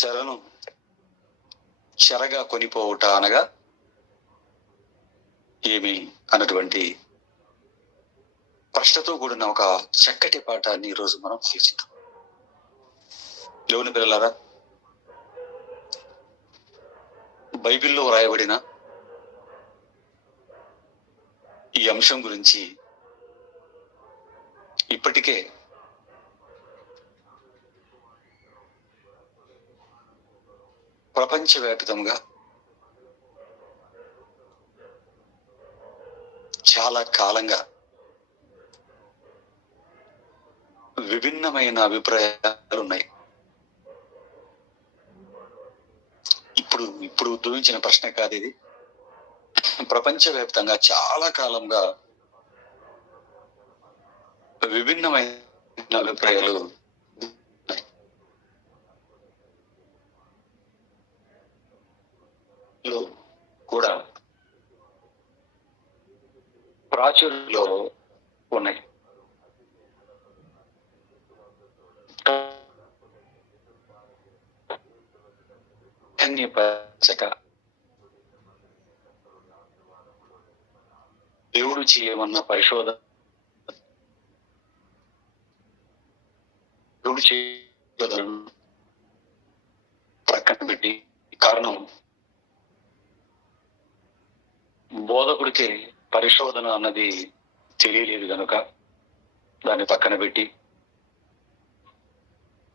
చెరను చెరగా కొనిపోవుట అనగా ఏమి అన్నటువంటి ప్రశ్నతో కూడిన ఒక చక్కటి పాఠాన్ని ఈరోజు మనం ఆలోచిద్దాం. దేవుని పిల్లలారా, బైబిల్లో వ్రాయబడిన ఈ అంశం గురించి ఇప్పటికే ప్రపంచవ్యాప్తంగా చాలా కాలంగా విభిన్నమైన అభిప్రాయాలు ఉన్నాయి. ఇప్పుడు ఉద్భవించిన ప్రశ్న కాదు ఇది. ప్రపంచవ్యాప్తంగా చాలా కాలంగా విభిన్నమైన అభిప్రాయాలు కూడా ప్రాచుర్యంలో ఉన్నాయి. దేవుడు చేయమన్న పరిశోధన, దేవుడు చేయను ప్రక్కన పెట్టి, కారణం బోధకుడికి పరిశోధన అన్నది తెలియలేదు కనుక దాన్ని పక్కన పెట్టి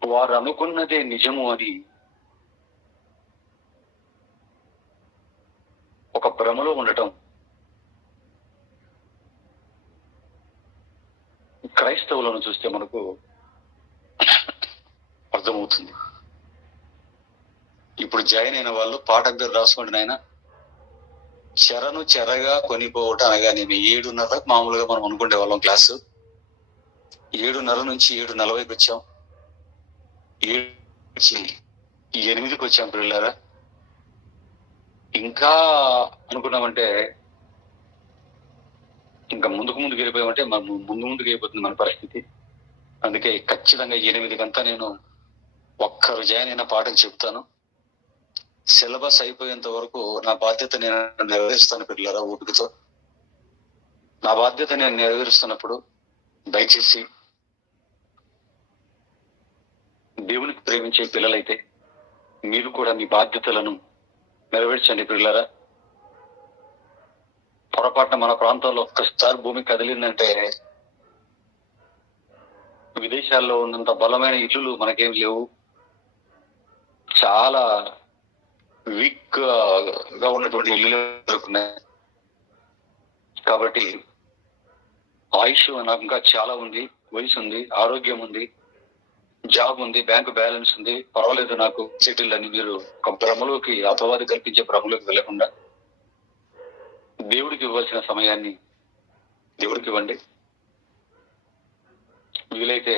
వారు అనుకున్నదే నిజము అని ఒక భ్రమలో ఉండటం క్రైస్తవులను చూస్తే మనకు అర్థమవుతుంది. ఇప్పుడు జాయిన్ అయిన వాళ్ళు పాఠం పేరు రాసుకోండి నాయన. చెరను చెరగా కొనిపోవట అనగా నేను 7:30 మామూలుగా మనం అనుకునే వాళ్ళం క్లాసు. 7:30 నుంచి 7:40 వచ్చాం. 8కి వచ్చాం పిల్లలారా. ఇంకా అనుకున్నామంటే ఇంకా ముందుకు వెళ్ళిపోయామంటే మనం ముందుకు అయిపోతుంది మన పరిస్థితి. అందుకే ఖచ్చితంగా 8కంతా నేను ఒక్కరు జాయిన్ అయిన పాఠం చెప్తాను. సిలబస్ అయిపోయేంత వరకు నా బాధ్యత నేను నెరవేరుస్తాను పిల్లరా. ఓపికతో నా బాధ్యత నేను నెరవేరుస్తున్నప్పుడు దయచేసి దేవునికి ప్రేమించే పిల్లలైతే మీరు కూడా మీ బాధ్యతలను నెరవేర్చండి పిల్లరా. పొరపాటున మన ప్రాంతంలో ఒక్కసారి భూమి కదిలిందంటే విదేశాల్లో ఉన్నంత బలమైన ఇల్లులు మనకేం లేవు. చాలా వీక్ గా ఉన్నటువంటి ఇల్లు దొరుకుతున్నాయి. కాబట్టి ఆయుష్ నాకు ఇంకా చాలా ఉంది, వయసు ఉంది, ఆరోగ్యం ఉంది, జాబ్ ఉంది, బ్యాంకు బ్యాలెన్స్ ఉంది, పర్వాలేదు నాకు సెటిల్ అని మీరు ఒక భ్రమలోకి, అపవాది కల్పించే భ్రమలోకి వెళ్లకుండా దేవుడికి ఇవ్వాల్సిన సమయాన్ని దేవుడికి ఇవ్వండి. వీలైతే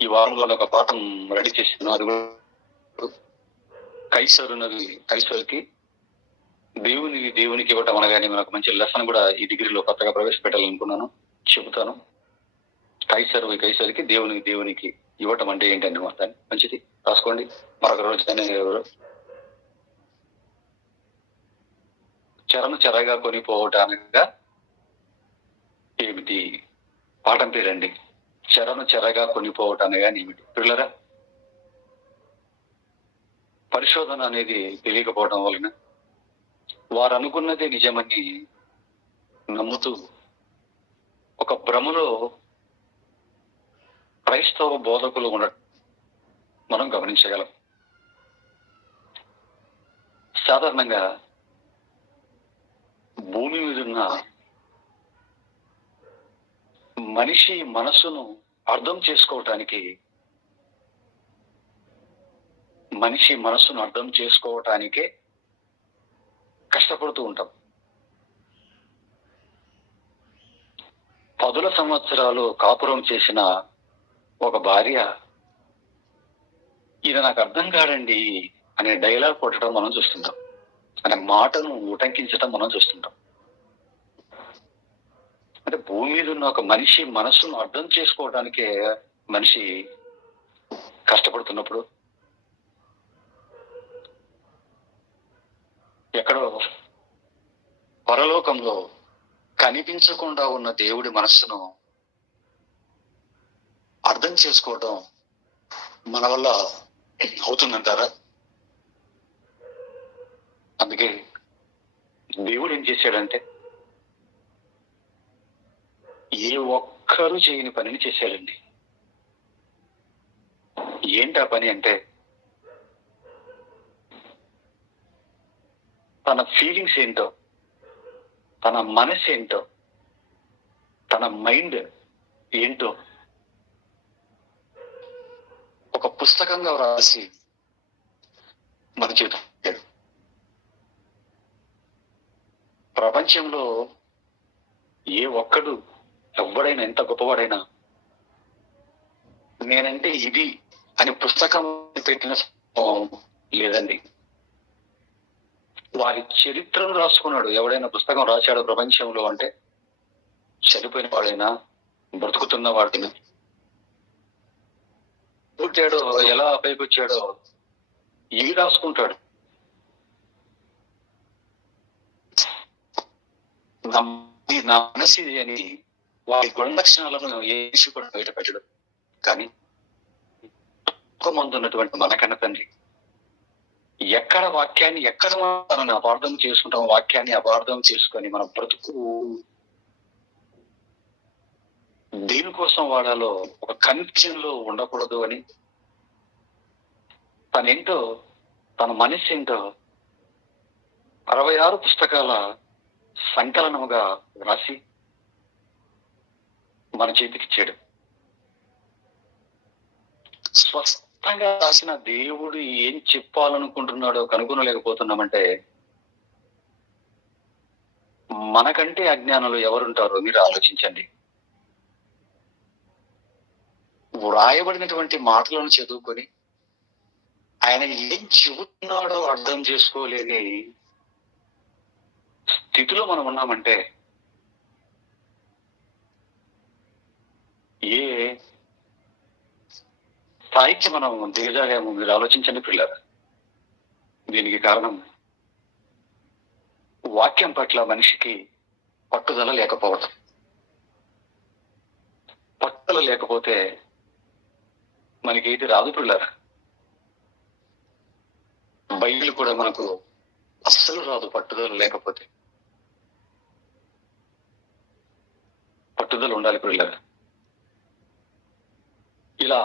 ఈ వారంలో ఒక పాఠం రెడీ చేసాను. అది కైసరుకి దేవునికి ఇవ్వటం అనగానే మనకు మంచి లెసన్ కూడా ఈ డిగ్రీలో కొత్తగా ప్రవేశపెట్టాలనుకున్నాను, చెబుతాను. కైసరికి దేవునికి ఇవ్వటం అంటే ఏంటంటే దాన్ని మంచిది రాసుకోండి. మరొక రోజు చెరను చెరగా కొనిపోవట అనగా ఏమిటి? పాఠం పేరండి. చెరను చెరగా కొనిపోవట అనగా ఏమిటి పిల్లరా? పరిశోధన అనేది తెలియకపోవడం వలన వారు అనుకున్నదే నిజమని నమ్ముతూ ఒక భ్రమలో క్రైస్తవ బోధకులు ఉండటం మనం గమనించగలం. సాధారణంగా భూమి మీద ఉన్న మనిషి మనస్సును అర్థం చేసుకోవటానికే కష్టపడుతూ ఉంటాం. 10 సంవత్సరాలు కాపురం చేసిన ఒక భార్య ఇది నాకు అర్థం కాదండి అనే డైలాగ్ కొట్టడం మనం చూస్తుంటాం, అనే మాటను ఉటంకించడం మనం చూస్తుంటాం. అంటే భూమి మీద ఉన్న ఒక మనిషి మనస్సును అర్థం చేసుకోవడానికే మనిషి కష్టపడుతున్నప్పుడు ఎక్కడో పరలోకంలో కనిపించకుండా ఉన్న దేవుడి మనస్సును అర్థం చేసుకోవడం మన వల్ల అవుతుందంటారా? అందుకే దేవుడు ఏం చేశాడంటే ఏ ఒక్కరూ చేయని పనిని చేశాడండి. ఏంటి ఆ పని అంటే, తన ఫీలింగ్స్ ఏంటో, తన మనసు ఏంటో, తన మైండ్ ఏంటో ఒక పుస్తకంగా రాసి మన చేత ప్రపంచంలో ఏ ఒక్కడు ఎవడైనా ఎంత గొప్పవాడైనా నేనంటే ఇది అని పుస్తకం పెట్టిన లేదండి. వారి చరిత్రను రాసుకున్నాడు. ఎవడైనా పుస్తకం రాశాడు ప్రపంచంలో అంటే చనిపోయిన వాడైనా బ్రతుకుతున్న వాడైనా, పుట్టాడో ఎలా పైకి వచ్చాడో ఇవి రాసుకుంటాడు. నా మనసు ఇది అని వారి గుణలక్షణాలను ఏసి కూడా బయట పెట్టడు. కానీ మందు ఉన్నటువంటి మనకన్న తండ్రి ఎక్కడ వాక్యాన్ని ఎక్కడ మనం అపార్థం చేసుకుంటాం, వాక్యాన్ని అపార్థం చేసుకొని మన బ్రతుకు దేనికోసం వాడాలో ఒక కన్ఫ్యూజన్ లో ఉండకూడదు అని తనేంటో, తన మనసు ఏంటో 66 పుస్తకాల సంకలనముగా రాసి మన చేతికిచ్చాడు. స్పష్టంగా రాసిన దేవుడు ఏం చెప్పాలనుకుంటున్నాడో కనుగొనలేకపోతున్నామంటే మనకంటే అజ్ఞానులు ఎవరుంటారో మీరు ఆలోచించండి. వ్రాయబడినటువంటి మాటలను చదువుకొని ఆయన ఏం చెబుతున్నాడో అర్థం చేసుకోలేని స్థితిలో మనం ఉన్నామంటే ఏ స్థాయికి మనం దిగజాగాము మీరు ఆలోచించండి పిల్లలు. దీనికి కారణం వాక్యం పట్ల మనిషికి పట్టుదల లేకపోవటం. పట్టుదల లేకపోతే మనకి ఏది రాదు పిల్లలు. బైబిల్ కూడా మనకు అస్సలు రాదు పట్టుదల లేకపోతే. పట్టుదల ఉండాలి పిల్లలు. ఇలా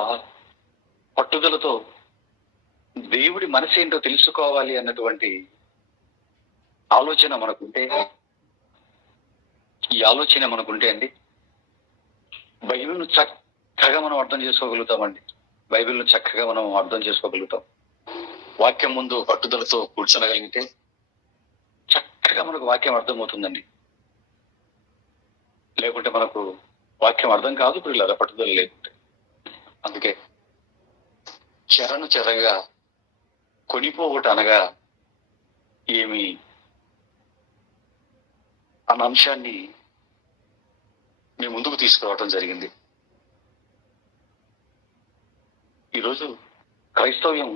పట్టుదలతో దేవుడి మనసు ఏంటో తెలుసుకోవాలి అన్నటువంటి ఆలోచన మనకుంటే, ఈ ఆలోచన మనకుంటే అండి బైబిల్ను చక్కగా మనం అర్థం చేసుకోగలుగుతామండి. బైబిల్ను చక్కగా మనం అర్థం చేసుకోగలుగుతాం. వాక్యం ముందు పట్టుదలతో కూర్చోగలిగితే చక్కగా మనకు వాక్యం అర్థమవుతుందండి. లేకుంటే మనకు వాక్యం అర్థం కాదు పిల్లల పట్టుదల లేకుంటే. అందుకే చెరను చెరగా కొనిపోవుట అనగా ఏమి అన్న అంశాన్ని మేము ముందుకు తీసుకురావటం జరిగింది. ఈరోజు క్రైస్తవ్యం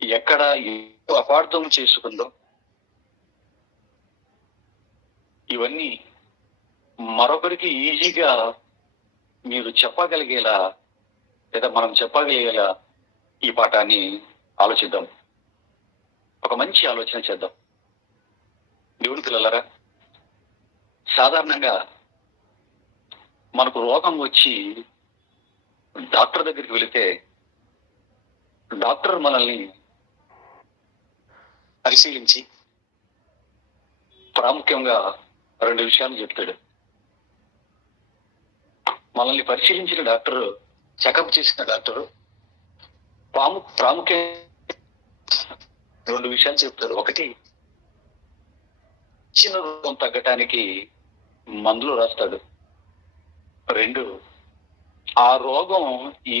ఎక్కడ అపార్థం చేసుకుందో ఇవన్నీ మరొకరికి ఈజీగా మీరు చెప్పగలిగేలా లేదా మనం చెప్పగలిగేలా ఈ పాఠాన్ని ఆలోచిద్దాం. ఒక మంచి ఆలోచన చేద్దాం. దేవుని పిల్లలారా, సాధారణంగా మనకు రోగం వచ్చి డాక్టర్ దగ్గరికి వెళితే డాక్టర్ మనల్ని పరిశీలించి ప్రాముఖ్యంగా 2 విషయాలు చెప్తాడు. మనల్ని పరిశీలించిన డాక్టర్, చెకప్ చేసిన డాక్టర్ ప్రాముఖ్య 2 విషయాలు చెప్తాడు. ఒకటి, చిన్న రోగం తగ్గటానికి మందులు రాస్తాడు. 2, ఆ రోగం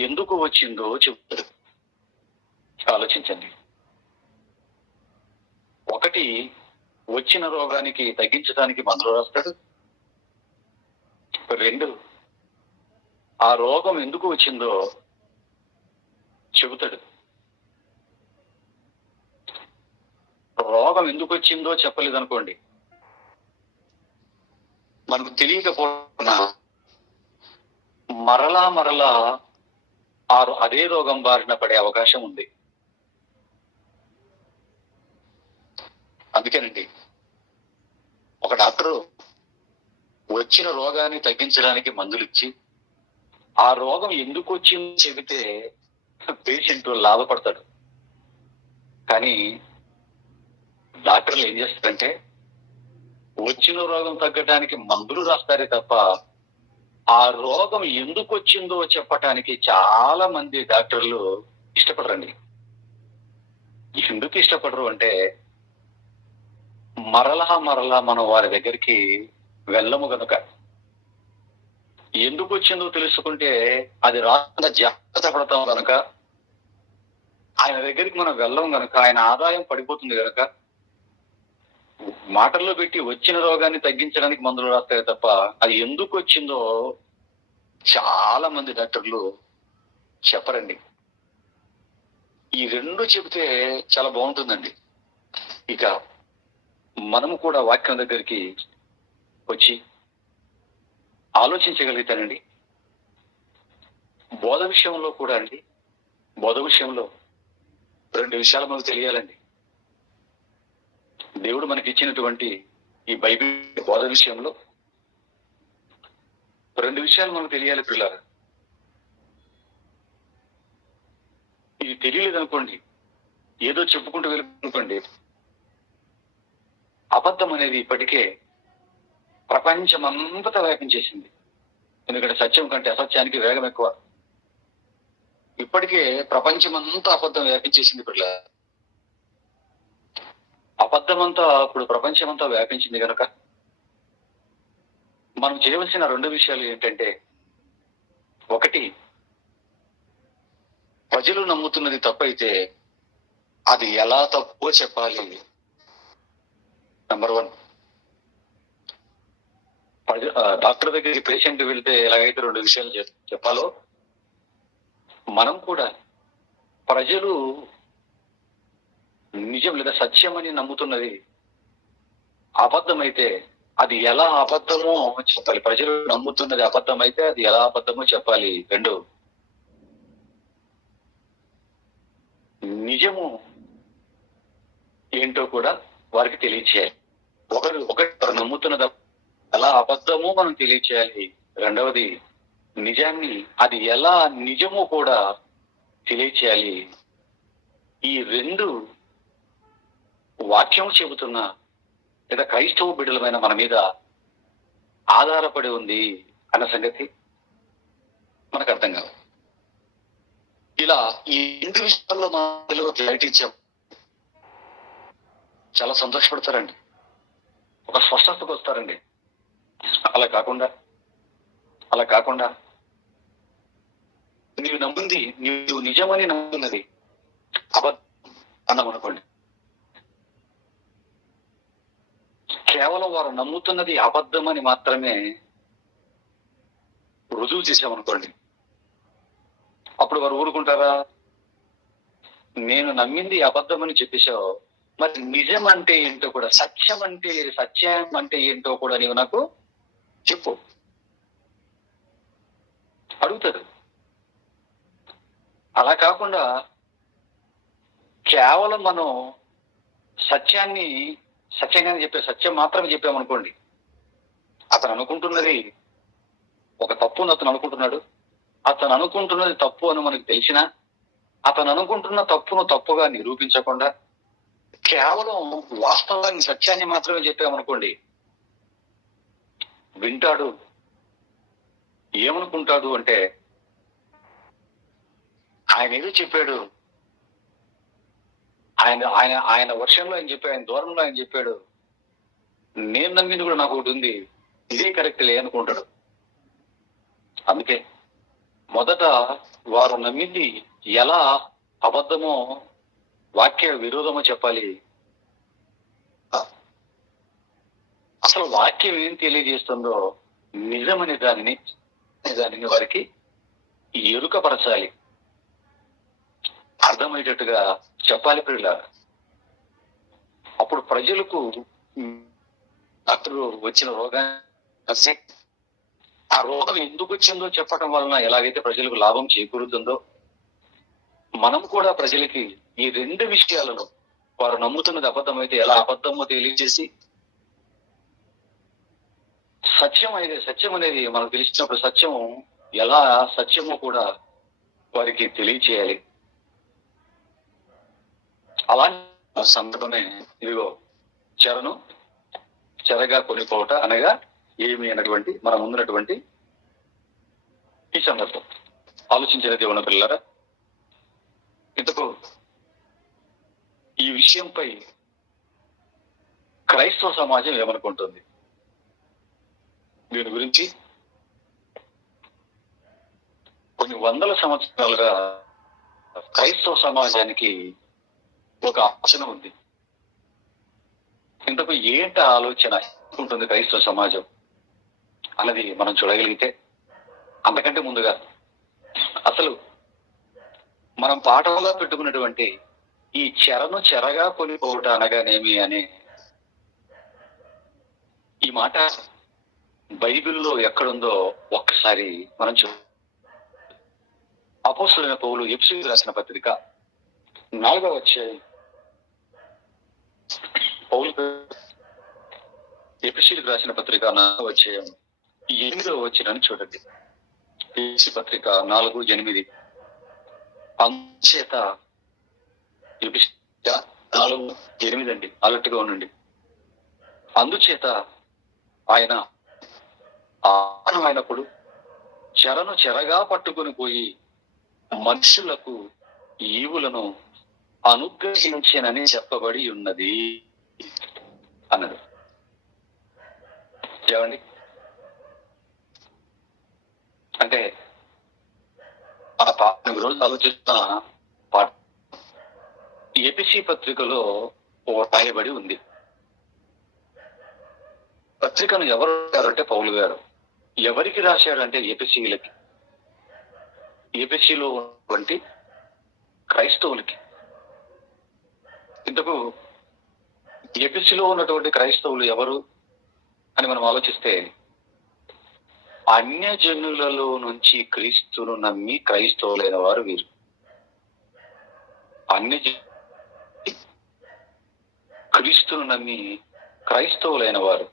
ఎందుకు వచ్చిందో చెప్తాడు. ఆలోచించండి. ఒకటి, వచ్చిన రోగానికి తగ్గించడానికి మందులు రాస్తాడు. 2, ఆ రోగం ఎందుకు వచ్చిందో చెబుతాడు. రోగం ఎందుకు వచ్చిందో చెప్పలేదు అనుకోండి, మనకు తెలియకపోయినా మరలా అదే రోగం బారిన పడే అవకాశం ఉంది. అందుకేనండి ఒక డాక్టరు వచ్చిన రోగాన్ని తగ్గించడానికి మందులు ఇచ్చి ఆ రోగం ఎందుకు వచ్చిందో చెబితే పేషెంట్ లాభపడతాడు. కానీ డాక్టర్లు ఏం చేస్తారంటే వచ్చిన రోగం తగ్గడానికి మందులు రాస్తారే తప్ప ఆ రోగం ఎందుకు వచ్చిందో చెప్పటానికి చాలా మంది డాక్టర్లు ఇష్టపడరండి. ఎందుకు ఇష్టపడరు అంటే మరలా మనం వారి దగ్గరికి వెళ్ళము గనుక. ఎందుకు వచ్చిందో తెలుసుకుంటే అది రాకుండా జాగ్రత్త పడతాం గనుక, ఆయన దగ్గరికి మనం వెళ్ళం గనుక, ఆయన ఆదాయం పడిపోతుంది గనుక మాటల్లో పెట్టి వచ్చిన రోగాన్ని తగ్గించడానికి మందులు రాస్తాయి తప్ప అది ఎందుకు వచ్చిందో చాలా మంది డాక్టర్లు చెప్పరండి. ఈ రెండు చెబితే చాలా బాగుంటుందండి. ఇక మనము కూడా వాక్యం దగ్గరికి వచ్చి ఆలోచించగలుగుతానండి. బోధ విషయంలో కూడా అండి, బోధ విషయంలో రెండు విషయాలు మనకు తెలియాలండి. దేవుడు మనకి ఇచ్చినటువంటి ఈ బైబిల్ బోధ విషయంలో రెండు విషయాలు మనకు తెలియాలి పిల్లలు. ఇది తెలియలేదు అనుకోండి, ఏదో చెప్పుకుంటూ వెళ్ళుకోండి, అబద్ధం అనేది ఇప్పటికే ప్రపంచమంతటా వ్యాపించేసింది. ఎందుకంటే సత్యం కంటే అసత్యానికి వేగం ఎక్కువ. ఇప్పటికే ప్రపంచమంతా అబద్ధం వ్యాపించేసింది పిల్ల. అబద్ధమంతా ఇప్పుడు ప్రపంచమంతా వ్యాపించింది కనుక మనం చేయవలసిన రెండు విషయాలు ఏంటంటే, ఒకటి, ప్రజలు నమ్ముతున్నది తప్పైతే అది ఎలా తప్పో చెప్పాలి. నంబర్ 1, డాక్టర్ దగ్గరికి పేషెంట్ వెళ్తే ఎలాగైతే రెండు విషయాలు చెప్పాలో, మనం కూడా ప్రజలు నిజం లేదా సత్యం అని నమ్ముతున్నది అబద్ధమైతే అది ఎలా అబద్ధమో చెప్పాలి. ప్రజలు నమ్ముతున్నది అబద్ధం అయితే అది ఎలా అబద్ధమో చెప్పాలి. రెండు, నిజము ఏంటో కూడా వారికి తెలియచేయాలి. ఒకటి నమ్ముతున్నది ఎలా అబద్ధమో మనం తెలియచేయాలి. రెండవది, నిజాన్ని అది ఎలా నిజమో కూడా తెలియచేయాలి. ఈ రెండు వాక్యం చెబుతున్న లేదా క్రైస్తవ బిడ్డలమైన మన మీద ఆధారపడి ఉంది అన్న సంగతి మనకు అర్థం కాదు. ఇలా ఈ రెండు విషయాల్లో మా క్లారిటీ ఇచ్చాం, చాలా సంతోషపడతారండి, ఒక స్పష్టతకు వస్తారండి. అలా కాకుండా నీవు నమ్ముంది, నీవు నిజమని నమ్ముతున్నది అబద్ధం అన్నాం అనుకోండి, కేవలం వారు నమ్ముతున్నది అబద్ధం అని మాత్రమే రుజువు చేసామనుకోండి, అప్పుడు వారు ఊరుకుంటారా? నేను నమ్మింది అబద్ధం అని చెప్పేశావు, మరి నిజం అంటే ఏంటో కూడా, సత్యం అంటే ఏంటో కూడా నీవు నాకు చెప్పు అడుగుతారు. అలా కాకుండా కేవలం మనం సత్యంగానే సత్యం మాత్రమే చెప్పామనుకోండి, అతను అనుకుంటున్నది ఒక తప్పు అని అతను అనుకుంటున్నాడు. అతను అనుకుంటున్నది తప్పు అని మనకు తెలిసినా అతను అనుకుంటున్న తప్పును తప్పుగా నిరూపించకుండా కేవలం వాస్తవాన్ని సత్యాన్ని మాత్రమే చెప్పామనుకోండి, వింటాడు. ఏమనుకుంటాడు అంటే, ఆయన ఏదో చెప్పాడు, ఆయన వర్షంలో ఆయన చెప్పాడు, ఆయన దూరంలో ఆయన చెప్పాడు, నేను నమ్మింది కూడా నాకు ఒకటి ఉంది, ఇదే కరెక్ట్లే అనుకుంటాడు. అందుకే మొదట వారు నమ్మింది ఎలా అబద్ధమో వాక్య విరోధమో చెప్పాలి. అసలు వాక్యం ఏం తెలియజేస్తుందో నిజమనే దానిని వారికి ఎరుకపరచాలి, అర్థమయ్యేటట్టుగా చెప్పాలి పిల్లలు. అప్పుడు అప్పుడు ప్రజలకు డాక్టర్ వచ్చిన రోగాన్ని, ఆ రోగం ఎందుకు వచ్చిందో చెప్పడం వలన ఎలాగైతే ప్రజలకు లాభం చేకూరుతుందో, మనం కూడా ప్రజలకి ఈ రెండు విషయాలను, వారు నమ్ముతున్నది అబద్ధమైతే ఎలా అబద్ధమో తెలియజేసి, సత్యం అనేది మనకు తెలిసినప్పుడు సత్యం ఎలా సత్యమో కూడా వారికి తెలియచేయాలి. అలాంటి సందర్భమే ఇదిగో చెరగా కొనిపోవట అనగా ఏమి అన్నటువంటి మన ముందున్నటువంటి ఈ సందర్భం ఆలోచించిన దేవుని పిల్లరా, ఇంతకు ఈ విషయంపై క్రైస్తవ సమాజం ఏమనుకుంటుంది? దీని గురించి కొన్ని వందల సంవత్సరాలుగా క్రైస్తవ సమాజానికి ఒక ఆలోచన ఉంది. ఇంతకు ఏంట ఆలోచన ఉంటుంది క్రైస్తవ సమాజం అన్నది మనం చూడగలిగితే, అంతకంటే ముందుగా అసలు మనం పాఠంగా పెట్టుకున్నటువంటి ఈ చెరగా కొనిపోవట అనగానేమి అనే ఈ మాట బైబిల్లో ఎక్కడుందో ఒక్కసారి మనం అపోస్తలుడైన పౌలు ఎఫెసీయులకు రాసిన పత్రిక 4వ అధ్యాయం, పౌలు ఎఫెసీయులకు రాసిన పత్రిక 4వ అధ్యాయం 8వ వచనాన్ని చూడండి. ఎఫెసీ పత్రిక 4:8 అందుచేత 4:8 అండి, అలర్ట్గా ఉండండి. అందుచేత ఆయన అయినప్పుడు చెరగా పట్టుకుని పోయి మనుషులకు ఈవులను అనుగ్రహించనని చెప్పబడి ఉన్నది అన్నది. ఏమండి అంటే రోజు ఆలోచిస్తున్న పాట ఎఫెసీ పత్రికలో రాయబడి ఉంది. పత్రికను ఎవరు రాశారంటే పౌలు గారు. ఎవరికి రాశాడంటే ఎఫెసీయులకి, ఎఫెసీలో ఉన్నటువంటి క్రైస్తవులకి. ఇంతకు ఎఫెసీలో ఉన్నటువంటి క్రైస్తవులు ఎవరు అని మనం ఆలోచిస్తే, అన్యజనులలో నుంచి క్రీస్తును నమ్మి క్రైస్తవులైన వారు వీరు. క్రీస్తును నమ్మి క్రైస్తవులైన వారు.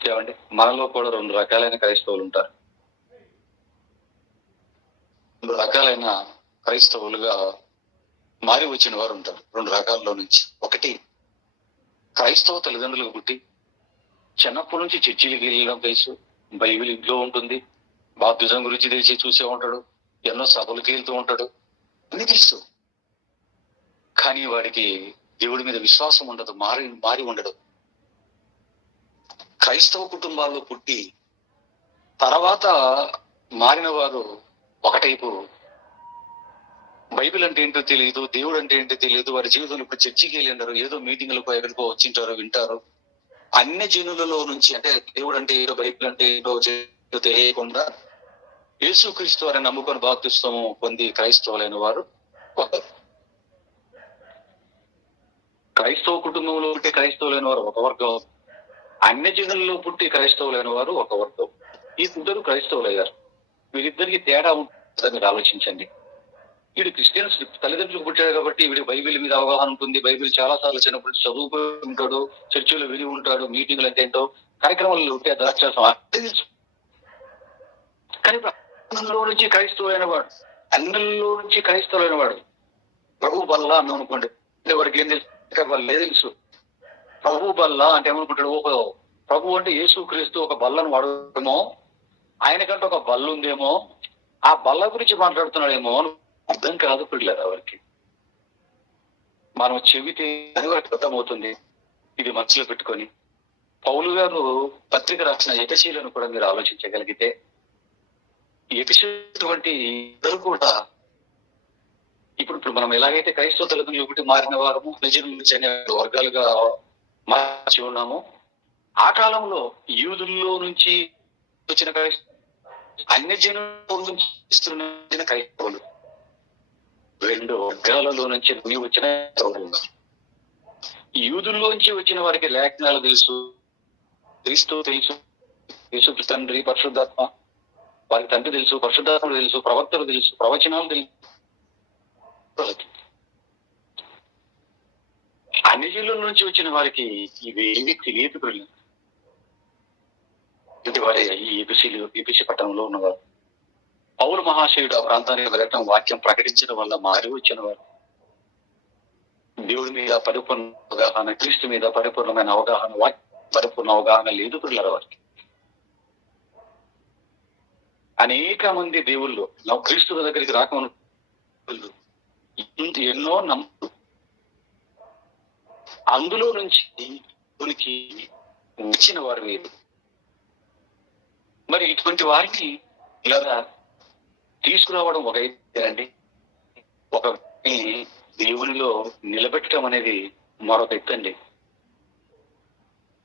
ఏమండి మనలో కూడా 2 రకాలైన క్రైస్తవులు ఉంటారు. 2 రకాలైన క్రైస్తవులుగా మారి వచ్చిన వారు ఉంటారు. 2 రకాల్లో నుంచి. ఒకటి, క్రైస్తవ తల్లిదండ్రులకు పుట్టి చిన్నప్పటి నుంచి చర్చిలకు వెళ్ళడం తెలుసు, బైబిల్ ఇంట్లో ఉంటుంది, బాప్తిజం గురించి తెలిసి చూసే ఉంటాడు, ఎన్నో సభలకు వెళ్తూ ఉంటాడు, అన్ని తెలుసు. కానీ వాడికి దేవుడి మీద విశ్వాసం ఉండదు, మారి ఉండడు. క్రైస్తవ కుటుంబాల్లో పుట్టి తర్వాత మారిన వారు ఒకటైపు బైబిల్ అంటే ఏంటో తెలియదు, దేవుడు అంటే ఏంటో తెలియదు, వారి జీవితంలో ఇప్పుడు చర్చికి వెళ్ళింటారు, ఏదో మీటింగ్లకు ఎక్కడికో వచ్చింటారు, వింటారు. అన్య జనులలో నుంచి, అంటే దేవుడు అంటే ఏదో, బైబిల్ అంటే ఏదో తెలియకుండా యేసుక్రీస్తు వారిని నమ్ముకొని బాప్తిస్మము పొంది క్రైస్తవులైన వారు కొందరు. క్రైస్తవ కుటుంబంలో పుట్టి క్రైస్తవులైన వారు ఒక వర్గం, అన్య జనులలో పుట్టి క్రైస్తవులైన వారు ఒక వర్గం. ఈ 2 క్రైస్తవులయ్యారు. వీరిద్దరికి తేడా ఉంటుందని మీరు ఆలోచించండి. వీడు క్రిస్టియన్స్ తల్లిదండ్రులకు పుట్టాడు కాబట్టి వీడి బైబిల్ మీద అవగాహన ఉంటుంది, బైబిల్ చాలా సార్లు చిన్నప్పుడు చదువుకుని ఉంటాడు, చర్చిలో విని ఉంటాడు, మీటింగ్లు అంటే ఏంటో, కార్యక్రమాల్లో ఉంటే ద్రాక్షాసం తెలుసు. కానీ అన్నంలో నుంచి క్రైస్తవులైన వాడు, అన్నంలో నుంచి క్రైస్తవులైన వాడు ప్రభు బల్ల అన్నం అనుకోండి, వాడికి ఏం తెలుసు? ప్రభు బల్ల అంటే ఏమనుకుంటాడు? ఓహో, ప్రభు అంటే యేసుక్రీస్తు ఒక బల్లను వాడేమో, ఆయనకంటే ఒక బల్ల ఉందేమో, ఆ బల్ల గురించి మాట్లాడుతున్నాడేమో అర్థం కాదు పిల్లలు. ఎవరికి మనం చెబితే అని వారికి అర్థమవుతుంది. ఇది మనసులో పెట్టుకొని పౌలు గారు పత్రిక రాసిన ఎఫెసీయులను కూడా మీరు ఆలోచించగలిగితే, ఎఫెసీయుటువంటి ఇద్దరు కూడా ఇప్పుడు మనం ఎలాగైతే క్రైస్తవ తల్లిదండ్రులు ఒకటి మారిన వారము, నిజం అనే వర్గాలుగా మార్చి ఉన్నాము, ఆ కాలంలో యూదుల్లో నుంచి వచ్చిన అన్య జనుల నుంచి క్రైస్తవులు 2 వర్గాలలో నుంచి వచ్చిన. యూదుల్లోంచి వచ్చిన వారికి లేఖనాలు తెలుసు, క్రీస్తు తెలుసు, యేసు తండ్రి, పరిశుద్ధాత్మ, వారికి తండ్రి తెలుసు, పరిశుద్ధాత్మలు తెలుసు, ప్రవక్తలు తెలుసు, ప్రవచనాలు తెలుసు. అన్యజనుల నుంచి వచ్చిన వారికి ఇవేవి తెలియదు. వారి ఈ ఎపిసి పట్టణంలో ఉన్నవారు పౌలు మహాశయుడు ఆ ప్రాంతానికి వెళ్ళటం, వాక్యం ప్రకటించడం వల్ల మారి వచ్చిన వారు దేవుడి మీద పరిపూర్ణ అవగాహన, క్రీస్తు మీద పరిపూర్ణమైన అవగాహన, పరిపూర్ణ అవగాహన లేదు పిల్లల వారికి. అనేక మంది దేవుళ్ళు క్రీస్తు దగ్గరికి రాకముందు ఎన్నో నమ్ములు, అందులో నుంచి ఉనికి వచ్చిన వారు వేరు. మరి ఇటువంటి వారిని ఇలాగా తీసుకురావడం ఒక ఎత్తండి, ఒక దేవునిలో నిలబెట్టడం అనేది మరొక ఎత్తండి.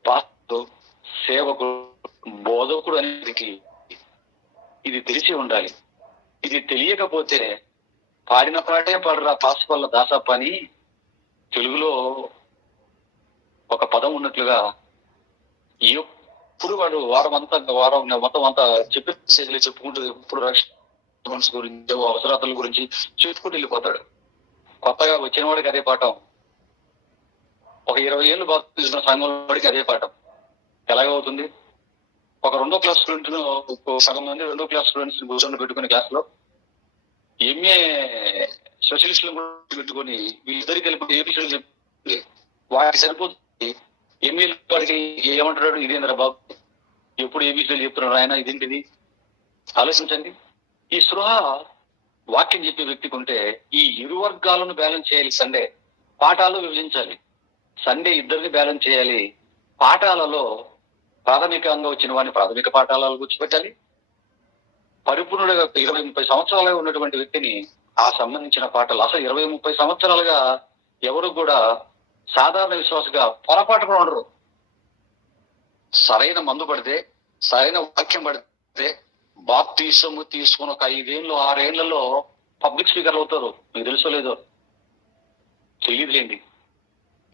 పాస్టర్, సేవకుడు, బోధకుడు అనేది ఇది తెలిసి ఉండాలి. ఇది తెలియకపోతే పాడిన పాటే పాడరా పాస్పల్ల దాసప్ప అని తెలుగులో ఒక పదం ఉన్నట్లుగా ఎప్పుడు వాడు వారం మొత్తం అంతా చెప్పే చెప్పుకుంటూ ఎప్పుడు రక్షణ గురించి, అవసరాల గురించి చెప్పుకుంటూ వెళ్ళిపోతాడు. కొత్తగా వచ్చిన వాడికి అదే పాఠం, ఒక 20 ఏళ్ళు బాగా సంఘం వాడికి అదే పాఠం. ఎలాగవుతుంది? ఒక 2వ క్లాస్ స్టూడెంట్ ను సగం మంది 2వ క్లాస్ స్టూడెంట్స్ కూర్చొని పెట్టుకుని క్లాస్ లో ఎంఏ స్పెషలిస్టులు పెట్టుకుని వీళ్ళిద్దరికి వెళ్ళి ఏపీసీలు చెప్పి వాడికి సరిపోతుంది. ఎంఏ వాడికి ఏమంటున్నాడు, ఇదేంద్ర బాబు ఎప్పుడు ఏబీసీలు చెప్తున్నాడు ఆయన, ఇదేంటిది? ఆలోచించండి. ఈ స్పృహ వాక్యం చెప్పే వ్యక్తికి ఉంటే ఈ ఇరు వర్గాలను బ్యాలెన్స్ చేయాలి. సండే పాఠాలు విభజించాలి, సండే ఇద్దరిని బ్యాలెన్స్ చేయాలి. పాఠాలలో ప్రాథమికంగా వచ్చిన వాడిని ప్రాథమిక పాఠాలలో కూర్చోబెట్టాలి. పరిపూర్ణుడుగా 20-30 సంవత్సరాలుగా ఉన్నటువంటి వ్యక్తిని ఆ సంబంధించిన పాఠాలు, అసలు 20-30 సంవత్సరాలుగా ఎవరు కూడా సాధారణ విశ్వాసగా పొరపాటు కూడా ఉండరు. సరైన మందు పడితే, సరైన వాక్యం పడితే బాప్తీసము తీసుకుని ఒక 5 ఏళ్ళు 6 ఏళ్లలో పబ్లిక్ స్పీకర్లు అవుతారు. మీకు తెలుసో లేదో తెలియదులేండి,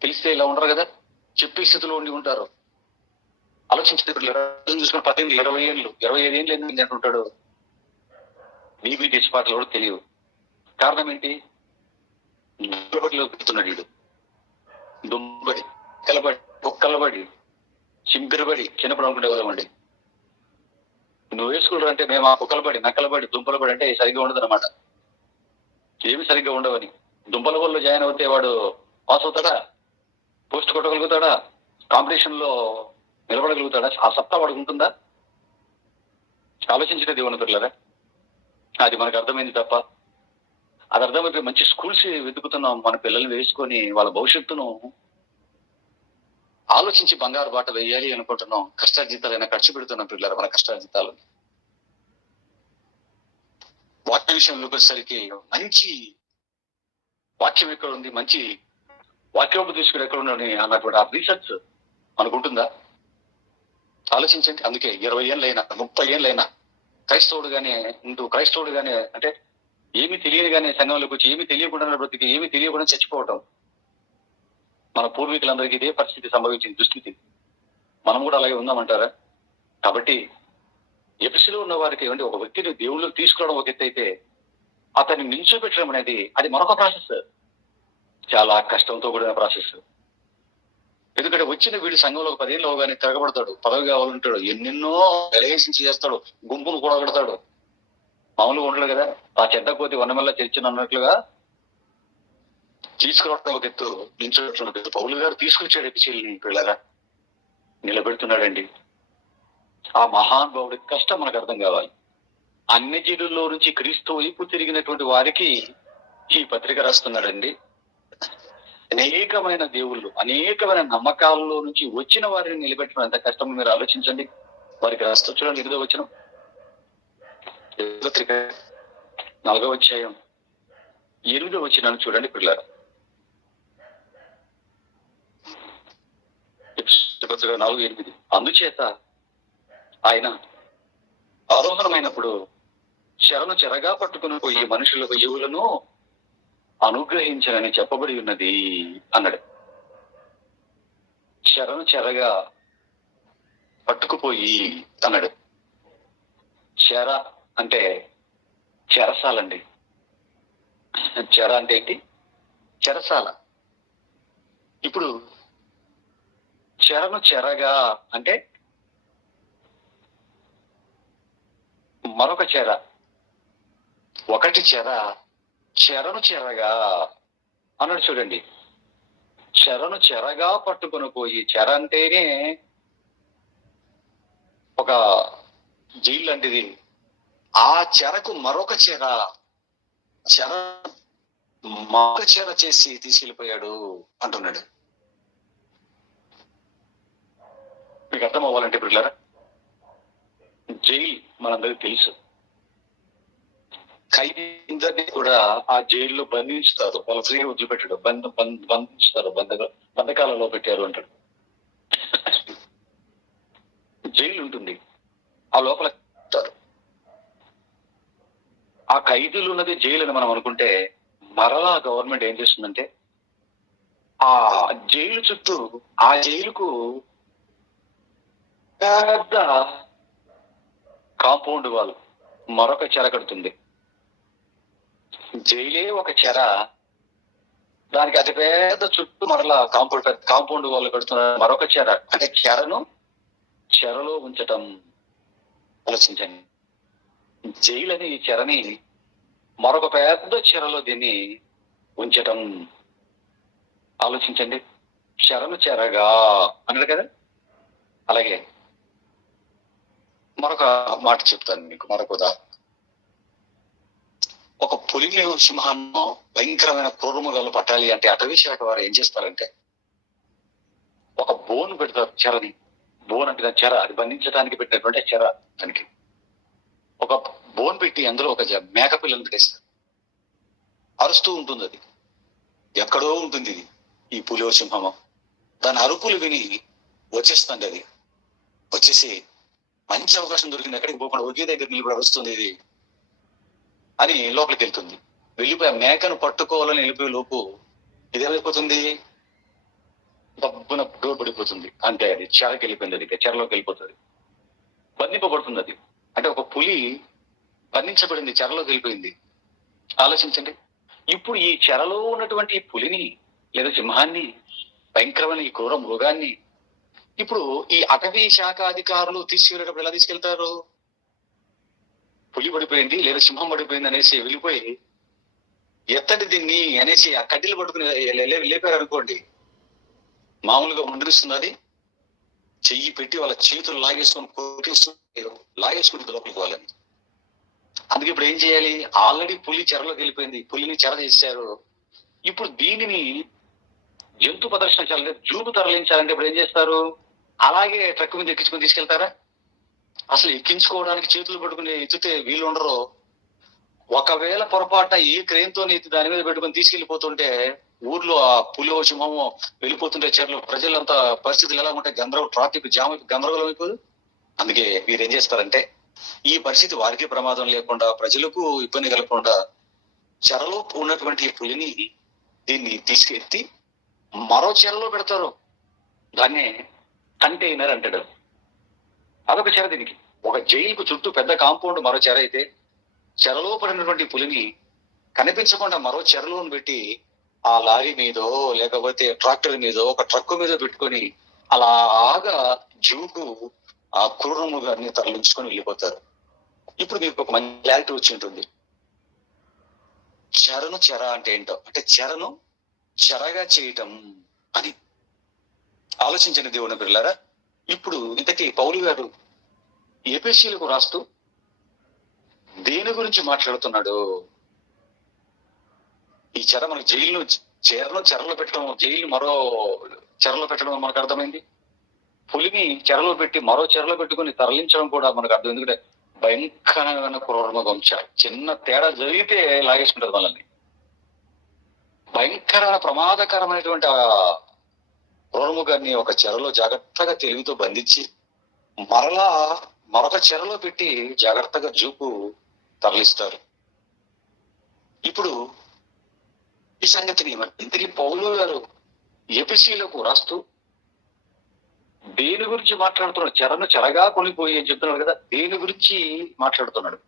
తెలిస్తే ఇలా ఉండరు కదా, చెప్పే స్థితిలో ఉండి ఉంటారు. ఆలోచించే చూసుకుని 18, 20 ఏళ్ళు 25 ఏళ్ళు ఏంటి అంటుంటాడు. బీబీ తెచ్చి పాటలు కూడా తెలియవు. కారణం ఏంటి? దుబ్బడిలో పెడుతున్నాడు వీడు. దుబ్బడి, కలబడి, కుక్కలబడి, చింపిరబడి, చిన్నప్పుడు అనుకుంటే నువ్వు వేసుకుంటారు అంటే మేము ఆ కుక్కలబడి, నక్కలబడి, దుంపలబడి అంటే సరిగ్గా ఉండదు అనమాట. ఏమి సరిగ్గా ఉండవని. దుంపల వల్ల జాయిన్ అవుతే వాడు పాస్ అవుతాడా? పోస్ట్ కొట్టగలుగుతాడా? కాంపిటీషన్ లో నిలబడగలుగుతాడా? ఆ సత్తా వాడికి ఉంటుందా? ఆలోచించిన దేవుని పిల్లరా, అది మనకు అర్థమైంది తప్ప. అది అర్థమైపోయి మంచి స్కూల్స్ వెతుకుతున్నాం, మన పిల్లల్ని వేసుకొని వాళ్ళ భవిష్యత్తును ఆలోచించి బంగారు బాట వేయాలి అనుకుంటున్నాం. కష్టార్జితాలైనా ఖర్చు పెడుతున్నాం పిల్లలు, మన కష్టార్జితాలు. వాక్య విషయంలోకి వచ్చేసరికి మంచి వాక్యం ఎక్కడ ఉంది, మంచి వాక్యోపదేశకుడు ఎక్కడ ఉన్నాడు అన్నటువంటి ఆ రీసెర్చ్ మనకుంటుందా? ఆలోచించండి. అందుకే 20 ఏళ్ళైనా 30 ఏళ్ళైనా క్రైస్తవుడుగానే ఉంటూ, క్రైస్తవుడుగానే అంటే ఏమి తెలియనిగానే సంఘంలోకి వచ్చి ఏమి తెలియకుండా బ్రతికి, ఏమి తెలియకుండా చచ్చిపోవటం. మన పూర్వీకులందరికీ ఇదే పరిస్థితి సంభవించిన దుస్థితి. మనం కూడా అలాగే ఉందామంటారా? కాబట్టి ఎపిసిలో ఉన్న వారికి ఏమంటే ఒక వ్యక్తిని దేవుళ్ళకి తీసుకురావడం ఒక ఎత్తు అయితే, అతన్ని నిల్చోబెట్టడం అనేది అది మరొక ప్రాసెస్, చాలా కష్టంతో కూడిన ప్రాసెస్. ఎందుకంటే వచ్చిన వీడి సంఘంలో 10 ఏళ్ళు అవగానే తిరగబడతాడు, పదవి కావాలంటాడు, ఎన్నెన్నో ఎలగేషన్స్ చేస్తాడు, గుంపును కూడగడతాడు. మామూలుగా ఉండడు కదా. ఆ చెడ్డ కోతి వనమల్ల చర్చను అన్నట్లుగా తీసుకురావడం ఒక ఎత్తు, నిల్చోబెట్టడం ఒక ఎత్తు. పౌలు గారు తీసుకొచ్చాడు ఎపిసిల్ని పిల్లగా నిలబెడుతున్నాడండి. ఆ మహానుభావుడి కష్టం మనకు అర్థం కావాలి. అన్ని జీవుల్లో నుంచి క్రీస్తు వైపు తిరిగినటువంటి వారికి ఈ పత్రిక రాస్తున్నాడండి. అనేకమైన దేవుళ్ళు, అనేకమైన నమ్మకాలలో నుంచి వచ్చిన వారిని నిలబెట్టడం ఎంత కష్టమో మీరు ఆలోచించండి. వారికి రాస్తూ చూడండి, 8వ వచనం, పత్రిక 4వ అధ్యాయం 8వ వచనాన్ని చూడండి పిల్లలు. 4:8. అందుచేత ఆయన ఆరోహణమైనప్పుడు చెరను చెరగా పట్టుకుని పోయి మనుషులకు యువులను అనుగ్రహించనని చెప్పబడి ఉన్నది అన్నాడు. చెరను చెరగా పట్టుకుపోయి అన్నాడు. చెర అంటే చెరసాలండి. చెర అంటే ఏంటి? చెరసాల. ఇప్పుడు చెరను చెరగా అంటే మరొక చెర, ఒకటి చెర, చెరను చెరగా అన్నాడు చూడండి. చెరను చెరగా పట్టుకొని పోయి, చెర అంటేనే ఒక జైలు లాంటిది. ఆ చెరకు మరొక చెర, చెర మరొక చెర చేసి తీసుకెళ్ళిపోయాడు అంటున్నాడు. మీకు అర్థం అవ్వాలంటే పిల్లరా, జైలు మనందరికి తెలుసు. ఖైదీందరినీ కూడా ఆ జైల్లో బంధించుతారు, వాళ్ళ ఫ్రీగా వదిలిపెట్టాడు, బంధించుతారు, బంధకాలలో పెట్టారు అంటాడు. జైలు ఉంటుంది, ఆ లోపల ఆ ఖైదీలు ఉన్నది జైలు అని మనం అనుకుంటే, మరలా గవర్నమెంట్ ఏం చేస్తుందంటే ఆ జైలు చుట్టూ, ఆ జైలుకు పెద్ద కాంపౌండ్ వాల్, మరొక చెర కడుతుంది. జైలే ఒక చెర, దానికి అతి పెద్ద చుట్టూ మరలా కాంపౌండ్ వాళ్ళు కడుతున్న మరొక చెర. అంటే చెరలో ఉంచటం. ఆలోచించండి, జైలు అని ఈ చెరని మరొక పెద్ద చెరలో దీన్ని ఉంచటం. ఆలోచించండి, చెరను చెరగా అన్నాడు కదా. అలాగే మరొక మాట చెప్తాను మీకు, మరొక ఉదాహరణ. ఒక పులిని, సింహాన్ని, భయంకరమైన క్రూరమృగాలు పట్టాలి అంటే అటవీ శాఖ వారు ఏం చేస్తారంటే ఒక బోన్ పెడతారు. చెరని, బోన్ అంటే చెర, అది బంధించడానికి పెట్టినటువంటి చెర. దానికి ఒక బోన్ పెట్టి అందులో ఒక మేక పిల్లని పెట్టేస్తారు. అరుస్తూ ఉంటుంది అది, ఎక్కడో ఉంటుంది ఇది, ఈ పులి సింహమో. దాని అరుపులు విని వచ్చేస్తుంది. అది వచ్చేసి మంచి అవకాశం దొరికింది, ఎక్కడికి పోకుండా ఒకే దగ్గర నిలబడి అరుస్తుంది ఇది అని లోపలికి వెళ్తుంది. వెళ్ళిపోయి మేకను పట్టుకోవాలని వెళ్ళిపోయే లోపు ఇదేమైపోతుంది, డబ్బున డోర్ పడిపోతుంది. అంటే అది చెరకి వెళ్ళిపోయింది, అది చెరలోకి వెళ్ళిపోతుంది, బంధింపబడుతుంది. అది అంటే ఒక పులి బంధించబడింది, చెరలోకి వెళ్ళిపోయింది. ఆలోచించండి, ఇప్పుడు ఈ చెరలో ఉన్నటువంటి ఈ పులిని లేదా సింహాన్ని, భయంకరమైన ఈ క్రూర మృగాన్ని ఇప్పుడు ఈ అటవీ శాఖ అధికారులు తీసుకెళ్ళేటప్పుడు ఎలా తీసుకెళ్తారు? పులి పడిపోయింది లేదా సింహం పడిపోయింది అనేసి వెళ్ళిపోయి ఎత్తడి దీన్ని అనేసి ఆ కడ్డీలు పట్టుకుని లేపారు అనుకోండి, మామూలుగా ఉండరిస్తుంది. అది చెయ్యి పెట్టి వాళ్ళ చేతులు లాగేసుకుంటుంది లోపలికి వాళ్ళని. అందుకే ఇప్పుడు ఏం చేయాలి? ఆల్రెడీ పులి చెరలోకి వెళ్ళిపోయింది, పులిని చెర చేశారు. ఇప్పుడు దీనిని జంతు ప్రదర్శన జూకు తరలించాలంటే ఇప్పుడు ఏం చేస్తారు? అలాగే ట్రక్ మీద ఎక్కించుకొని తీసుకెళ్తారా? అసలు ఎక్కించుకోవడానికి చేతులు పట్టుకుని ఎత్తితే వీళ్ళు ఉండరు. ఒకవేళ పొరపాటున ఏ క్రేన్ తో దాని మీద పెట్టుకుని తీసుకెళ్లిపోతుంటే, ఊర్లో ఆ పులి సింహము వెళ్ళిపోతుంటే చెరలో ప్రజలంతా పరిస్థితులు ఎలా ఉంటాయి? ట్రాఫిక్ జామ్ అయిపోయి గందరగోళం అయిపోదు. అందుకే వీరు ఏం చేస్తారంటే, ఈ పరిస్థితి వారికి ప్రమాదం లేకుండా, ప్రజలకు ఇబ్బంది కలగకుండా, చెరలో ఉన్నటువంటి పులిని దీన్ని తీసుకెత్తి మరో చెరలో పెడతారు. దాన్నే కంటైనర్ అంటాడు. అదొక చెర. దీనికి ఒక జైలుకు చుట్టూ పెద్ద కాంపౌండ్ మరో చెర అయితే, చెరలో పడినటువంటి పులిని కనిపించకుండా మరో చెరలో పెట్టి ఆ లారీ మీదో లేకపోతే ట్రాక్టర్ మీదో ఒక ట్రక్ మీద పెట్టుకొని అలాగా జూకు ఆ క్రూర మృగాన్ని తరలించుకొని వెళ్ళిపోతారు. ఇప్పుడు మీకు ఒక మంచి క్లారిటీ వచ్చి ఉంటుంది. చెరను చెర అంటే ఏంటో, అంటే చెరను చెరగా చేయటం అని. ఆలోచించండి దేవుని పిల్లారా. ఇప్పుడు ఇంతకీ పౌలు గారు ఎఫెసీయులకు రాస్తూ దేని గురించి మాట్లాడుతున్నాడు? ఈ చెర మనకు చెరలో పెట్టడం, జైలు మరో చెరలో పెట్టడం మనకు అర్థమైంది. పులిని చెరలో పెట్టి మరో చెరలో పెట్టుకుని తరలించడం కూడా మనకు అర్థం. ఎందుకంటే భయంకరమైన క్రూరమృగం, చిన్న తేడా జరిగితే లాగేసుకుంటారు మనల్ని. భయంకరమైన ప్రమాదకరమైనటువంటి ఆ క్రూరమృగాన్ని ఒక చెరలో జాగ్రత్తగా తెలివితో బంధించి మరలా మరొక చెరలో పెట్టి జాగ్రత్తగా జూకు తరలిస్తారు. ఇప్పుడు ఈ సంగతిని ఇంతకీ పౌలు గారు ఎఫెసీయులకు రాస్తూ దేని గురించి మాట్లాడుతున్నాడు? చెరను చెరగా కొనిపోయి అని చెప్తున్నాడు కదా, దేని గురించి మాట్లాడుతున్నాడు?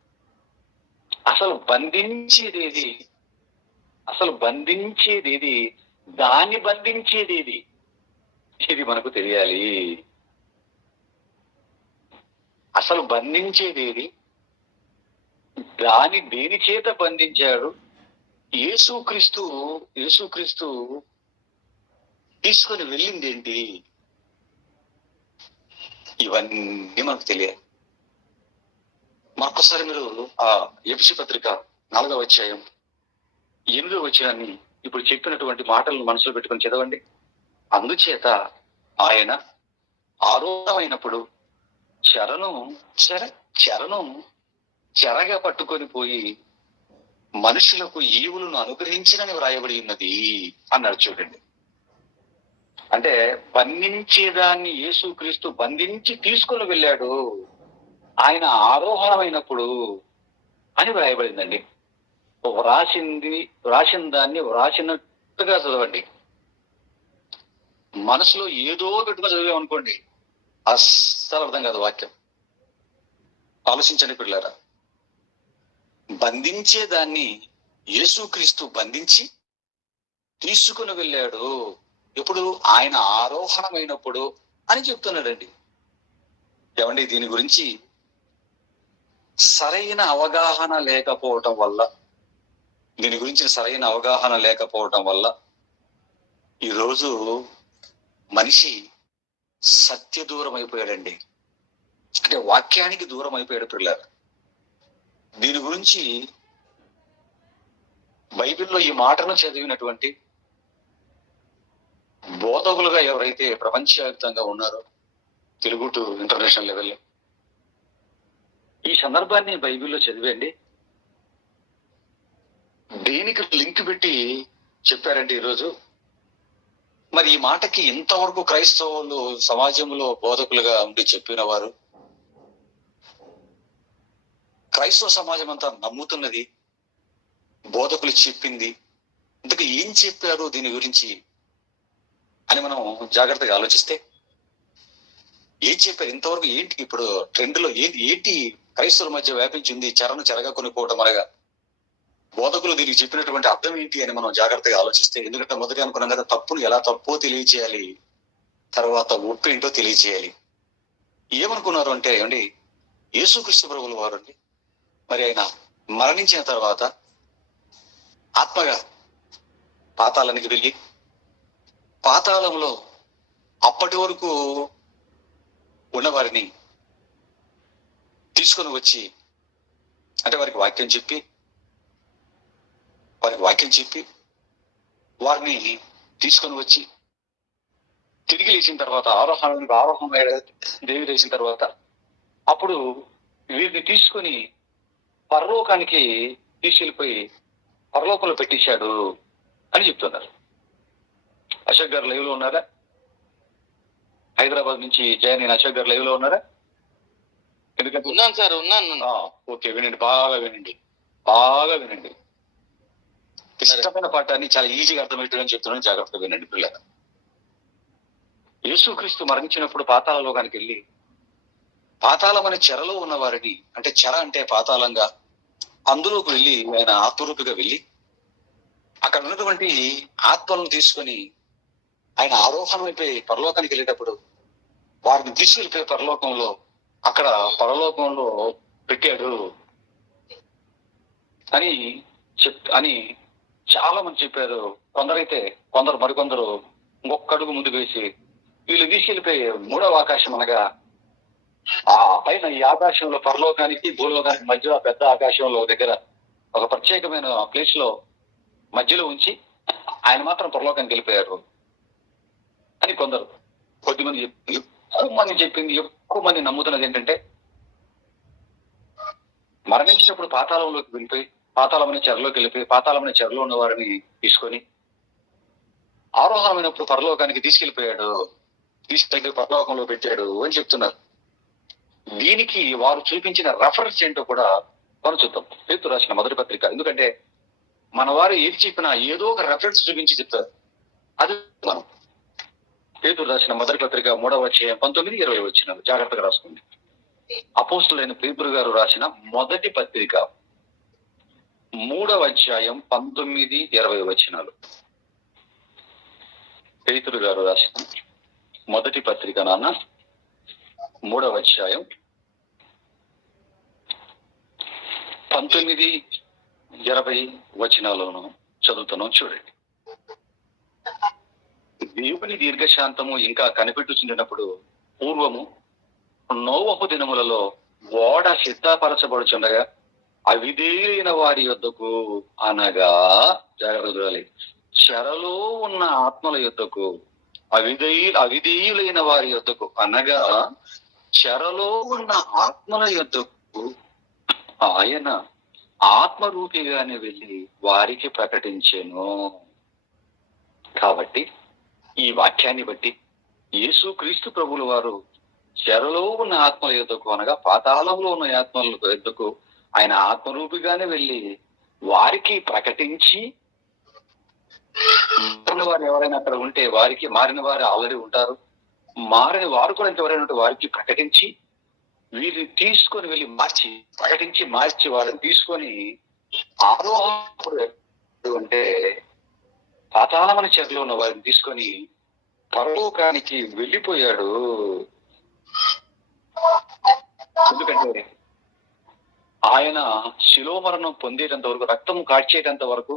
అసలు బంధించేదేది? అసలు బంధించేదేది? దాన్ని బంధించేదేది? ఇది మనకు తెలియాలి. అసలు బంధించేదేది? దేని చేత బంధించాడు? యేసుక్రీస్తు యేసుక్రీస్తు తీసుకొని వెళ్ళింది ఏంటి? ఇవన్నీ మనకు తెలియాలి. మరొకసారి మీరు ఆ ఎఫెసీ పత్రిక 4వ అధ్యాయం 8వ వచనాన్ని ఇప్పుడు చెప్పినటువంటి మాటలను మనసులో పెట్టుకొని చదవండి. అందుచేత ఆయన ఆరోహమైనప్పుడు చెరను చెరగా పట్టుకొని పోయి మనుషులకు ఈవులను అనుగ్రహించినని వ్రాయబడి ఉన్నది అన్నాడు. చూడండి, అంటే బంధించేదాన్ని యేసుక్రీస్తు బంధించి తీసుకొని వెళ్ళాడు, ఆయన ఆరోహణమైనప్పుడు అని వ్రాయబడిందండి. వ్రాసిన దాన్ని వ్రాసినట్టుగా చదవండి. మనసులో ఏదో పెట్టుకుని చదివామనుకోండి, అస్సలు అర్థం కాదు వాక్యం. ఆలోచించండి పిల్లారా. బంధించేదాన్ని యేసుక్రీస్తు బంధించి తీసుకుని వెళ్ళాడు, ఎప్పుడు? ఆయన ఆరోహణమైనప్పుడు అని చెప్తున్నాడండి. ఏమండి, దీని గురించి సరైన అవగాహన లేకపోవటం వల్ల ఈరోజు మనిషి సత్య దూరం అయిపోయాడండి. అంటే వాక్యానికి దూరం అయిపోయాడు పిల్లలు. దీని గురించి బైబిల్లో ఈ మాటను చదివినటువంటి బోధకులుగా ఎవరైతే ప్రపంచవ్యాప్తంగా ఉన్నారో, తెలుగు టు ఇంటర్నేషనల్ లెవెల్లో, ఈ సందర్భాన్ని బైబిల్లో చదివండి. దేనికి లింక్ పెట్టి చెప్పారంటే ఈరోజు మరి ఈ మాటకి ఇంతవరకు క్రైస్తవులు సమాజంలో బోధకులుగా ఉండి చెప్పిన వారు, క్రైస్తవ సమాజం అంతా నమ్ముతున్నది, బోధకులు చెప్పింది, ఇంతకు ఏం చెప్పారు దీని గురించి అని మనం జాగ్రత్తగా ఆలోచిస్తే ఏం చెప్పారు ఇంతవరకు? ఏంటి ఇప్పుడు ట్రెండ్ లో ఏంటి క్రైస్తవుల మధ్య వ్యాపించింది? చెరను చెరగా కొనుక్కోవటం అనగా బోధకులు దీనికి చెప్పినటువంటి అర్థం ఏంటి అని మనం జాగ్రత్తగా ఆలోచిస్తే, ఎందుకంటే మొదటి అనుకున్నాం కదా, తప్పును ఎలా తప్పో తెలియచేయాలి, తర్వాత ఒప్పు ఏంటో తెలియచేయాలి. ఏమనుకున్నారు అంటే ఏమండి, యేసుక్రీస్తు ప్రభువుల వారు అండి, మరి ఆయన మరణించిన తర్వాత ఆత్మగా పాతాళానికి వెళ్ళి పాతాళంలో అప్పటి వరకు ఉన్నవారిని తీసుకొని వచ్చి, అంటే వారికి వాక్యం చెప్పి వారిని తీసుకొని వచ్చి తిరిగి లేచిన తర్వాత ఆరోహణం దేవి లేచిన తర్వాత అప్పుడు వీరిని తీసుకొని పరలోకానికి తీసుకెళ్ళిపోయి పరలోకంలో పెట్టించాడు అని చెప్తున్నారు. అశోక్ గారు లైవ్ లో ఉన్నారా? హైదరాబాద్ నుంచి జాయిన్ అయిన అశోక్ గారు లైవ్ లో ఉన్నారా? ఎందుకంటే ఉన్నాను సార్, ఉన్నాను. ఓకే, వినండి, బాగా వినండి. ఇష్టమైన పాఠాన్ని చాలా ఈజీగా అర్థమవుతుందని చెప్తున్నాను, జాగ్రత్తగా వినండి పిల్లలు. యేసుక్రీస్తు మరణించినప్పుడు పాతాళ లోకానికి వెళ్ళి పాతాళం అనే చెరలో ఉన్న వారిని, అంటే చెర అంటే పాతాళంగా, అందులోకి వెళ్ళి ఆయన ఆత్మరూపిగా వెళ్ళి అక్కడ ఉన్నటువంటి ఆత్మలను తీసుకొని ఆయన ఆరోహణం అయిపోయి పరలోకానికి వెళ్ళేటప్పుడు వారిని తీసుకెళ్ళిపోయి అక్కడ పరలోకంలో పెట్టాడు అని చాలా మంది చెప్పారు. మరికొందరు ఇంకొక అడుగు ముందుకు వేసి వీళ్ళు తీసుకెళ్ళిపోయి 3వ ఆకాశం అనగా ఆ పైన ఈ ఆకాశంలో పరలోకానికి భూలోకానికి మధ్య పెద్ద ఆకాశంలో దగ్గర ఒక ప్రత్యేకమైన ప్లేస్ లో మధ్యలో ఉంచి ఆయన మాత్రం పరలోకానికి వెళ్ళిపోయారు అని కొద్దిమంది ఎక్కువ మంది నమ్ముతున్నది ఏంటంటే, మరణించినప్పుడు పాతాళంలోకి వెళ్ళిపోయి పాతాళం అనే చెరలో ఉన్న వారిని తీసుకొని ఆరోహణమైనప్పుడు పరలోకానికి తీసుకెళ్ళి పరలోకంలో పెట్టాడు అని చెప్తున్నారు. దీనికి వారు చూపించిన రెఫరెన్స్ ఏంటో కూడా మనం చూద్దాం. పేతురు రాసిన మొదటి పత్రిక. ఎందుకంటే మన వారు ఏది చెప్పినా ఏదో ఒక రెఫరెన్స్ చూపించి చెప్తారు. అది మనం పేతురు రాసిన మొదటి పత్రిక 3వ అధ్యాయం 19-20 వచనాలు జాగ్రత్తగా రాసుకోండి. అపోస్తులైన పేతురు గారు రాసిన మొదటి పత్రిక 3వ అధ్యాయం 19-20 వచనాలు. పేతురు గారు రాసిన మొదటి పత్రిక 3వ అధ్యాయం 19-20 వచనాలను చదువుతున్నాం, చూడండి. దేవుని దీర్ఘశాంతము ఇంకా కనిపెట్టుచుండినప్పుడు పూర్వము నోవహు దినములలో ఓడ సిద్ధపరచబడుచుండగా అవిధేయులైన వారి యొద్దకు, అనగా జాగ్రత్త, చెరలో ఉన్న ఆత్మల యొద్దకు, అవిధేయులైన వారి యొద్దకు అనగా చెరలో ఉన్న ఆత్మల యొద్దకు ఆయన ఆత్మరూపిగానే వెళ్ళి వారికి ప్రకటించెను. కాబట్టి ఈ వాక్యాన్ని బట్టి యేసు క్రీస్తు ప్రభుల వారు చెరలో ఉన్న ఆత్మల యొద్దకు, అనగా పాతాళంలో ఉన్న ఆత్మల యొద్దకు ఆయన ఆత్మరూపిగానే వెళ్ళి వారికి ప్రకటించి, మారిన వారు ఎవరైనా అక్కడ ఉంటే వారికి, మారిన వారు ఆల్రెడీ ఉంటారు, మారిన వారు కూడా ఎవరైనా ఉంటే వారికి ప్రకటించి, వీరిని తీసుకొని వెళ్ళి ప్రకటించి మార్చి వారిని తీసుకొని ఆరోహణప్పుడు అంటే పాతాళమైన చెరలో ఉన్న వారిని తీసుకొని పరలోకానికి వెళ్ళిపోయాడు. ఎందుకంటే ఆయన శిలో మరణం పొందేటంత వరకు, రక్తము కాడ్చేటంత వరకు,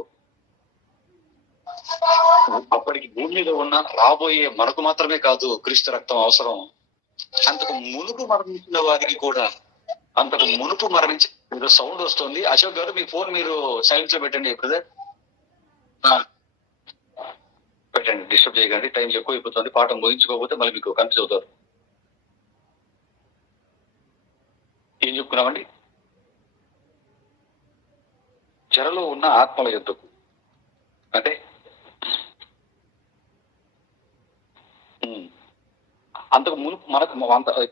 అప్పటికి భూమి మీద ఉన్న రాబోయే మనకు మాత్రమే కాదు క్రీస్తు రక్తం అవసరం, అంతకు మునుపు మరణించిన వారికి కూడా, అంతకు మునుపు మరణించి, మీరు సౌండ్ వస్తుంది, అశోక్ గారు మీ ఫోన్ మీరు సైలెన్స్ లో పెట్టండి, బ్రదర్ పెట్టండి, డిస్టర్బ్ చేయకండి, టైం ఎక్కువ అయిపోతుంది, పాఠం ముగించుకోకపోతే మళ్ళీ మీకు కన్ఫ్యూజ్ అవుతారు. ఏం చెప్పుకున్నామండి? చెరలో ఉన్న ఆత్మల యొద్దకు అంటే అంతకు మునుపు మనకు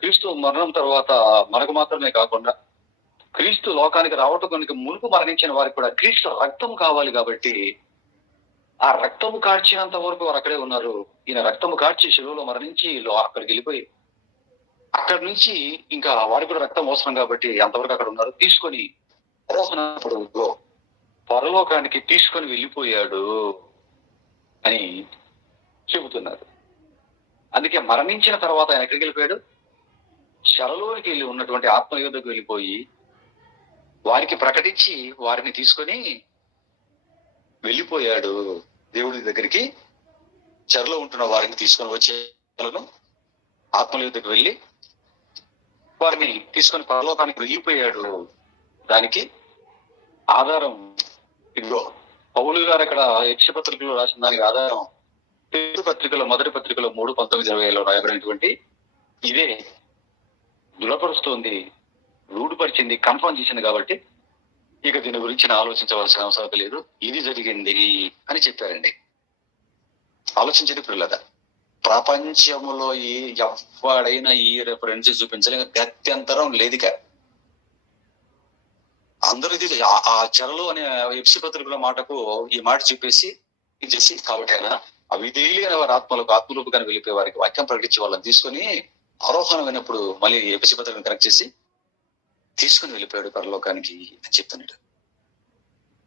క్రీస్తు మరణం తర్వాత మనకు మాత్రమే కాకుండా క్రీస్తు లోకానికి రావటానికి మునుపు మరణించిన వారికి కూడా క్రీస్తు రక్తం కావాలి. కాబట్టి ఆ రక్తము కార్చినంత వరకు వారు అక్కడే ఉన్నారు. ఈయన రక్తము కార్చి శిలువలో మరణించి అక్కడికి వెళ్ళిపోయి అక్కడి నుంచి ఇంకా వారికి కూడా రక్తం అవసరం కాబట్టి అంతవరకు అక్కడ ఉన్నారు. తీసుకొని పరలోకానికి తీసుకొని వెళ్ళిపోయాడు అని చెబుతున్నారు. అందుకే మరణించిన తర్వాత ఆయన ఎక్కడికి వెళ్ళిపోయాడు? చెరలోనికి వెళ్ళి ఉన్నటువంటి ఆత్మయోధకు వెళ్ళిపోయి వారికి ప్రకటించి వారిని తీసుకొని వెళ్ళిపోయాడు. దేవుడి దగ్గరికి చెరలో ఉంటున్న వారిని తీసుకొని వచ్చే ఆత్మయోధకు వెళ్ళి వారిని తీసుకొని పరలోకానికి వెళ్ళిపోయాడు. దానికి ఆధారం ఇదిగో పౌలు గారు అక్కడ యక్ష పత్రికలో రాసిన దానికి ఆధారం పేతురు పత్రికలో మొదటి పత్రికలో 3:19-20 రాయబడినటువంటి ఇదే దృఢపరుస్తోంది, రూఢపరిచింది, కన్ఫర్మ్ చేసింది. కాబట్టి ఇక దీని గురించి ఆలోచించవలసిన అవసరం లేదు, ఇది జరిగింది అని చెప్పారండి. ఆలోచించండి పిల్లల, ప్రపంచంలో ఎవడైనా ఈ రెఫరెన్స్ చూపించలేక గత్యంతరం లేదిక. అందరూ ఇది ఆ చెరలో అనే ఎఫ్సి పత్రికల మాటకు ఈ మాట చెప్పేసి చేసి, కాబట్టి ఆయన అవిధేయులైన వారి ఆత్మరూపుగానే వెళ్ళిపోయే వారికి వాక్యం ప్రకటించి వాళ్ళని తీసుకొని ఆరోహణమైనప్పుడు మళ్ళీ ఎఫ్సి పత్రికను కనెక్ట్ చేసి తీసుకుని వెళ్ళిపోయాడు పరలోకానికి అని చెప్తున్నాడు.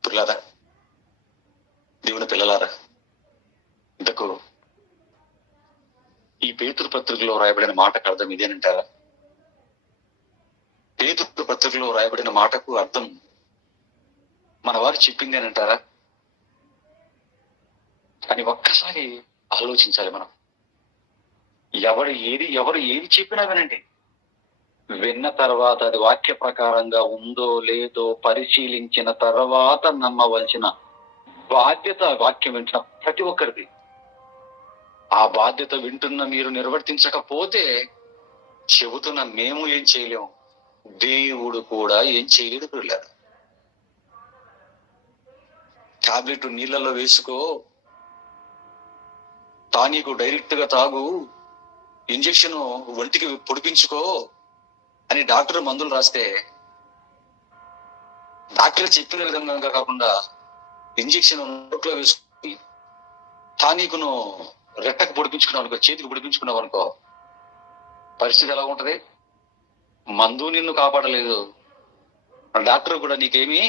పిల్లలారా, దేవుని పిల్లలారా, ఇంతకు ఈ పేతురు పత్రికలో రాయబడిన మాటకు అర్థం ఇదేనంటారా? పేతురు పత్రికలో రాయబడిన మాటకు అర్థం మన వారు చెప్పింది అని అంటారా అని ఒక్కసారి ఆలోచించాలి మనం. ఎవరు ఏది చెప్పినా వినండి, విన్న తర్వాత అది వాక్య ప్రకారంగా ఉందో లేదో పరిశీలించిన తర్వాత నమ్మవలసిన బాధ్యత వాక్యం వింటున్న ప్రతి ఒక్కరిది. ఆ బాధ్యత వింటున్న మీరు నిర్వర్తించకపోతే చెబుతున్న మేము ఏం చేయలేము, దేవుడు కూడా ఏం చేయలేడు. పిల్లలు, టాబ్లెట్ నీళ్ళలో వేసుకో, టానిక్ డైరెక్ట్ గా తాగు, ఇంజెక్షన్ ఒంటికి పొడిపించుకో అని డాక్టర్ మందులు రాస్తే డాక్టర్ చెప్పిన విధంగా కాకుండా ఇంజెక్షన్ నోట్లో వేసుకుని టానిక్ను రెట్టకు పొడిపించుకున్నావు అనుకో, చేతికి పొడిపించుకున్నావు అనుకో, పరిస్థితి ఎలా ఉంటది? మందు నిన్ను కాపాడలేదు, డాక్టర్ కూడా నీకేమీ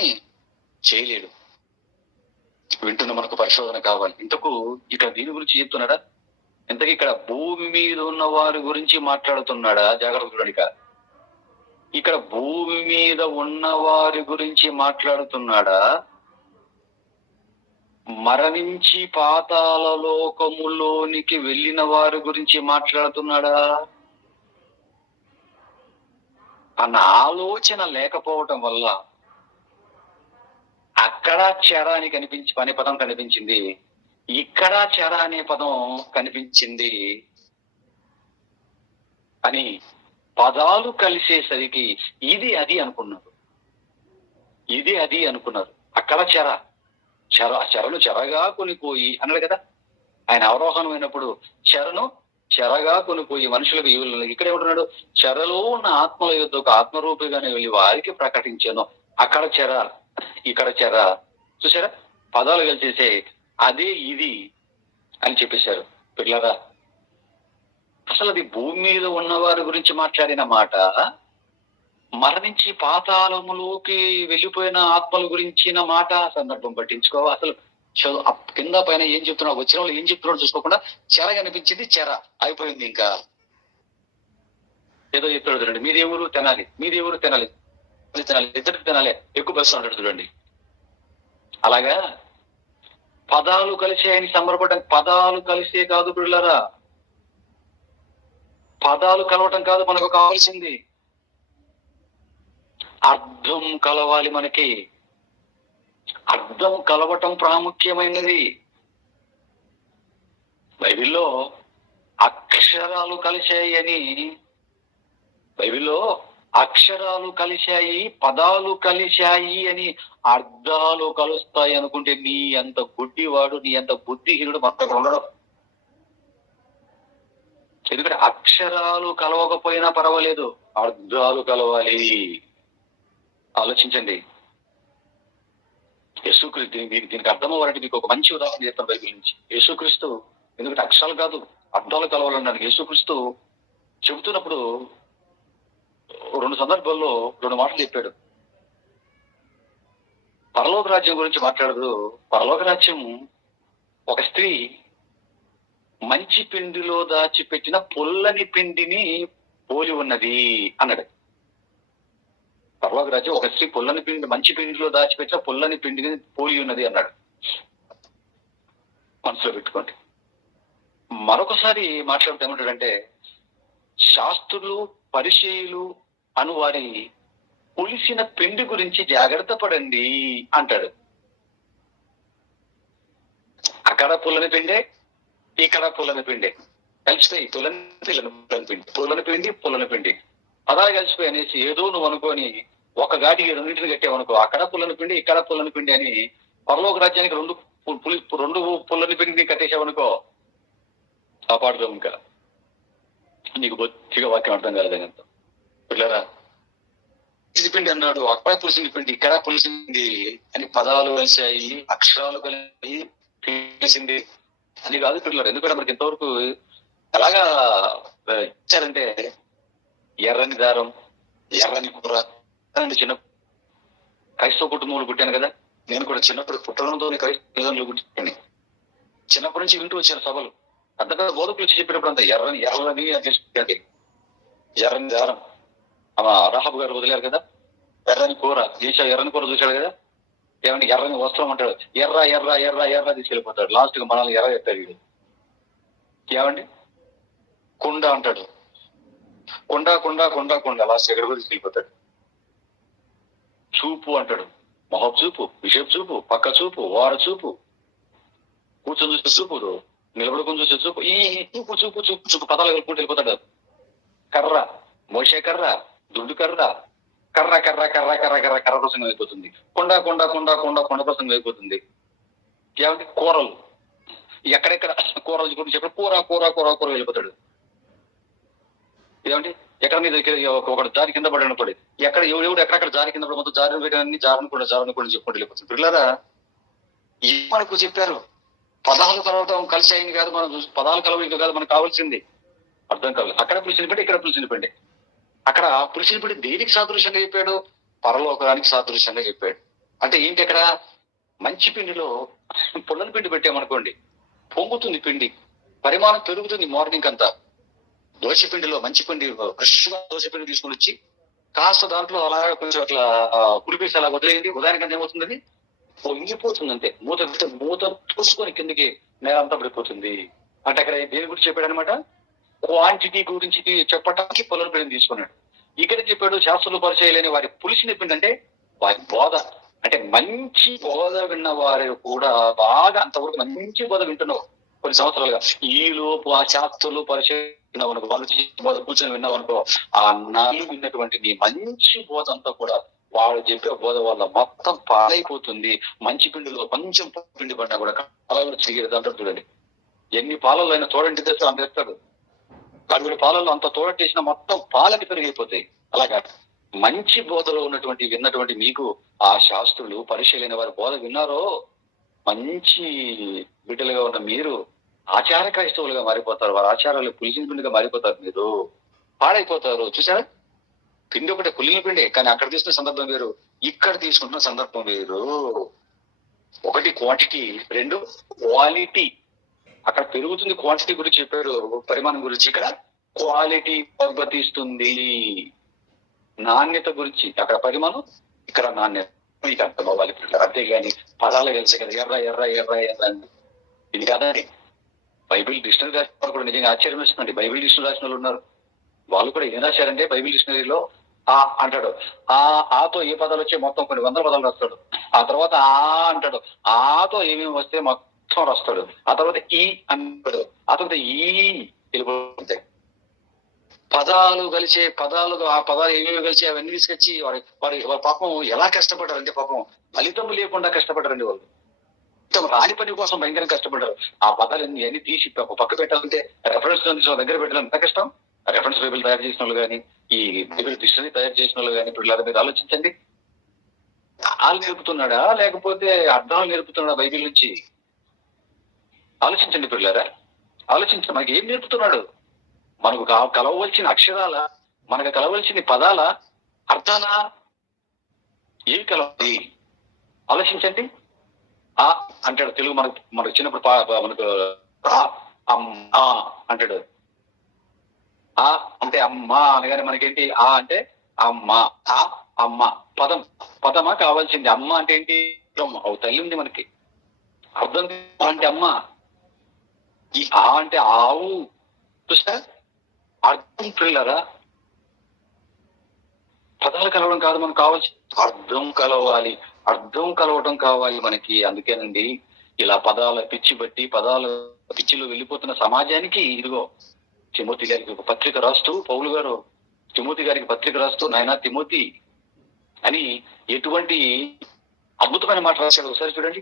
చేయలేడు. వింటున్న మనకు పరిశోధన కావాలి. ఇంతకు ఇక్కడ దీని గురించి చెప్తున్నాడా? ఇంతకీ ఇక్కడ భూమి మీద ఉన్న వారి గురించి మాట్లాడుతున్నాడా? జాగ్రత్త చూడండి. ఇక్కడ భూమి మీద ఉన్న వారి గురించి మాట్లాడుతున్నాడా? మరణించి పాతాళ లోకములోనికి వెళ్ళిన వారి గురించి మాట్లాడుతున్నాడా అన్న ఆలోచన లేకపోవటం వల్ల అక్కడ చెర అని అనే పదం కనిపించింది, ఇక్కడ చెర అనే పదం కనిపించింది అని పదాలు కలిసేసరికి ఇది అది అనుకున్నారు. అక్కడ చెరను చెరగా కొనిపోయి అన్నాడు కదా ఆయన అవరోహణమైనప్పుడు, చెరగా కొనిపోయి మనుషులకు ఇక్కడ ఏమంటున్నాడు? చెరలో ఉన్న ఆత్మల యొద్దకు ఆత్మరూపిగానే వెళ్ళి వారికి ప్రకటించాను. అక్కడ చెర, ఇక్కడ చెర. చూసారా, పదాలు కలిసేసే అదే ఇది అని చెప్పేశారు. పిల్లరా, అసలు అది భూమి మీద ఉన్న వారి గురించి మాట్లాడిన మాట, మరణించి పాతాళములోకి వెళ్ళిపోయిన ఆత్మల గురించిన మాట. సందర్భం పట్టించుకో. అసలు కింద పైన ఏం చెప్తున్నావు, వచ్చిన వాళ్ళు ఏం చెప్తున్నాడు చూసుకోకుండా చెర కనిపించింది, చెర అయిపోయింది. ఇంకా ఏదో చెప్తాడు చూడండి, మీది ఎవరు తినాలి, ఇద్దరు తినాలి, ఎక్కువ బస్సు అంటాడు చూడండి. అలాగా పదాలు కలిసే అని సంబరపడడం. పదాలు కలిసే కాదు పిల్లరా, పదాలు కలవటం కాదు మనకు కావాల్సింది, అర్థం కలవాలి. మనకి అర్థం కలవటం ప్రాముఖ్యమైనది. బైబిల్లో అక్షరాలు కలిశాయి పదాలు కలిశాయి అని అర్థాలు కలుస్తాయి అనుకుంటే నీ అంత గుడ్డివాడు, నీ అంత బుద్ధిహీనుడు మొత్తం ఉండడం. ఎందుకంటే అక్షరాలు కలవకపోయినా పర్వాలేదు, అర్థాలు కలవాలి. ఆలోచించండి. యేసుక్రీస్తు, దీనికి అర్థం అవ్వాలంటే మీకు ఒక మంచి ఉదాహరణ చెప్తాను బైబిల్ నుంచి. యేసుక్రీస్తు, ఎందుకంటే అక్షరాలు కాదు అర్థాలు కలవాలన్నాడు. యేసుక్రీస్తు చెబుతున్నప్పుడు 2 సందర్భాల్లో 2 మాటలు చెప్పాడు. పరలోక రాజ్యం గురించి మాట్లాడదు. పరలోక రాజ్యం ఒక స్త్రీ మంచి పిండిలో దాచిపెట్టిన పుల్లని పిండిని పోలి ఉన్నది అన్నాడు. పరలోక రాజ్యం ఒక స్త్రీ మంచి పిండిలో దాచిపెట్టిన పుల్లని పిండిని పోలి ఉన్నది అన్నాడు. మనసులో పెట్టుకోండి. మరొకసారి మాట్లాడితే ఏమంటాడంటే, శాస్త్రులు పరిచయులు అను వారి పులిసిన పిండి గురించి జాగ్రత్త పడండి అంటాడు. అక్కడ పుల్లని పిండే, ఇక్కడ పుల్లని పిండి కలిసిపోయి పుల్లని పిండి పదాలు కలిసిపోయి అనేసి ఏదో నువ్వు అనుకోని ఒక గాటికి 2 కట్టావనుకో, అక్కడ పుల్లని పిండి ఇక్కడ పుల్లని పిండి అని పరలోక రాజ్యానికి 2 పుల్లని పిండిని కట్టేసావనుకో, కాపాడుతాం. ఇంకా నీకు బొత్తిగా వాక్యం అర్థం కాలేదంత. పిల్లరా, ఇది పిండి అన్నాడు, అక్కడ పులిసింది పిండి ఇక్కడ పులిసింది అని పదాలు కలిసాయి, అక్షరాలు కలిసింది అని కాదు పిల్లలు. ఎందుకంటే మనకి ఇంతవరకు ఎలాగా ఇచ్చారంటే, ఎర్రని దారం, ఎర్రని కూర. చిన్న క్రైస్తవ కుటుంబంలో పుట్టాను కదా, నేను కూడా చిన్నప్పుడు పుట్టడంతో క్రైస్తవ పుట్టాను. చిన్నప్పటి నుంచి వింటూ వచ్చాను సభలు. అంత కదా బోధకులు వచ్చి చెప్పినప్పుడు అంతా ఎర్రని అని ఎర్రని దారం. రాహబు గారు వదిలేరు కదా, ఎర్రని కూర ఎర్రని కూర చూశాడు కదా, ఏమంటే ఎర్రని వస్త్రం అంటాడు, ఎర్ర తీసుకెళ్ళిపోతాడు. లాస్ట్ గా మనల్ని ఎర్ర చెప్తాడు వీడు. ఏమండి కుండ అంటాడు, కుండ లాస్ట్ ఎక్కడ కూడా తీసుకెళ్ళిపోతాడు. చూపు అంటాడు, మొహం చూపు, విషపు చూపు, పక్క చూపు, వార చూపు, కూర్చొని చూసే చూపు, నిలబడుకొని చూసే చూపు, ఈ చూపు పదాలు కలుపుకుంటూ వెళ్ళిపోతాడు. కర్ర, మోసే కర్ర, దుడ్డు కర్ర, కర్ర ప్రసంగం అయిపోతుంది. కొండ ప్రసంగం అయిపోతుంది. ఏమంటే కూరలు, ఎక్కడెక్కడ కూరలు గురించి చెప్పి కూర వెళ్ళిపోతాడు. ఏమంటే ఎక్కడ మీద ఒకటి జారి కింద పడి పడి ఎక్కడ ఎవడు ఎక్కడెక్కడ జారి కింద పడి మొత్తం జారిని కూడా చెప్పుకుంటూ వెళ్ళిపోతుంది. పిల్లరా, మనకు చెప్పారు పదాలు కలవటం కలిసి అయింది కాదు, మనం పదాలు కలవడం కాదు మనకు కావాల్సింది. అర్థం కావాలి. అక్కడ పులిసిన పిండి, ఇక్కడ పులిసిన పిండి. అక్కడ పులిసిన పిండి దేనికి సాదృశ్యంగా చెప్పాడు? పరలోకానికి సాదృశ్యంగా చెప్పాడు. అంటే ఏంటి అక్కడ? మంచి పిండిలో పుల్లల పిండి పెట్టామనుకోండి, పొంగుతుంది పిండి, పరిమాణం పెరుగుతుంది మార్నింగ్ అంతా. దోశ పిండిలో మంచి పిండి, ఫ్రెష్ గా దోశ పిండి తీసుకుని వచ్చి కాస్త దాంట్లో అలా కొంచెం అట్లా పులిపేసి అలా వదిలేయండి, ఉదాహరణకి ఏమవుతుంది, అది పొంగిపోతుంది అంతే. మూత తోసుకొని కిందకి నేల అంతా పడిపోతుంది. అంటే అక్కడ దేని గురించి చెప్పాడు అనమాట? క్వాంటిటీ గురించి చెప్పడానికి పుల్లల పిండిని తీసుకున్నాడు. ఇక్కడ చెప్పాడు శాస్త్రులు పరిచయలేని వారి పులిసిన పిండి అంటే వారి బోధ. అంటే మంచి బోధ విన్న వారు కూడా బాగా అంతవరకు మంచి బోధ వింటున్నావు కొన్ని సంవత్సరాలుగా, ఈ లోపు ఆ శాస్త్రులు పరిచయం బోధ కూర్చొని విన్నావు అనుకో, ఆ నాలుగు విన్నటువంటి నీ మంచి బోధ అంతా కూడా వాడు చెప్పే బోధ వల్ల మొత్తం పాలైపోతుంది. మంచి పిండిలో కొంచెం పిండి పడినా కూడా పాలలో చిగిరిది అంటారు చూడండి. ఎన్ని పాలలో అయినా తోడంటి తెస్తే అంత తెస్తాడు, అటువంటి పాలలో అంత తోడటేసిన మొత్తం పాలకి పెరిగిపోతాయి. అలాగా మంచి బోధలో విన్నటువంటి మీకు ఆ శాస్త్రులు పరిశీలైన వారి బోధ విన్నారో, మంచి బిడ్డలుగా ఉన్న మీరు ఆచార క్రైస్తవులుగా మారిపోతారు. వారి ఆచారాలు పులిసిన పిండిగా మారిపోతారు, మీరు పాడైపోతారు. చూసారా? పిండి ఒకటే, పులిన పిండి, కానీ అక్కడ తీసుకున్న సందర్భం వేరు, ఇక్కడ తీసుకుంటున్న సందర్భం వేరు. ఒకటి క్వాంటిటీ, రెండు క్వాలిటీ. అక్కడ పెరుగుతుంది క్వాంటిటీ గురించి చెప్పాడు, పరిమాణం గురించి. ఇక్కడ క్వాలిటీ దెబ్బతీస్తుంది, నాణ్యత గురించి. అక్కడ పరిమాణం, ఇక్కడ నాణ్యత. మీకు అర్థం అవ్వాలి. అంతేగాని పదాలు కలిసి కదా ఎర్ర ఎర్ర ఎర్ర ఎర్ర అని ఇది కాదండి. బైబిల్ డిక్షనరీ రాసిన కూడా నిజంగా ఆశ్చర్యం వేస్తుందండి. బైబిల్ డిక్షనరీ రాసిన వాళ్ళు ఉన్నారు, వాళ్ళు కూడా ఏం రాశారంటే బైబిల్ డిక్షనరీలో ఆ అంటాడు, ఆతో ఏ పదాలు వచ్చే మొత్తం కొన్ని వందల పదాలు రాస్తాడు. ఆ తర్వాత ఆ అంటాడు, ఆతో ఏమేమి వస్తే మొత్తం రాస్తాడు. ఆ తర్వాత ఈ అంటాడు, ఆ తర్వాత ఈ వెళ్ళిపోతాయి. పదాలు కలిసే పదాలు, ఆ పదాలు ఏమేమి కలిసి అవన్నీ తీసుకొచ్చి వారి పాపం ఎలా కష్టపడ్డారంటే, పాపం ఫలితం లేకుండా కష్టపడ్డారండి వాళ్ళు. రాని పని కోసం భయంకరంగా కష్టపడ్డారు. ఆ పదాలు అన్ని తీసి పక్క పెట్టాలంటే రెఫరెన్స్ దగ్గర పెట్టాలి, ఎంత కష్టం. రెఫరెన్స్ బైబిల్ తయారు చేసిన వాళ్ళు కానీ, ఈ బైబిల్ డిక్షనరీ తయారు చేసిన వాళ్ళు కానీ, ఇప్పుడు మీరు ఆలోచించండి. వాళ్ళు నేర్పుతున్నాడా లేకపోతే అర్థాలు నేర్పుతున్నాడా బైబిల్ నుంచి? ఆలోచించండి పిల్లారా, ఆలోచించండి. మనకి ఏం నేర్పుతున్నాడు? మనకు కలవలసిన అక్షరాల, మనకు కలవలసిన పదాల, అర్థాల, ఏవి కలవాలి? ఆలోచించండి. ఆ అంటాడు తెలుగు, మనకు చిన్నప్పుడు మనకు అమ్మా అంటాడు. ఆ అంటే అమ్మ అనగానే మనకేంటి? ఆ అంటే అమ్మ, ఆ అమ్మ. పదమా కావాల్సింది? అమ్మ అంటే ఏంటి? తల్లి ఉంది మనకి. అర్థం అంటే అమ్మ. ఈ ఆ అంటే ఆవు. చూసా? అర్థం పిల్లరా, పదాలు కలవడం కాదు మనకు కావాల్సి, అర్థం కలవాలి. అర్థం కలవటం కావాలి మనకి. అందుకేనండి ఇలా పదాల పిచ్చి బట్టి, పదాల పిచ్చిలో వెళ్ళిపోతున్న సమాజానికి ఇదిగో తిమోతి గారికి ఒక పత్రిక రాస్తూ, పౌలు గారు తిమోతి గారికి పత్రిక రాస్తూ, నాయనా తిమోతి అని ఎటువంటి అద్భుతమైన మాట రాశాడు. ఒకసారి చూడండి.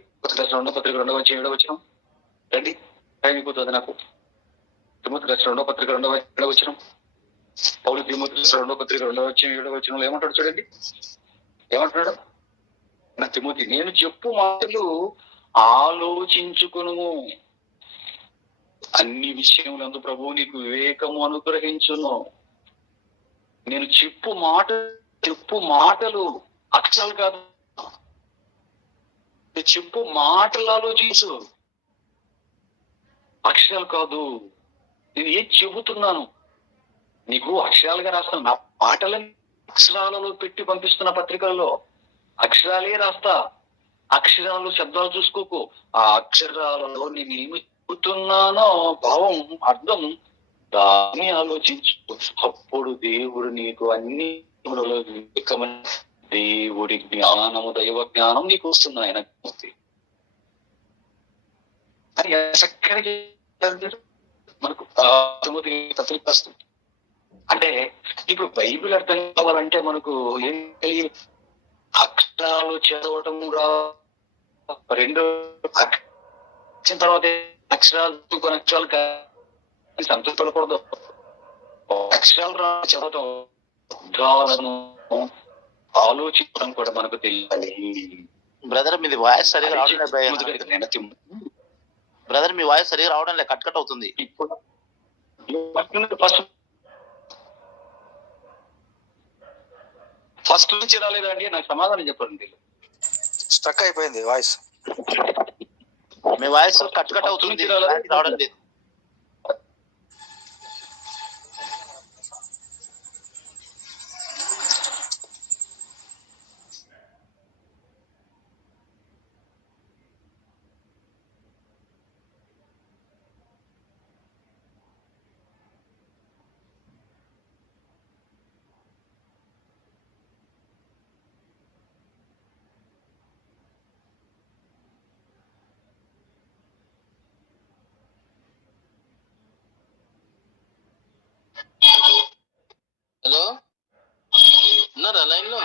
రెండో పత్రిక 2వ అధ్యాయం 7వ వచనం. రండి, టైం అయిపోతుంది నాకు. తిమోతి రాసిన 2వ పత్రిక 2వ వచనం. పౌలు తిమోతి రాసిన 2వ పత్రిక 2వ అధ్యాయం 7వ వచనంలో ఏమంటాడు చూడండి. ఏమంటున్నాడు? నా తిమోతి, నేను చెప్పు మాటలు ఆలోచించుకును, అన్ని విషయములందు ప్రభువు నీకు వివేకము అనుగ్రహించును. నేను చెప్పు మాటలు అక్షరాలు కాదు, చెప్పు మాటలు ఆలోచించు, అక్షరాలు కాదు. నేను ఏం చెబుతున్నాను నీకు అక్షరాలుగా రాస్తాను. నా మాటలని అక్షరాలలో పెట్టి పంపిస్తున్న పత్రికల్లో అక్షరాలే రాస్తా. అక్షరాలు శబ్దాలు చూసుకోకు, ఆ అక్షరాలలో నేను ఏమి చెబుతున్నానో భావం, అర్థం, దాన్ని ఆలోచించు. అప్పుడు దేవుడు నీకు అన్ని దేవుడి జ్ఞానము, దైవ జ్ఞానం నీకు వస్తుంది. ఆయన మనకు పత్రిక వస్తుంది. అంటే ఇప్పుడు బైబిల్ అర్థం కావాలంటే మనకు ఏం తెలియ, అక్షరాలు చదవటం రా, రెండు వచ్చిన తర్వాత అక్షరాలు కొన్ని అక్షరాలు సంతృప్తి పడకూడదు. అక్షరాలు రా చదవటం, ఉద్గాలను ఆలోచించడం కూడా మనకు తెలియాలి. బ్రదర్ మీది వాయిస్ సరిగా బ్రదర్ మీ వాయిస్ సరిగా రావడం లేదు, కట్ అవుతుంది. ఫస్ట్ నుంచి రాలేదండి, నాకు సమాధానం చెప్పండి. స్ట్రక్ అయిపోయింది వాయిస్. మీ వాయిస్ కట్ అవుతుంది, రావడం లేదు. హలో, ఉన్నారా లైన్ లో?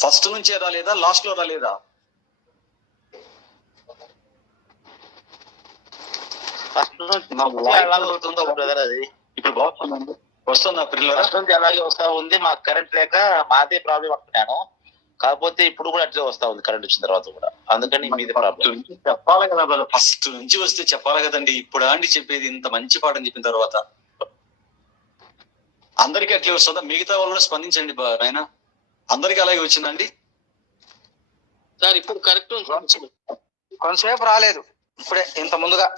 ఫస్ట్ నుంచే రాలేదా, లాస్ట్ లో రాలేదా? బ్రదర్ అది ఇప్పుడు బాగుంది, వస్తుందా పిల్లలు? ఫస్ట్ నుంచి అలాగే వస్తా ఉంది. మాకు కరెంట్ లేక మాదే ప్రాబ్లం అంటున్నాను. కాకపోతే ఇప్పుడు కూడా అట్లే వస్తా ఉంది కరెంట్ వచ్చిన తర్వాత కూడా, అందుకని మీదే ప్రాబ్లం. చెప్పాలి కదా, ఫస్ట్ నుంచి వస్తే చెప్పాలి కదండి. ఇప్పుడు అండి చెప్పేది, ఇంత మంచి పాఠం చెప్పిన తర్వాత అందరికీ అట్లే వస్తుందా? మిగతా వాళ్ళు స్పందించండి నాయన. అందరికి అలాగే వచ్చిందండి సార్? ఇప్పుడు కరెక్ట్ కొంతసేపు రాలేదు, ఇప్పుడే ఇంత ముందుగా.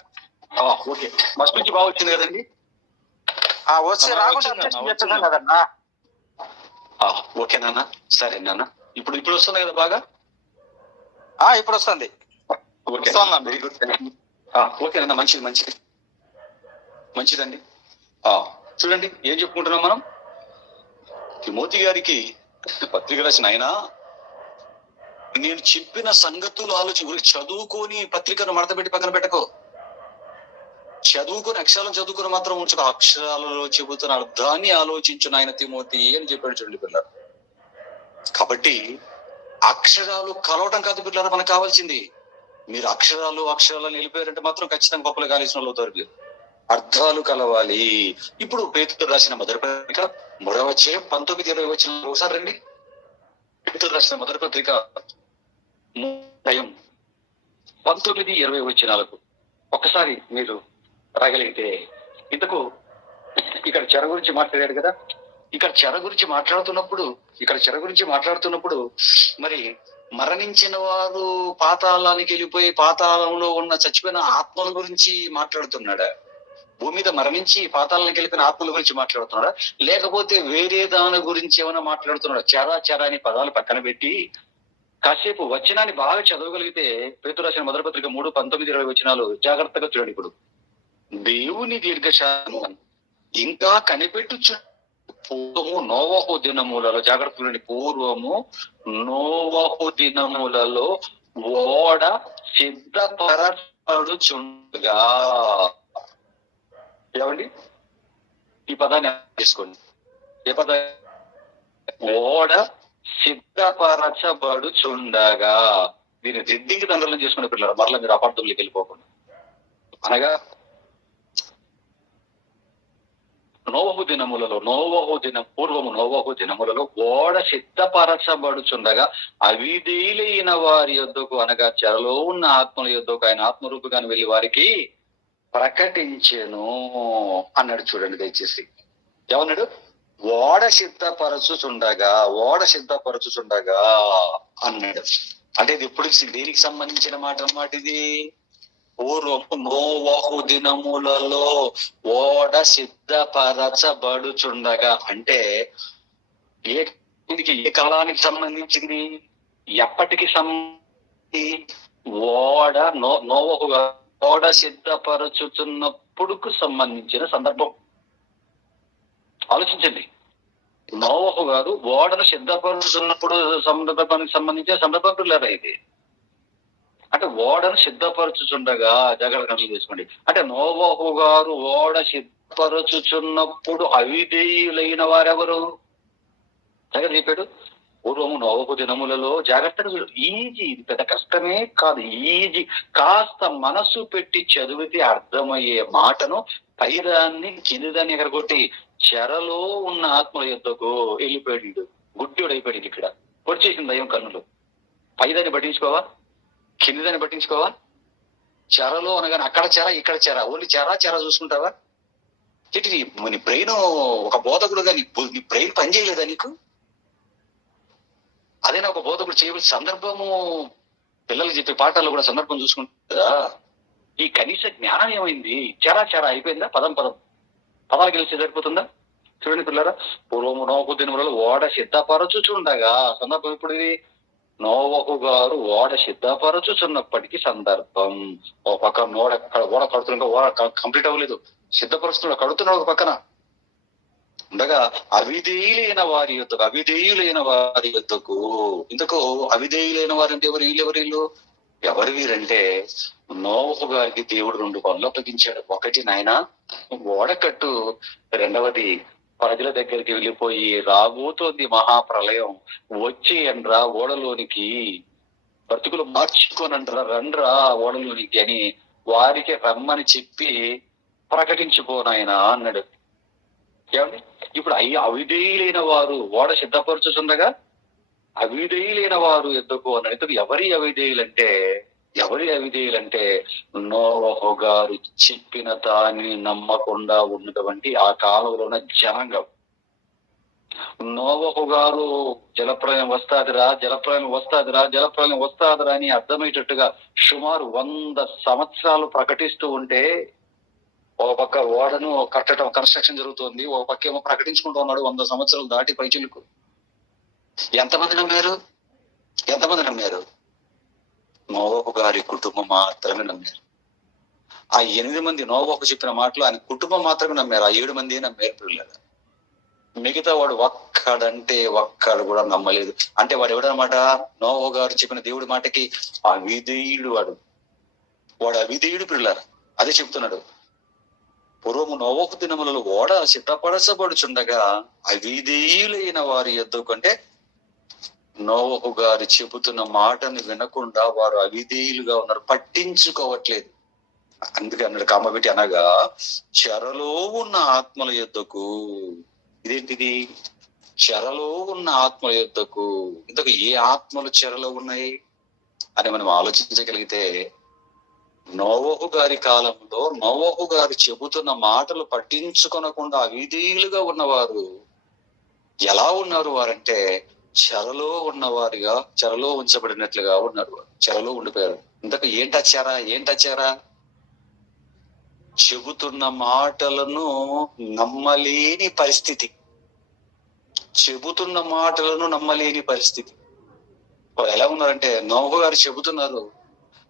ఓకే, ఫస్ట్ నుంచి బాగా వచ్చింది కదండి. వచ్చి రాకుండా కదన్నా. ఓకే నాన్న, సరే నాన్న. ఇప్పుడు వస్తుంది కదా బాగా? ఇప్పుడు వస్తుంది. Okay, very good. ఓకే నాన్న, మంచిది మంచిది మంచిదండి. చూడండి ఏం చెప్పుకుంటున్నాం మనం. తిమోతి గారికి పత్రిక రాసిన ఆయన, నేను చెప్పిన సంగతులు ఆలోచన, చదువుకొని పత్రికను మడతపెట్టి పక్కన పెట్టకో. చదువుకొని అక్షరాలను చదువుకుని మాత్రం ఉంచుకో, అక్షరాలలో చెబుతున్న అర్థాన్ని ఆలోచించిన ఆయన తిమోతి అని చెప్పాడు. చూడండి పిల్లలు, కాబట్టి అక్షరాలు కలవటం కాదు పిల్లలు మనకు కావాల్సింది. మీరు అక్షరాలు వెళ్ళిపోయారంటే మాత్రం ఖచ్చితంగా గొప్పలు కాలేసిన వాళ్ళు అవుతారు. మీరు అర్థాలు కలవాలి. ఇప్పుడు పేతురు రాసిన మొదటి పత్రిక 3వ అధ్యాయం 19-20 వచనాలు ఒకసారి రండి. పేతురు రాసిన మొదటి పత్రిక 19-20 వచనాలకు ఒక్కసారి మీరు రాగలిగితే. ఇంతకు ఇక్కడ చెర గురించి మాట్లాడాడు కదా. ఇక్కడ చెర గురించి మాట్లాడుతున్నప్పుడు మరి మరణించిన వారు పాతాళానికి వెళ్ళిపోయి పాతాళంలో ఉన్న చచ్చిపోయిన ఆత్మల గురించి మాట్లాడుతున్నాడా? భూమి మీద మరణించి పాతాళానికి వెళ్ళిపోయిన ఆత్మల గురించి మాట్లాడుతున్నాడా, లేకపోతే వేరే దాని గురించి ఏమైనా మాట్లాడుతున్నాడా? చెర అని పదాలు పక్కన పెట్టి కాసేపు వచనాన్ని బాగా చదవగలిగితే, పేతురు రాసిన మొదటి పత్రిక 3:19-20 వచనాలు జాగ్రత్తగా చూడండి. ఇప్పుడు దేవుని దీర్ఘశాంతం ఇంకా కనిపెట్టుచు పూర్వము నోవహు దినములలో, జాగ్రత్తగా పూర్వము నోవహు దినములలో ఓడ సిద్ధపరచుండగా. ఏమండి ఈ పదాన్ని తీసుకోండి. ఏ పదం? ఓడ సిద్ధపరచబడుచుండగా. దీన్ని రెడ్డింగ్ దండలను చేసుకునే పిల్లలు మరలా మీరు అపార్థంలోకి వెళ్ళిపోకుండా. అనగా పూర్వము నోవహు దినములలో ఓడ సిద్ధపరచబడుచుండగా అవిధేయులైన వారి యొద్దకు, అనగా చెరలో ఉన్న ఆత్మల యొద్దకు ఆయన ఆత్మరూపుగాను వెళ్ళి వారికి ప్రకటించెను అన్నాడు. చూడండి దయచేసి, ఏమన్నాడు? ఓడ సిద్ధపరచుచుండగా అన్నాడు. అంటే ఇది ఎప్పుడు దేనికి సంబంధించిన మాట అన్నమాట ఇది? పూర్వపు నోవహు దినములలో ఓడ సిద్ధపరచబడుచుండగా అంటే ఏ కాలానికి సంబంధించింది? ఎప్పటికి సంబంధించి? నోవహు ఓడ సిద్ధపరచుతున్నప్పుడుకు సంబంధించిన సందర్భం. ఆలోచించండి. నోవహు గారు ఓడను సిద్ధపరుచుతున్నప్పుడు సందర్భానికి సంబంధించిన సందర్భం లేదా ఇది? అంటే ఓడను సిద్ధపరచుచుండగా, జాగ్రత్తగా అర్థం చేసుకోండి. అంటే నోవహు గారు ఓడ సిద్ధపరచుచున్నప్పుడు అవిధేయులైన వారెవరు? దగ్గర చెప్పాడు. పూర్వము నోవహు దినములలో జాగ్రత్తగా ఈజీ, ఇది పెద్ద కష్టమే కాదు, ఈజీ. కాస్త మనసు పెట్టి చదివితే అర్థమయ్యే మాటను పైదాన్ని కిందిదాన్ని ఎగరగొట్టి చెరలో ఉన్న ఆత్మల యుద్ధకు వెళ్ళిపోయాడు. గుడ్డివాడు అయిపోయాడు. ఇక్కడ పొడిచేసింది దయ్యం కన్నులు. పైదాన్ని పట్టించుకోవా, కిందిదాన్ని పట్టించుకోవా? చెరలో అనగానే అక్కడ చెర ఇక్కడ చెర, ఓన్లీ చెర చూసుకుంటావా? ఇటు నీ బ్రెయిన్ ఒక బోధకుడుగా నీ బ్రెయిన్ పనిచేయలేదా నీకు? అదేనా ఒక బోధకుడు చేయవలసిన సందర్భము? పిల్లలు చెప్పే పాఠాల్లో కూడా సందర్భం చూసుకుంటుందా? ఈ కనీస జ్ఞానం ఏమైంది? చెర అయిపోయిందా? పదాలు గెలిచి సరిపోతుందా? చూడండి పిల్లరా, పూర్వము నోవహు దినములలో ఓడ సిద్ధపరచుచుండగా, సందర్భం ఇప్పుడు ఇది నోవహు గారు ఓడ సిద్ధపరచుచున్నప్పటికీ సందర్భం. ఒక పక్క ఓడ కడుతున్నా, ఓడ కంప్లీట్ అవ్వలేదు, సిద్ధపరుస్తున్నాడు, కడుతున్నాడు. ఒక పక్కన ఉండగా అవిధేయులైన వారి యుద్ధకు ఇంతకు అవిధేయులైన వారంటే వీళ్ళు ఎవరు వీరంటే, నోవహు గారికి దేవుడు 2 పనులు అప్పగించాడు. ఒకటి, నాయన ఓడ కట్టు. రెండవది, ప్రజల దగ్గరికి వెళ్ళిపోయి రాబోతోంది మహాప్రలయం, వచ్చి ఎండ్రా ఓడలోనికి, బ్రతుకులు మార్చుకోనండ్రా, రండ్రా ఓడలోనికి అని వారికి రమ్మని చెప్పి ప్రకటించుకోనాయన అన్నాడు. ఏమండి, ఇప్పుడు అవిధేయులైన వారు ఓడ సిద్ధపరచుచుండగా అవిధేయులైన వారు ఎద్దుకు అన్నాడు. ఎవరి అవిధేయులంటే నోవహు గారు చెప్పిన దాన్ని నమ్మకుండా ఉన్నటువంటి ఆ కాలంలో ఉన్న జనాంగం. నోవహు గారు జలప్రలయం వస్తాదిరా అని అర్థమయ్యేటట్టుగా సుమారు 100 సంవత్సరాలు ప్రకటిస్తూ ఉంటే, ఒక పక్క ఓడను కన్స్ట్రక్షన్ జరుగుతోంది, ఒక పక్క ఏమో ప్రకటించుకుంటూ ఉన్నాడు 100 సంవత్సరాలు దాటి పైచిలకు. ఎంతమంది నమ్మారు? నోవహు గారి కుటుంబం మాత్రమే నమ్మారు. ఆ 8 మంది నోవహు చెప్పిన మాటలు ఆయన కుటుంబం మాత్రమే నమ్మారు. ఆ 7 మంది నమ్మారు పిల్లలు. మిగతా వాడు ఒక్కడు కూడా నమ్మలేదు. అంటే వాడు ఎవడనమాట? నోవహు గారు చెప్పిన దేవుడి మాటకి అవిధేయుడు. వాడు అవిధేయుడు పిల్లలు. అదే చెప్తున్నాడు. పూర్వము నోవహు దినములలో ఓడ సిద్ధపరచబడుచుండగా అవిధేయులైన వారి యొద్దకు, అంటే నోవహు గారు చెబుతున్న మాటను వినకుండా వారు అవిధేయులుగా ఉన్నారు, పట్టించుకోవట్లేదు. అందుకే అన్నాడు కామబెట్టి, అనగా చెరలో ఉన్న ఆత్మల యొద్దకు. ఇదేంటిది? చెరలో ఉన్న ఆత్మల యొద్దకు. ఇంతకు ఏ ఆత్మలు చెరలో ఉన్నాయి అని మనం ఆలోచించగలిగితే, నోవహు గారి కాలంలో నోవహు గారు చెబుతున్న మాటలు పట్టించుకొనకుండా అవిధేయులుగా ఉన్నవారు ఎలా ఉన్నారు వారంటే, చెరలో ఉన్నవారిగా, చెరలో ఉంచబడినట్లుగా ఉన్నారు. చెరలో ఉండిపోయారు. ఇంతకు ఏంటచ్చారా? చెబుతున్న మాటలను నమ్మలేని పరిస్థితి. వాళ్ళు ఎలా ఉన్నారంటే, నోవహు గారు చెబుతున్నారు,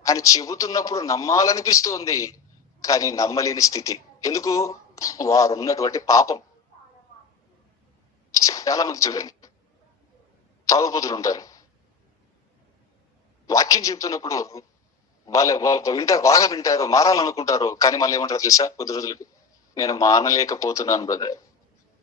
ఆయన చెబుతున్నప్పుడు నమ్మాలనిపిస్తుంది, కానీ నమ్మలేని స్థితి. ఎందుకు? వారు ఉన్నటువంటి పాపం. చాలా మంది చూడండి, తాగుబోతులు ఉంటారు. వాక్యం చెబుతున్నప్పుడు వాళ్ళు బాగా వింటారు, మారాలనుకుంటారు, కానీ మళ్ళీ ఏమంటారు తెలుసా? కొద్ది రోజులకి, నేను మానలేకపోతున్నాను బ్రదర్,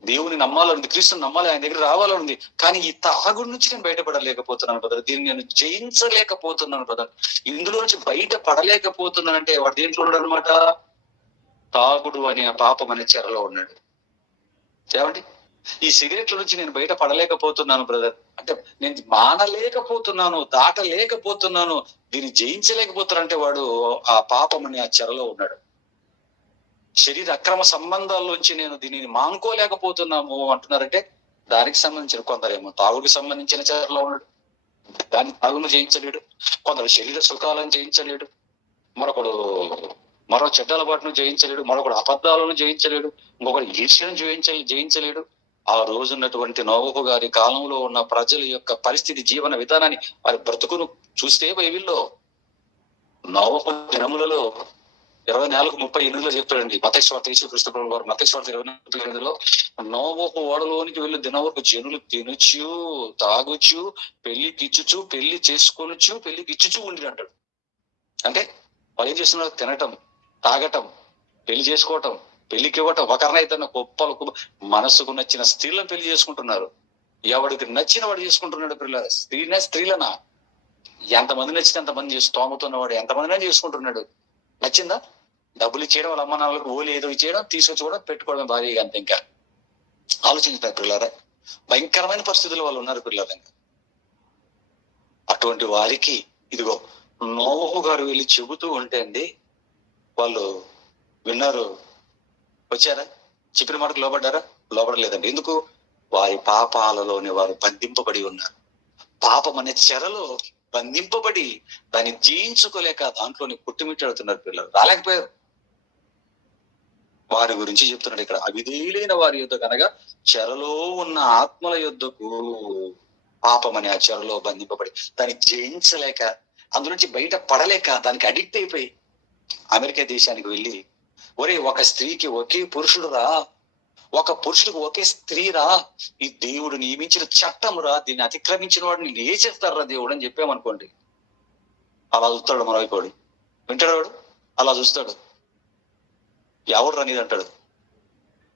దేవుని నమ్మాలనుంది, క్రీస్తుని నమ్మాలి, ఆయన దగ్గర రావాలనుంది, కానీ ఈ తాగుడు నుంచి నేను బయటపడలేకపోతున్నాను బ్రదర్, దీన్ని నేను జయించలేకపోతున్నాను బ్రదర్, ఇందులో నుంచి బయటపడలేకపోతున్నానంటే వాడు దేంట్లో ఉన్నాడు అనమాట? తాగుడు అనే పాపం అనే చెరలో ఉన్నాడు. ఏమండి, ఈ సిగరెట్ల నుంచి నేను బయట పడలేకపోతున్నాను బ్రదర్, అంటే నేను మానలేకపోతున్నాను, దాటలేకపోతున్నాను, దీన్ని జయించలేకపోతున్నానంటే వాడు ఆ పాపం అనే ఆ చెరలో ఉన్నాడు. శరీర అక్రమ సంబంధాల్లోంచి నేను దీనిని మానుకోలేకపోతున్నాము అంటున్నారంటే, దానికి సంబంధించిన కొందరేమో తాగుడికి సంబంధించిన చెరలో ఉన్నాడు, దాన్ని తాగును జయించలేడు. కొందరు శరీర సుఖాలను జయించలేడు, మరో చెడ్డ అలవాటును జయించలేడు, మరొకడు అబద్ధాలను జయించలేడు, ఇంకొకటి ఈర్ష్యను జయించలేడు. ఆ రోజున్నటువంటి నోవహు గారి కాలంలో ఉన్న ప్రజల యొక్క పరిస్థితి, జీవన విధానాన్ని, వారి బ్రతుకును చూస్తే బైబిల్లో నోవహు దినములలో 24:38 చెప్తాడండి. మత్తయి సువార్త, యేసుక్రీస్తు ప్రభువు వారు మత్తయి సువార్త 24:38 నోవహు ఓడలోనికి వెళ్ళి దినవరకు జనులు తినుచు, తాగుచు, పెళ్లికిచ్చుచు, పెళ్లి చేసుకొనుచు, పెళ్లికిచ్చుచు ఉండి అంటాడు. అంటే వాళ్ళు ఏం చేస్తున్నారు? తినటం, తాగటం, పెళ్లి చేసుకోవటం, పెళ్లికి ఇవ్వటం, ఒకరినైతే గొప్పలు మనసుకు నచ్చిన స్త్రీలను పెళ్లి చేసుకుంటున్నారు. ఎవడికి నచ్చిన వాడు చేసుకుంటున్నాడు పిల్లలు. స్త్రీలనా ఎంతమంది నచ్చితే అంతమంది స్తోమతున్నవాడు ఎంతమందినా చేసుకుంటున్నాడు. నచ్చిందా? డబ్బులు ఇచ్చేయడం, వాళ్ళ అమ్మ నాన్నలకు ఓలి ఏదో ఇచ్చేయడం, తీసుకొచ్చి కూడా పెట్టుకోవడం భారీగా అంతే. ఇంకా ఆలోచించారు పిల్లరా, భయంకరమైన పరిస్థితులు వాళ్ళు ఉన్నారు పిల్లలు. అటువంటి వారికి ఇదిగో నోవహు గారు వెళ్ళి చెబుతూ ఉంటే అండి, వాళ్ళు విన్నారు, వచ్చారా, చెప్పిన మాటకు లోబడ్డారా? లోబడలేదండి. ఎందుకు? వారి పాపాలలోని వారు బంధింపబడి ఉన్నారు. పాపం అనే చెరలో బంధింపబడి దాన్ని జయించుకోలేక దాంట్లోని పుట్టుమిట్టాడుతున్నారు పిల్లలు. రాలేకపోయారు. వారి గురించి చెప్తున్నాడు ఇక్కడ. అవిధేయులైన వారి యొద్ద కనుక చెరలో ఉన్న ఆత్మల యొద్దకు, పాపం అనే ఆ చెరలో బంధింపబడి దాన్ని జయించలేక, అందులోంచి బయట పడలేక, దానికి అడిక్ట్ అయిపోయి అమెరికా దేశానికి వెళ్ళి, ఒరే ఒక స్త్రీకి ఒకే పురుషుడు రా, ఒక పురుషుడికి ఒకే స్త్రీ రా, ఈ దేవుడు నియమించిన చట్టం రా, దీన్ని అతిక్రమించిన వాడిని ఏ చేస్తారా దేవుడు అని చెప్పామనుకోండి, అలా చూస్తాడు మన వైపు. వింటాడు వాడు, అలా చూస్తాడు. ఎవడు రానిది అంటాడు.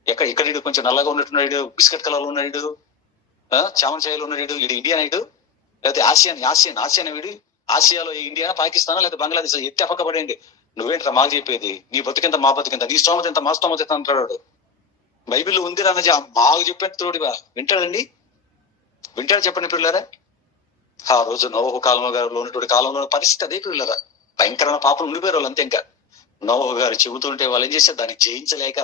ఇక్కడ కొంచెం నల్లగా ఉన్నట్టున్నాడు, బిస్కెట్ కలర్ లో ఉన్నాడు, చామన్ ఛాయలో ఉన్నాడు, ఇది ఇండియన్ ఐడు, లేకపోతే ఆసియన్ వీడు, ఆసియాలో ఇండియా, పాకిస్తాన్ లేదా బంగ్లాదేశ్, ఎత్తి అపక్కబడేయండి. నువ్వేంట్రా మాకు చెప్పేది? నీ బతుకింత మా బతుకింత, నీ స్తోమత ఎంత మా స్తోమత ఎంత అంటాడు. బైబిల్లో ఉంది రానజా, మాకు చెప్పేంత తోడివా వింటాడండి? వింటాడు చెప్పండి పిల్లరా. ఆ రోజు నోవహు కాలంలో ఉన్నటువంటి కాలంలో పరిస్థితి అదే పిల్లరా. భయంకరమైన పాపం ఉండిపోయారు వాళ్ళు అంతే. ఇంకా నోవహు గారు చెబుతుంటే వాళ్ళు ఏం చేస్తారు? దాన్ని జయించలేక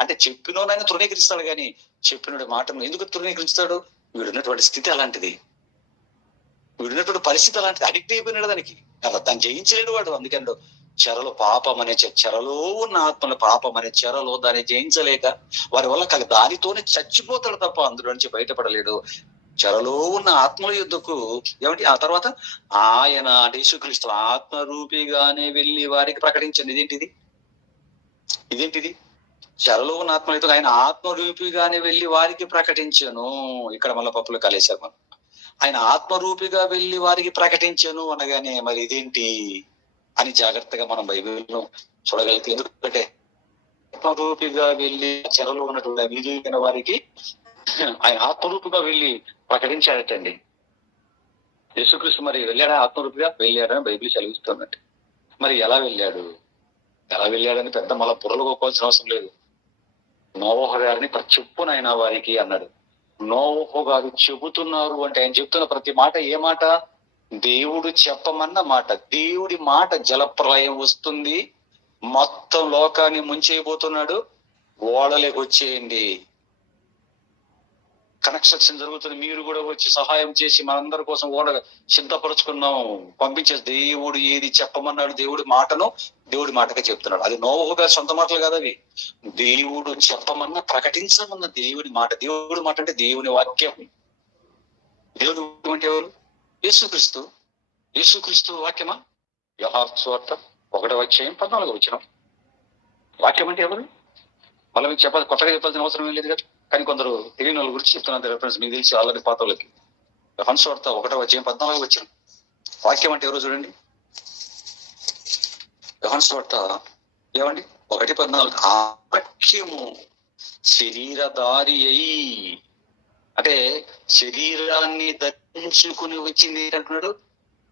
అంటే చెప్పినోనైనా తృణీకరిస్తాడు, కానీ చెప్పిన మాటను ఎందుకు తృణీకరిస్తాడు? వీడున్నటువంటి స్థితి అలాంటిది, వీడున్నటువంటి పరిస్థితి అలాంటిది, అడిక్ట్ అయిపోయినాడు దానికి. దాన్ని జయించలేడు వాడు. అందుకని చెరలో, పాపం అనే చెరలో ఉన్న ఆత్మల, పాపం అనే చెరలో దాన్ని జయించలేక వారి వల్ల దానితోనే చచ్చిపోతాడు తప్ప అందులో నుంచి బయటపడలేడు. చెరలో ఉన్న ఆత్మల యుద్ధకు ఏమిటి ఆ తర్వాత ఆయన అంటే యేసుక్రీస్తు ఆత్మరూపిగానే వెళ్ళి వారికి ప్రకటించండి. ఇదేంటిది? చెరలో ఉన్న ఆత్మల యుద్ధకు ఆయన ఆత్మరూపిగానే వెళ్ళి వారికి ప్రకటించను. ఇక్కడ మళ్ళీ పప్పులు కలిసారు మనం. ఆయన ఆత్మరూపిగా వెళ్ళి వారికి ప్రకటించను అనగానే మరి ఇదేంటి అని జాగ్రత్తగా మనం బైబిల్ను చూడగలిగితే, ఎందుకంటే ఆత్మరూపిగా వెళ్ళి చెరలో ఉన్నటువంటి అవిధులైన వారికి ఆయన ఆత్మరూపుగా వెళ్ళి ప్రకటించాడటండి. యేసుక్రీస్తు మరి వెళ్ళాడా? ఆత్మరూపిగా వెళ్ళాడని బైబిల్ సెలవిస్తున్నట్టు. మరి ఎలా వెళ్ళాడని పెద్ద మళ్ళా బుర్రలు కోవాల్సిన అవసరం లేదు. నోవహు గారిని చెప్పునైనా వారికి అన్నాడు. నోవహు గారు చెబుతున్నారు అంటే ఆయన చెప్తున్న ప్రతి మాట ఏ మాట? దేవుడు చెప్పమన్న మాట. దేవుడి మాట. జలప్రలయం వస్తుంది, మొత్తం లోకాన్ని ముంచేయబోతున్నాడు, ఓడలేకి వచ్చేయండి, కన్స్ట్రక్షన్ జరుగుతుంది, మీరు కూడా వచ్చి సహాయం చేసి మనందరి కోసం ఓడ సిద్ధపరుచుకున్నాం, పంపించేసి. దేవుడు ఏది చెప్పమన్నాడు, దేవుడి మాటగా చెప్తున్నాడు. అది నోవహు గారి సొంత మాటలు కాదు అవి. దేవుడు చెప్పమన్న, ప్రకటించమన్న దేవుడి మాట. దేవుడి మాట అంటే దేవుని వాక్యం. దేవుడు అంటే ఎవరు? యేసుక్రీస్తు వాక్యమా? యోహాను సువార్త 1:14 వాక్యం అంటే ఎవరు? మళ్ళీ మీకు కొత్తగా చెప్పాల్సిన అవసరం ఏం లేదు కదా. కానీ కొందరు తెలియని వాళ్ళ గురించి చెప్తున్నారు రెఫరెన్స్. మీకు తెలిసి ఆల్రెడీ పాత వాళ్ళకి. యోహాను సువార్త 1:14 వాక్యం అంటే ఎవరు చూడండి. యోహాను సువార్త ఏమండి 1:14 ఆ వాక్యము శరీరధారి అయి, అంటే శరీరాన్ని ధరించుకుని వచ్చింది అంటున్నాడు.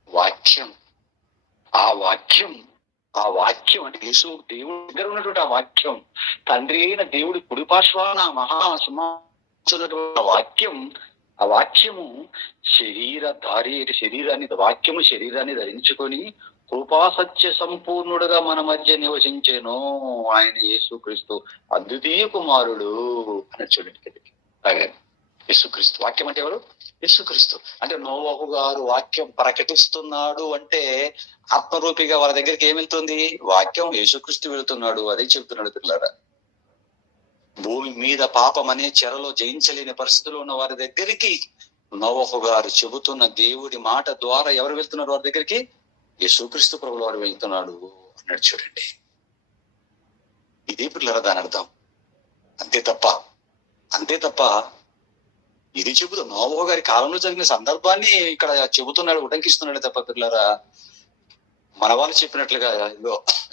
వాక్యం. ఆ వాక్యం అంటే యేసు దేవుడి దగ్గర ఉన్నటువంటి ఆ వాక్యం, తండ్రి అయిన దేవుడి కుడి పార్శ్వాన మహాసింహాసనటువంటి ఆ వాక్యము శరీరధారి, శరీరాన్ని ధరించుకొని కృపాసత్య సంపూర్ణుడుగా మన మధ్య నివసించేను. ఆయన యేసుక్రీస్తు అద్వితీయ కుమారుడు అని చూడండి. యేసుక్రీస్తు వాక్యం అంటే ఎవరు? యేసుక్రీస్తు. అంటే నోవహు గారు వాక్యం ప్రకటిస్తున్నాడు అంటే ఆత్మరూపిగా వాళ్ళ దగ్గరికి ఏం వెళ్తుంది? వాక్యం. యేసుక్రీస్తు వెళుతున్నాడు. అదే చెప్తున్నాడు పిల్లరా. భూమి మీద పాపం అనే చెరలో జయించలేని పరిస్థితుల్లో ఉన్న వారి దగ్గరికి నోవహు గారు చెబుతున్న దేవుడి మాట ద్వారా ఎవరు వెళ్తున్నారు వారి దగ్గరికి? యేసుక్రీస్తు ప్రభువు వారు వెళ్తున్నాడు అన్నాడు చూడండి. ఇదే పిల్లరా దాని అర్థం. అంతే తప్ప ఇది చెబుతూ నోవహు గారి కాలంలో జరిగిన సందర్భాన్ని ఇక్కడ చెబుతున్నాడు, ఉటంకిస్తున్నాడు తప్ప పిల్లరా మన వాళ్ళు చెప్పినట్లుగా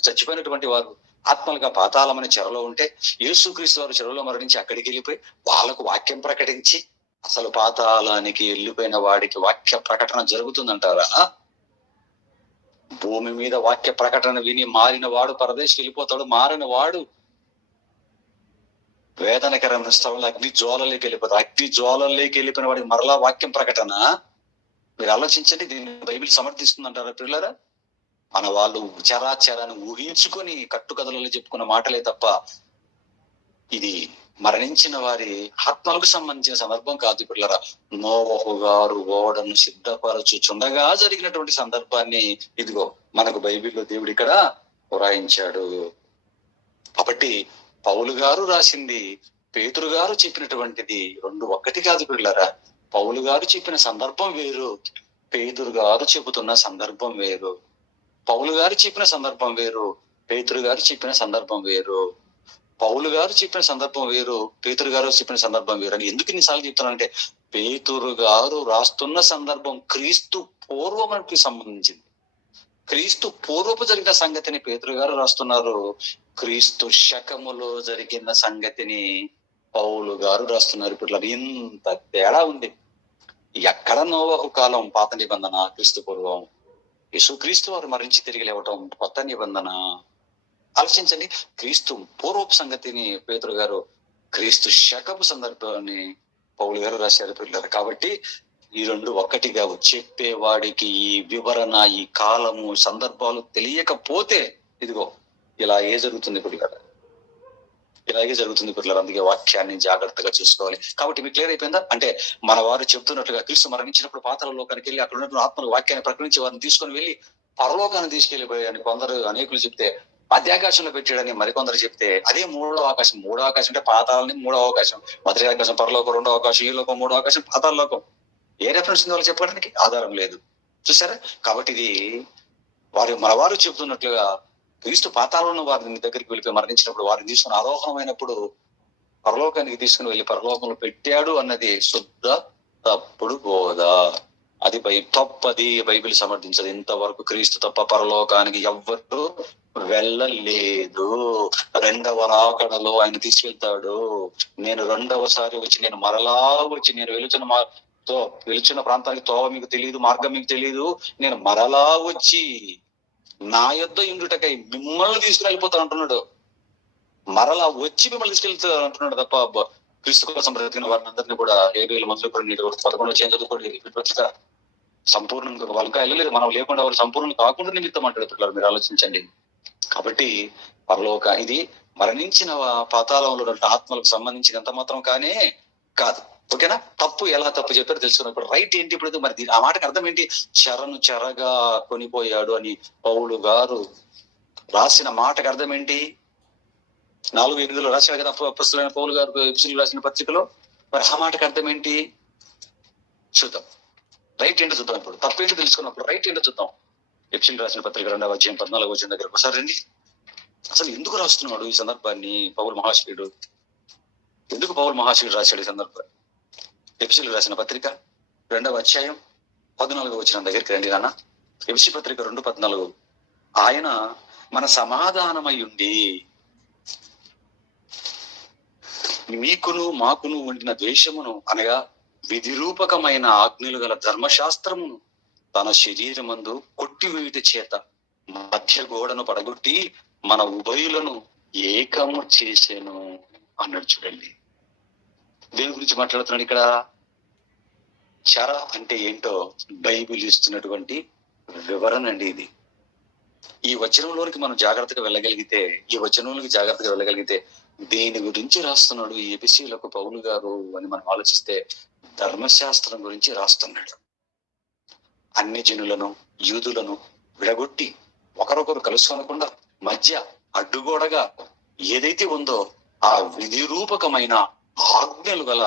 చచ్చిపోయినటువంటి వారు ఆత్మలుగా పాతాళమనే చెరలో ఉంటే యేసుక్రీస్తు వారు చెరలో మరణించి అక్కడికి వెళ్ళిపోయి వాళ్ళకు వాక్యం ప్రకటించి అసలు పాతాళానికి వెళ్ళిపోయిన వాడికి వాక్య ప్రకటన జరుగుతుందంటారా? భూమి మీద వాక్య ప్రకటన విని మారిన వాడు పరదేశం వెళ్ళిపోతాడు. మారిన వాడు వేదనకరమైన స్థలంలో అగ్ని జ్వాలలోకి వెళ్ళిపోతాడు. అగ్ని జ్వాలలోకి వెళ్ళిపోయిన వాడికి మరలా వాక్యం ప్రకటన. మీరు ఆలోచించండి, దీన్ని బైబిల్ సమర్థిస్తుందంటారా పిల్లరా? మన వాళ్ళు చరాచరాన్ని ఊహించుకొని కట్టుకథలలో చెప్పుకున్న మాటలే తప్ప ఇది మరణించిన వారి ఆత్మలకు సంబంధించిన సందర్భం కాదు పిల్లరా. నోవహు గారు ఓడను సిద్ధపరచుచుండగా జరిగినటువంటి సందర్భాన్ని ఇదిగో మనకు బైబిల్లో దేవుడు ఇక్కడ వ్రాయించాడు. కాబట్టి పౌలు గారు రాసింది, పేతురు గారు చెప్పినటువంటిది రెండు ఒక్కటి కాదు పిల్లరా. పౌలు గారు చెప్పిన సందర్భం వేరు, పేతురు గారు చెబుతున్న సందర్భం వేరు. పౌలు గారు చెప్పిన సందర్భం వేరు, పేతురు గారు చెప్పిన సందర్భం వేరు. పౌలు గారు చెప్పిన సందర్భం వేరు, పేతురు గారు చెప్పిన సందర్భం వేరు అని ఎందుకు ఇన్నిసార్లు చెప్తున్నానంటే, పేతురు గారు రాస్తున్న సందర్భం క్రీస్తు పూర్వముకి సంబంధించింది. క్రీస్తు పూర్వపు జరిగిన సంగతిని పేతురు గారు రాస్తున్నారు. క్రీస్తు శకములో జరిగిన సంగతిని పౌలు గారు రాస్తున్నారు. ఇప్పుడు ఇంత తేడా ఉంది. ఎక్కడ నోవహు కాలం పాత నిబంధన, క్రీస్తు పూర్వం. యేసుక్రీస్తు వారు మరించి తిరిగి లేవటం కొత్త నిబంధన. ఆలోచించండి, క్రీస్తు పూర్వపు సంగతిని పేతురు గారు, క్రీస్తు శకపు సందర్భాన్ని పౌలు గారు రాశారు పిల్లలు. కాబట్టి ఈ రెండు ఒక్కటిగా చెప్పేవాడికి ఈ వివరణ, ఈ కాలము, సందర్భాలు తెలియకపోతే ఇదిగో ఇలాగే జరుగుతుంది పిల్లలు, ఇలాగే జరుగుతుంది పిల్లలు. అందుకే వాక్యాన్ని జాగ్రత్తగా చూసుకోవాలి. కాబట్టి మీకు క్లియర్ అయిపోయిందా? అంటే మన వారు చెప్తున్నట్లుగా క్రీస్తు మరణించినప్పుడు పాతాళ లోకానికి వెళ్ళి అక్కడ ఉన్నటువంటి ఆత్మలు వాక్యాన్ని ప్రకటించి వారిని తీసుకొని వెళ్ళి పరలోకాన్ని తీసుకెళ్లిపోయాని కొందరు అనేకులు చెప్తే, మధ్యాకాశంలో పెట్టాడని మరికొందరు చెప్తే, అదే మూడో ఆకాశం. మూడో ఆకాశం అంటే పాతాళని మూడో అవకాశం, మొదటి ఆకాశం పరలోకం, రెండో అవకాశం ఈ లోకం, మూడో ఆకాశం పాతాళ లోకం. ఏ రెఫరెన్స్ ఉంది వాళ్ళు చెప్పడానికి? ఆధారం లేదు. చూసారా? కాబట్టి ఇది మన వారు చెబుతున్నట్లుగా క్రీస్తు పాతాళంలో వారిని దగ్గరికి వెళ్ళిపోయి మరణించినప్పుడు వారిని తీసుకుని ఆరోహణమైనప్పుడు పరలోకానికి తీసుకుని వెళ్ళి పరలోకంలో పెట్టాడు అన్నది శుద్ధ తప్పుడు బోధ. అది తప్పది, బైబిల్ సమర్థించదు. ఇంతవరకు క్రీస్తు తప్ప పరలోకానికి ఎవ్వరు వెళ్ళలేదు. రెండవ రాకడలో ఆయన తీసుకెళ్తాడు. నేను రెండవసారి వచ్చి, నేను మరలా వచ్చి, నేను వెలుచున్న ప్రాంతానికి తోవ మీకు తెలియదు, మార్గం మీకు తెలియదు, నేను మరలా వచ్చి నా యొద్ద ఇండుటకై మిమ్మల్ని తీసుకుని వెళ్ళిపోతాను అంటున్నాడు. మరలా వచ్చి మిమ్మల్ని తీసుకెళ్తాను అంటున్నాడు తప్ప క్రీస్తు కోసం బ్రతికిన వారిని అందరినీ కూడా 7,000 మందిలో కూడా 11 చేయం చదువుకోండి సంపూర్ణంగా వాళ్ళకి వెళ్ళలేదు. మనం లేకుండా వాళ్ళు సంపూర్ణంగా కాకుండా నిమిత్తం అంటాడు. మీరు ఆలోచించండి. కాబట్టి పరలోక ఇది మరణించిన పాతాళంలో ఆత్మలకు సంబంధించిన ఎంత మాత్రం కానే కాదు. ఓకేనా? తప్పు ఎలా తప్పు చెప్పారు తెలుసుకున్నాం. ఇప్పుడు రైట్ ఏంటి? ఇప్పుడు మరి ఆ మాటకు అర్థం ఏంటి? చెరగా కొనిపోయాడు అని పౌలు గారు రాసిన మాటకు అర్థం ఏంటి? 4:8 రాశాడు కదా అపొస్తలుడైన పౌలు గారు ఎఫెసీయులకు రాసిన పత్రికలో. మరి ఆ మాటకు అర్థం ఏంటి చూద్దాం. రైట్ ఏంటో చూద్దాం. ఇప్పుడు తప్పేంటో తెలుసుకున్నప్పుడు రైట్ ఏంటో చూద్దాం. ఎఫెసీయులకు రాసిన పత్రిక 2వ అధ్యాయం 14వ వచనం దగ్గర ఒకసారి రండి. అసలు ఎందుకు రాస్తున్నాడు ఈ సందర్భాన్ని పౌలు మహాశయుడు? ఎందుకు పౌలు మహాశయుడు రాశాడు ఈ సందర్భాన్ని? ఎఫెసీయులకు రాసిన పత్రిక 2వ అధ్యాయం 14వ వచనం దగ్గరికి రండి నాన్న. ఎఫెసీ పత్రిక 2:14. ఆయన మన సమాధానమై ఉండి మీకును మాకును ఉండిన ద్వేషమును అనగా విధిరూపకమైన ఆజ్ఞలు గల ధర్మశాస్త్రమును తన శరీరమందు కొట్టివేయుట చేత మధ్య గోడను పడగొట్టి మన ఉభయులను ఏకము చేసెను అన్నాడు. చూడండి, దేని గురించి మాట్లాడుతున్నాడు ఇక్కడ? చెర అంటే ఏంటో బైబిల్ ఇస్తున్నటువంటి వివరణ అండి ఇది. ఈ వచనంలోనికి మనం జాగ్రత్తగా వెళ్ళగలిగితే దేని గురించి రాస్తున్నాడు ఈ ఎఫెసీయులకు పౌలు గారు అని మనం ఆలోచిస్తే ధర్మశాస్త్రం గురించి రాస్తున్నాడు. అన్ని జనులను, యూదులను విడగొట్టి ఒకరొకరు కలుసుకోనకుండా మధ్య అడ్డుగోడగా ఏదైతే ఉందో ఆ విధి రూపకమైన ఆజ్ఞలు గల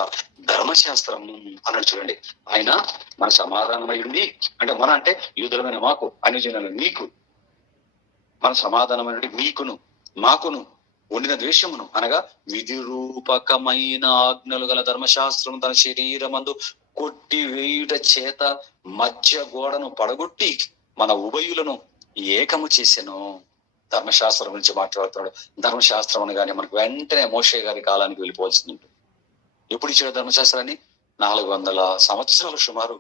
ధర్మశాస్త్రం అన్నాడు. చూడండి, ఆయన మన సమాధానమై ఉండి, అంటే మన అంటే యూదులమైన మాకు, అన్ని జనులను మీకు, మన సమాధానమైన మీకును మాకును ఉండిన ద్వేషమును అనగా విధి రూపకమైన ఆజ్ఞలు గల ధర్మశాస్త్రం తన శరీరమందు కొట్టి వేయుట చేత మధ్య గోడను పడగొట్టి మన ఉభయులను ఏకము చేసెను. ధర్మశాస్త్రం గురించి మాట్లాడుతున్నాడు. ధర్మశాస్త్రం అనగానే మనకు వెంటనే మోషే గారి కాలానికి వెళ్ళిపోవాల్సింది ఉంటుంది. ఎప్పుడు ఇచ్చాడు ధర్మశాస్త్రాన్ని? 400 సంవత్సరాలు సుమారు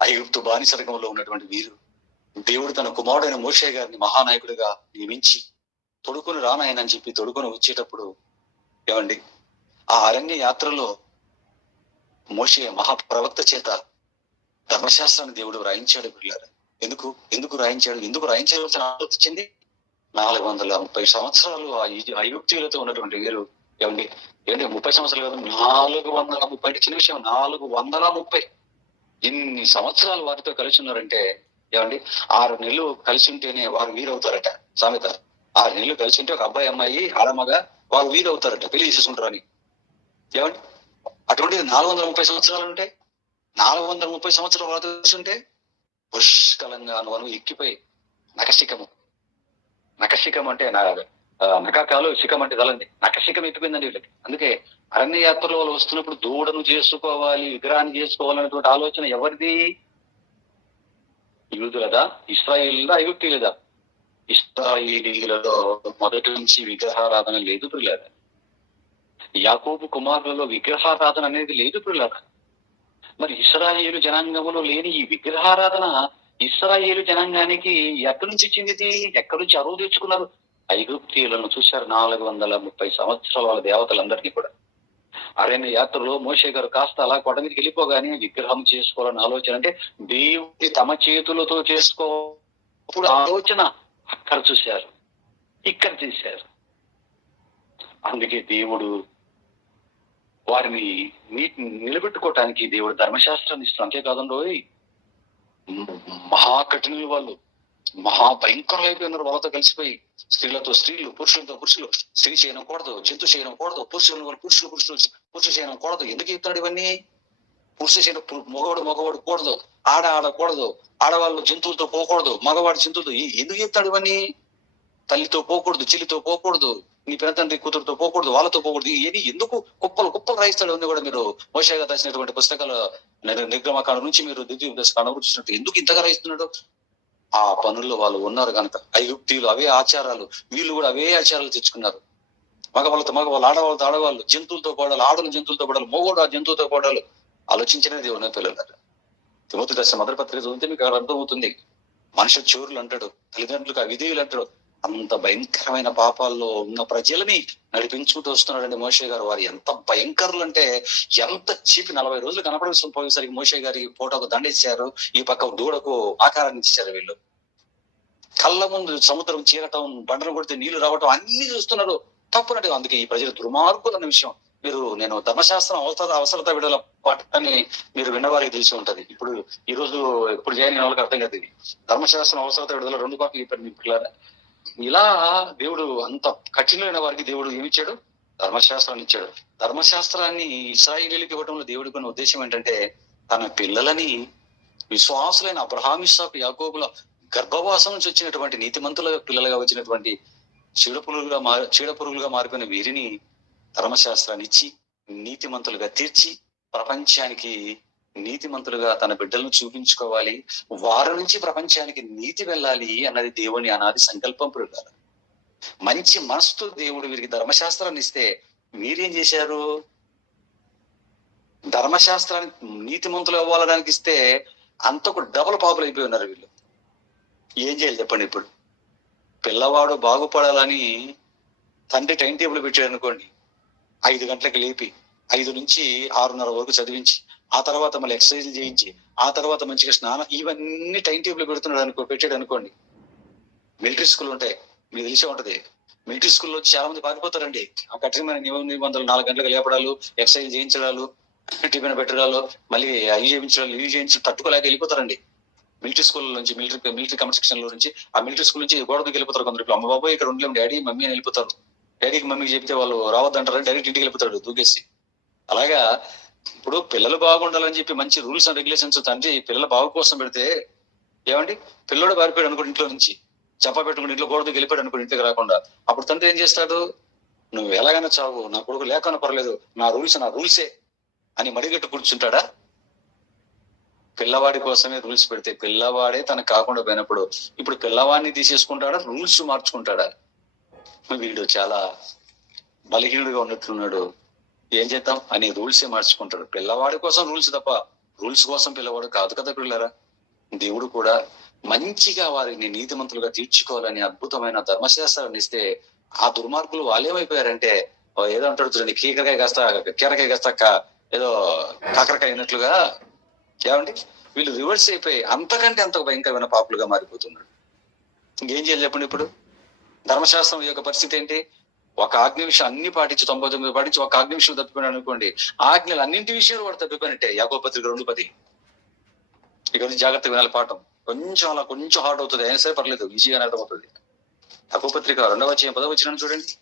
ఐగుప్తు బానిసరకంలో ఉన్నటువంటి వీరు దేవుడు తన కుమారుడైన మోషే గారిని మహానాయకుడిగా నియమించి తొడుకొని రానాయనని చెప్పి తొడుకొని వచ్చేటప్పుడు ఏమండి ఆ అరణ్య యాత్రలో మోషే మహాప్రవక్త చేత ధర్మశాస్త్రాన్ని దేవుడు రాయించాడు పిల్లలు. ఎందుకు రాయించాల్సిన ఆలోచించింది? 430 సంవత్సరాలు ఆ ఐగుప్తీయులతో ఉన్నటువంటి వీరు ఏమండి 30 సంవత్సరాలు కాదు, 430 చిన్న విషయం, 430 ఇన్ని సంవత్సరాలు వారితో కలిసి ఉన్నారంటే ఏమండి 6 నెలలు కలిసి ఉంటేనే వారు వీరవుతారట. సామెత 6 నెలలు కలిసి ఉంటే ఒక అబ్బాయి అమ్మాయి ఆడమగా వారు వీరవుతారట, పెళ్లి చేసేసుకుంటారని. ఏమండి అటువంటిది 430 సంవత్సరాలు ఉంటే 430 సంవత్సరాలు వారితో కలిసి ఉంటే పుష్కలంగా నువ్వు ఎక్కిపోయి నకశికం అంటే నకాకాలు, శిఖం అంటే తలండి, నకశికం ఎత్తిపోయిందండి వీళ్ళకి. అందుకే అరణ్య యాత్రలో వాళ్ళు వస్తున్నప్పుడు దూడను చేసుకోవాలి, విగ్రహాన్ని చేసుకోవాలనేటువంటి ఆలోచన ఎవరిది? యూదులదా, ఇశ్రాయేలీలదా, ఐగుప్తీయులదా? ఇశ్రాయేలీలలో మొదటి నుంచి విగ్రహారాధన లేదు పిల్లల. యాకోబు కుమారులలో విగ్రహారాధన అనేది లేదు పిల్లల. మరి ఇశ్రాయేలు జనాంగంలో లేని ఈ విగ్రహారాధన ఇశ్రాయేలు జనాంగానికి ఎక్కడి నుంచి ఇచ్చింది? ఇది ఎక్కడి నుంచి అరువు తెచ్చుకున్నారు? ఐగుప్తీయులను చూశారు 430 సంవత్సరాల వాళ్ళ దేవతలందరినీ కూడా. అరణ్య యాత్రలో మోషే గారు కాస్త అలా కొండ మీదకి వెళ్ళిపోగానే విగ్రహం చేసుకోవాలని ఆలోచన, అంటే దేవుడి తమ చేతులతో చేసుకోప్పుడు ఆలోచన అక్కడ చూశారు, ఇక్కడ చేశారు. అందుకే దేవుడు వారిని నిలబెట్టుకోవటానికి దేవుడు ధర్మశాస్త్రాన్ని ఇస్తున్నాడు. అంతేకాదండి, మహాకఠినులు వాళ్ళు, మహాభయంకరులు అయిపోయినారు వాళ్ళతో కలిసిపోయి. స్త్రీలతో స్త్రీలు, పురుషులతో పురుషులు, స్త్రీ చేయనకూడదు, జంతు చేయనకూడదు, పురుషులు చేయనకూడదు. ఎందుకు చెప్తాడు ఇవన్నీ? మగవాడు కూడదు, ఆడకూడదు, ఆడవాళ్ళు జంతువులతో పోకూడదు, మగవాడు జంతువులతో. ఎందుకు చెప్తాడు ఇవన్నీ? తల్లితో పోకూడదు, చెల్లితో పోకూడదు, నీ పెనతండ్రి కూతురుతో పోకూడదు, వాళ్ళతో పోకూడదు. ఏది ఎందుకు కుప్పలు రాయిస్తాడు అన్ని కూడా. మీరు మోషేగా రాసినటువంటి పుస్తకాల నిర్గమకాండం నుంచి మీరు ద్వితీయోపదేశకాండం చూసినట్టు ఎందుకు ఇంతగా రాయిస్తున్నాడు? ఆ పనుల్లో వాళ్ళు ఉన్నారు కనుక. ఐగుప్తీయులు అవే ఆచారాలు, వీళ్ళు కూడా అవే ఆచారాలు తెచ్చుకున్నారు. మగవాళ్ళతో మగవాళ్ళు, ఆడవాళ్ళతో ఆడవాళ్ళు, జంతువులతో పోవడాలు, ఆడలు జంతువులతో పోవడాలు, మగవాడు ఆ జంతువులతో పోవడాలు. ఆలోచించినది దేవుని పిల్లలు. తిమోతి దశ మొదటి పత్రిక చదివితే మీకు అర్థమవుతుంది. మనుషు చోరులు అంటాడు, తల్లిదండ్రులకు అవిధేయులు అంటాడు. అంత భయంకరమైన పాపాల్లో ఉన్న ప్రజలని నడిపించుకుంటూ వస్తున్నాడండి మోషే గారు. వారు ఎంత భయంకరులు అంటే, ఎంత చీపి 40 రోజులు కనపడాల్సిన పోయేసరికి మోషే గారి ఫోటోకు దండేశారు, ఈ పక్క దూడకు ఆకారాన్ని ఇచ్చారు. వీళ్ళు కళ్ళ ముందు సముద్రం చీరటం, బండలు కొడితే నీళ్లు రావటం అన్ని చూస్తున్నారు. తప్పునట్టు. అందుకే ఈ ప్రజలు దుర్మార్గులు అన్న విషయం నేను ధర్మశాస్త్రం అవసరత విడుదల పాఠాన్ని మీరు విన్నవారికి తెలిసి ఉంటది. ఇప్పుడు చేయని వాళ్ళకి అర్థం కాదు. ఇది ధర్మశాస్త్రం అవసరత విడుదల 2 పాటలు చెప్పారు. ఇలా దేవుడు అంత కఠినమైన వారికి దేవుడు ఏమిచ్చాడు? ధర్మశాస్త్రాన్ని ఇచ్చాడు. ధర్మశాస్త్రాన్ని ఇశ్రాయేలీయులకు ఇవ్వడంలో దేవుడికి ఉన్న ఉద్దేశం ఏంటంటే, తన పిల్లలని విశ్వాసులైన అబ్రహాము, ఇస్సాకు, యాకోబుల గర్భవాసం నుంచి వచ్చినటువంటి నీతిమంతుల పిల్లలుగా వచ్చినటువంటి చీడపురుగులుగా మారిపోయిన వీరిని ధర్మశాస్త్రాన్ని ఇచ్చి నీతిమంతులుగా తీర్చి ప్రపంచానికి నీతిమంతులుగా తన బిడ్డలను చూపించుకోవాలి, వారి నుంచి ప్రపంచానికి నీతి వెళ్ళాలి అన్నది దేవుని అనాది సంకల్పం. పిల్లలు మంచి మనసుతో దేవుడు వీరికి ధర్మశాస్త్రాన్ని ఇస్తే మీరేం చేశారు? ధర్మశాస్త్రాన్ని నీతిమంతులు అవ్వాలడానికి ఇస్తే అంతకు డబుల్ పాపులు అయిపోయి ఉన్నారు వీళ్ళు. ఏం చేయాలి చెప్పండి? ఇప్పుడు పిల్లవాడు బాగుపడాలని తండ్రి టైం టేబుల్ పెట్టాడు అనుకోండి, 5 గంటలకు లేపి 5 నుంచి 6:30 వరకు చదివించి, ఆ తర్వాత మళ్ళీ ఎక్సర్సైజ్ చేయించి, ఆ తర్వాత మంచిగా స్నానం, ఇవన్నీ టైం టేబుల్ పెట్టాడు అనుకోండి. మిలిటరీ స్కూల్ ఉంటాయి, మీకు తెలిసే ఉంటది. మిలిటరీ స్కూల్లో వచ్చి చాలా మంది పారిపోతారండి. ఆ కఠినమైన నిబంధనలు 4 గంటలకు లేపడాలు, ఎక్సర్సైజ్ చేయించడాలు, టిఫిన్ పెట్టడాలు, మళ్ళీ అవి చేయించడాలు, ఇవి చేయించి తట్టుకోలేక వెళ్ళిపోతారండి. మిలిటరీ స్కూల్ నుంచి, మిలిటరీ కన్స్ట్రక్షన్ లో నుంచి, ఆ మిలిటరీ స్కూల్ నుంచి గోడకి వెళ్ళిపోతారు కొందరు. అమ్మ బాబు ఇక్కడ ఉండలేము, డాడీ మమ్మీ అని వెళ్ళిపోతారు. డాడీకి మమ్మీకి చెప్తే వాళ్ళు రావద్దంటారని డైరెక్ట్ ఇంటికి వెళ్ళిపోతాడు దూకేసి. అలాగా ఇప్పుడు పిల్లలు బాగుండాలని చెప్పి మంచి రూల్స్ అండ్ రెగ్యులేషన్స్ తండ్రి పిల్లల బాగు కోసం పెడితే ఏమండి, పిల్లడు పారిపోయాడు అనుకోండి ఇంట్లో నుంచి, చెప్ప పెట్టుకుని ఇంట్లో గోడకి వెళ్ళిపోయాడు అనుకోండి ఇంటికి రాకుండా, అప్పుడు తండ్రి ఏం చేస్తాడు? నువ్వు ఎలాగైనా చావు, నా కొడుకు లేకన్నా పర్లేదు, నా రూల్సే అని మడిగట్టు కూర్చుంటాడా? పిల్లవాడి కోసమే రూల్స్ పెడితే పిల్లవాడే తనకు కాకుండా పోయినప్పుడు ఇప్పుడు పిల్లవాడిని తీసేసుకుంటాడా, రూల్స్ మార్చుకుంటాడా? వీడు చాలా బలహీనుడిగా ఉన్నట్లున్నాడు, ఏం చేద్దాం అని రూల్సే మార్చుకుంటాడు. పిల్లవాడి కోసం రూల్స్ తప్ప రూల్స్ కోసం పిల్లవాడు కాదు కదా పిల్లరా. దేవుడు కూడా మంచిగా వారిని నీతిమంతులుగా తీర్చుకోవాలని అద్భుతమైన ధర్మశాస్త్రాన్ని ఇస్తే ఆ దుర్మార్గులు వాళ్ళేమైపోయారంటే ఏదో అంటాడు చూడండి, కీరకాయ కాస్త ఏదో కాకరకాయ అయినట్లుగా. ఏమండి వీళ్ళు రివర్స్ అయిపోయి అంతకంటే అంత భయంకరమైన పాపులుగా మారిపోతున్నాడు. ఇంకేం చేయాలి చెప్పండి? ఇప్పుడు ధర్మశాస్త్రం యొక్క పరిస్థితి ఏంటి? ఒక ఆజ్ఞ విషయం అన్ని పాటించి 99 పాటించి ఒక ఆజ్ఞ విషయం తప్పిపోయినాడు అనుకోండి, ఆజ్ఞలు అన్నింటి విషయాలు వాడు తప్పిపోయినట్టే. యాకోబు పత్రిక 2:10. ఇక నుంచి జాగ్రత్తగా వినాలి పాఠం. కొంచెం హార్డ్ అవుతుంది, అయినా సరే పర్లేదు, ఈజీగా అర్థమవుతుంది. యాకోబు పత్రిక 2వ అధ్యాయం 10వ వచనం చూడండి.